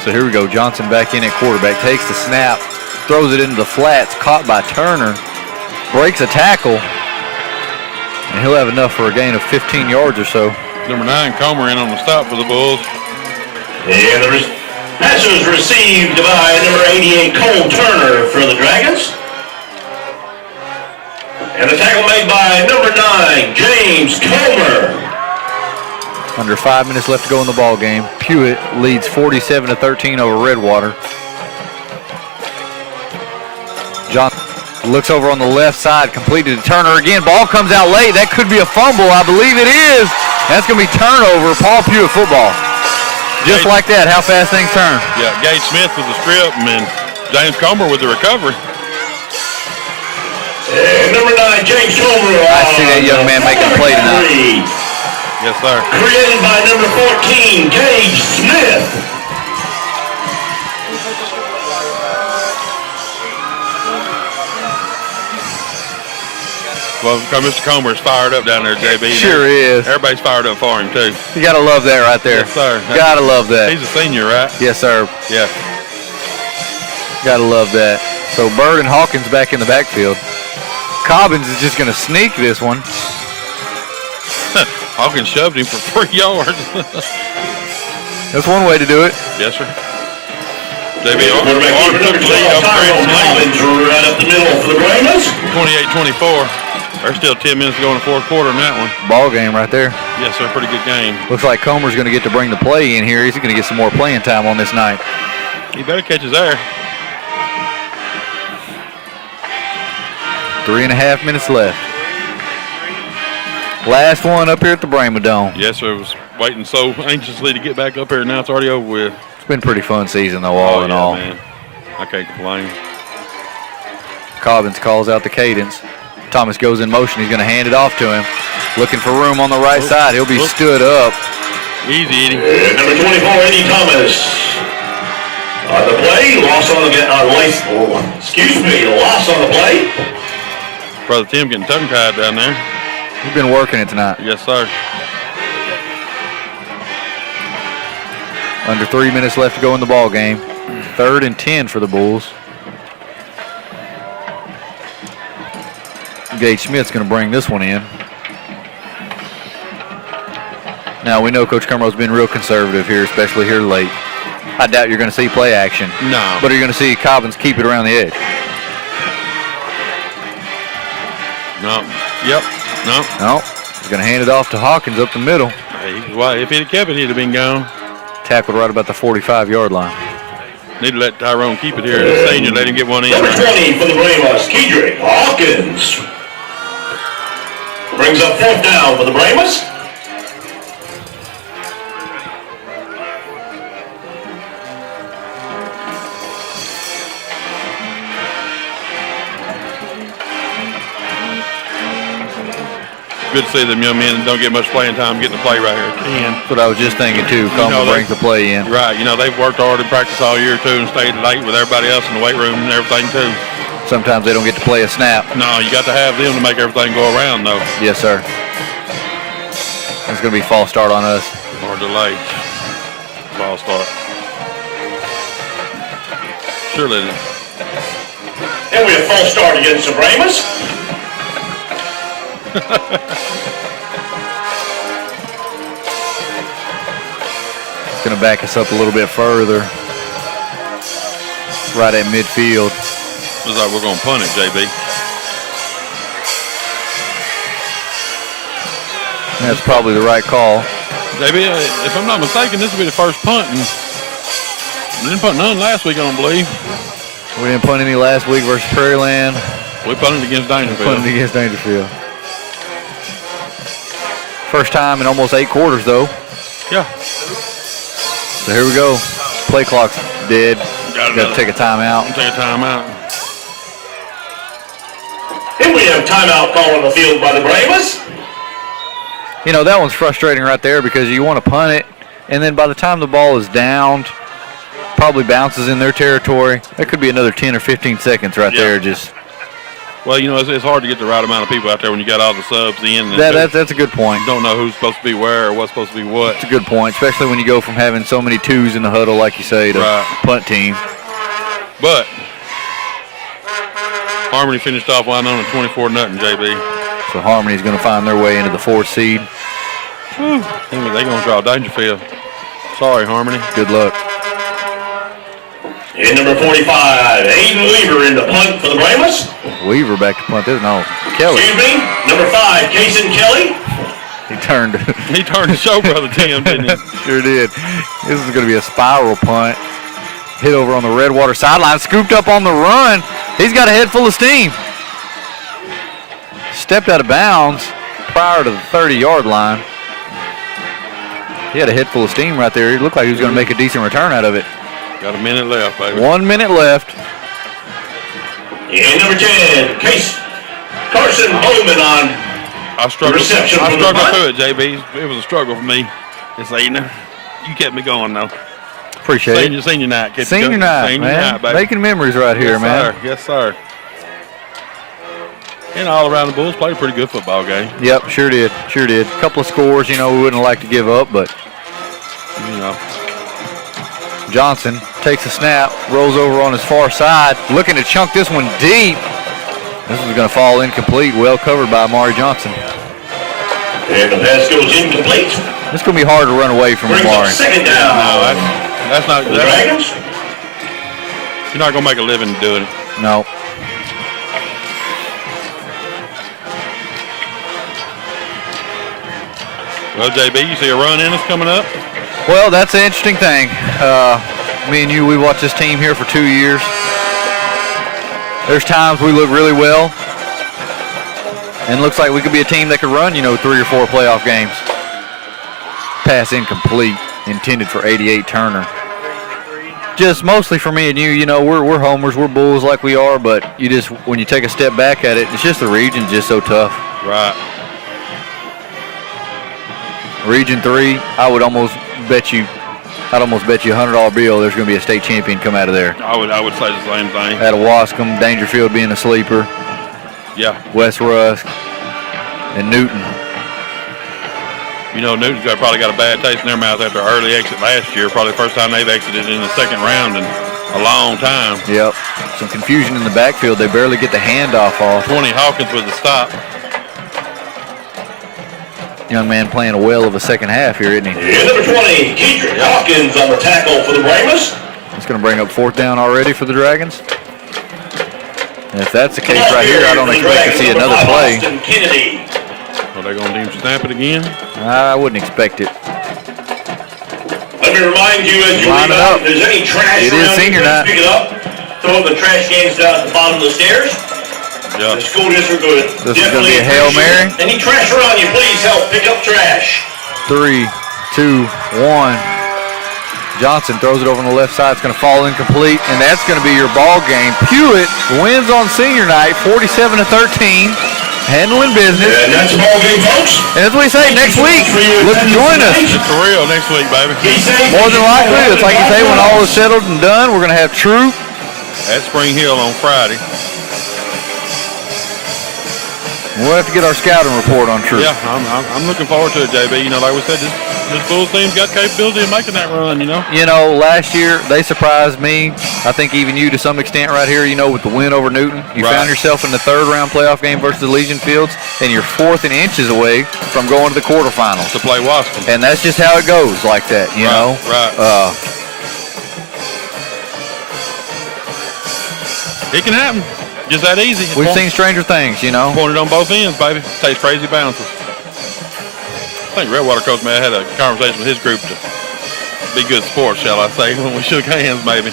So here we go. Johnson back in at quarterback. Takes the snap. Throws it into the flats. Caught by Turner. Breaks a tackle. And he'll have enough for a gain of 15 yards or so. Number 9, Comer in on the stop for the Bulls. And the pass was received by number 88, Cole Turner for the Dragons. And the tackle made by number 9, James Comer. Under 5 minutes left to go in the ball game. Pewitt leads 47-13 over Redwater. John looks over on the left side, completed to Turner again. Ball comes out late. That could be a fumble. I believe it is. That's going to be turnover. Paul Pewitt football. Just like that, how fast things turn. Yeah, Gage Smith with the strip and James Comer with the recovery. And number 9, James Comer. I see that young man making a play tonight. Yes, sir. Created by number 14, Gage Smith. Well, Mr. Comer is fired up down there, JB. Sure is. Everybody's fired up for him, too. You got to love that right there. Yes, sir. Got to love that. He's a senior, right? Yes, sir. Yeah. Got to love that. So Bird and Hawkins back in the backfield. Cobbins is just going to sneak this one. Hawkins shoved him for 3 yards. That's one way to do it. Yes, sir. JB Quarterback keeper number 12, Tyrone Collins, right up the middle for the Brahmas. 28-24. There's still 10 minutes to go in the fourth quarter in that one. Ball game right there. Yes, sir. Pretty good game. Looks like Comer's going to get to bring the play in here. He's going to get some more playing time on this night. He better catch his there. 3.5 minutes left. Last one up here at the Brahma Dome. Yes, sir. Was waiting so anxiously to get back up here. Now it's already over with. It's been a pretty fun season, though, all in all. Man. I can't complain. Cobbins calls out the cadence. Thomas goes in motion. He's going to hand it off to him. Looking for room on the right side. He'll be stood up. Easy, Eddie. Number 24, Eddie Thomas. The play, loss on the loss on the play. Brother Tim getting tongue-tied down there. He's been working it tonight. Yes, sir. Under 3 minutes left to go in the ball game. 3rd and 10 for the Bulls. Gage Smith's going to bring this one in. Now, we know Coach Cumro's been real conservative here, especially here late. I doubt you're going to see play action. No. But you're going to see Cobbins keep it around the edge. No. Yep. No. No. He's going to hand it off to Hawkins up the middle. Hey, if he'd have kept it, he'd have been gone. Tackled right about the 45-yard line. Need to let Tyrone keep it here. The senior, let him get one in. Number 20 for the Brahmas, Kedrick Hawkins. Brings up 4th down for the Brahmas. Good to see them young men don't get much playing time getting to play right here. That's what I was just thinking, too. Comer brings the play in. Right. You know, they've worked hard in practice all year, too, and stayed late with everybody else in the weight room and everything, too. Sometimes they don't get to play a snap. No, you got to have them to make everything go around, though. Yes, sir. It's going to be false start on us. Or delay. False start. Surely. And we have false start against the Brahmas. It's going to back us up a little bit further. Right at midfield. Looks like we're going to punt it, JB. That's probably the right call. JB, if I'm not mistaken, this will be the first punt. And we didn't punt none last week, I don't believe. We didn't punt any last week versus Prairieland. We punted against Dangerfield. Punted against Dangerfield. First time in almost 8 quarters, though. Yeah. So here we go. Play clock's dead. Got to take a timeout. Take a timeout. And we have timeout call on the field by the Brahmas. You know, that one's frustrating right there because you want to punt it, and then by the time the ball is downed, probably bounces in their territory. That could be another 10 or 15 seconds right there. Just. Well, you know, it's hard to get the right amount of people out there when you got all the subs in. That's a good point. You don't know who's supposed to be where or what's supposed to be what. It's a good point, especially when you go from having so many twos in the huddle, like you say, to punt team. But Harmony finished off Winona 24-0, JB. So Harmony's going to find their way into the 4th seed. They're going to draw Dangerfield. Sorry, Harmony. Good luck. And number 45, Aiden Weaver in the punt for the Brahmas. Weaver back to punt this. No, Kelly. Excuse me, number 5, Kason Kelly. He turned to show Brother Tim, didn't he? Sure did. This is going to be a spiral punt. Hit over on the Redwater sideline. Scooped up on the run. He's got a head full of steam. Stepped out of bounds prior to the 30-yard line. He had a head full of steam right there. It looked like he was going to make a decent return out of it. Got a minute left, baby. 1 minute left. And number 10, Carson Bowman on the reception. I struggled through it, JB. It was a struggle for me this evening. You kept me going, though. Appreciate it. Senior night. Senior night, man. Making memories right here, man. Sir. Yes, sir. And all around the Bulls played a pretty good football game. Yep, sure did. Sure did. A couple of scores, you know, we wouldn't like to give up, but, you know. Johnson takes a snap, rolls over on his far side, looking to chunk this one deep. This is going to fall incomplete, well covered by Amari Johnson. And the pass goes incomplete. It's going to be hard to run away from Brings up Amari. second down. No, that's not. The Dragons. You're not going to make a living doing it. No. Well, JB, you see a run in that's coming up? Well, that's an interesting thing. Me and you, we watched this team here for 2 years. There's times we look really well, and it looks like we could be a team that could run, 3 or 4 playoff games. Pass incomplete, intended for 88 Turner. Just mostly for me and you, we're homers, we're bulls like we are, but when you take a step back at it, it's just the region's just so tough. Right. Region 3, I'd almost bet you a $100 bill there's going to be a state champion come out of there. I would say the same thing. Out of Wascom, Dangerfield being a sleeper. Yeah. West Rusk, and Newton. Newton's probably got a bad taste in their mouth after early exit last year. Probably the first time they've exited in the second round in a long time. Yep. Some confusion in the backfield. They barely get the handoff off. 20 Hawkins with the stop. Young man playing a whale of a second half here, isn't he? Yeah, number 20, Keegan Hawkins on the tackle for the Brahmas. It's going to bring up 4th down already for the Dragons. And if that's the case right here, I don't expect to see another play. Kennedy. Are they going to snap it again? I wouldn't expect it. Let me remind you as you Line leave it out, up. if there's any trash It is around, senior you night. please pick it up. Throw the trash cans down at the bottom of the stairs. Yeah. The school district would This is going to be a Hail Mary. Any trash around you, please help pick up trash. 3, 2, 1. Johnson throws it over on the left side. It's going to fall incomplete, and that's going to be your ball game. Pewitt wins on senior night, 47-13, handling business. And that's the ball game, folks. And as we say, next week, look to join us. It's for real next week, baby. More than likely, it's like you say, when all is settled and done, we're going to have Troop. At Spring Hill on Friday. We'll have to get our scouting report on Troop. Yeah, I'm looking forward to it, JB. Like we said, this Bulls team's got capability of making that run, Last year, they surprised me. I think even you to some extent right here, with the win over Newton. You Right. found yourself in the 3rd-round playoff game versus the Legion Fields, and you're 4th and inches away from going to the quarterfinals. to play Wascom. And that's just how it goes like that, you know? Right. It can happen. Just that easy. It's We've seen stranger things, pointed on both ends, baby. Takes crazy bounces. I think Redwater coach may have had a conversation with his group to be good sports, shall I say, when we shook hands, maybe.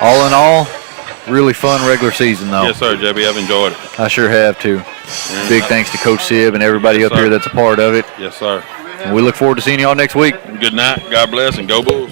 All in all, really fun regular season, though. Yes, sir, JB. I've enjoyed it. I sure have, too. Big thanks to Coach Sib and everybody Yes, up here sir. that's a part of it. Yes, sir. And we look forward to seeing y'all next week. Good night. God bless, and go Bulls.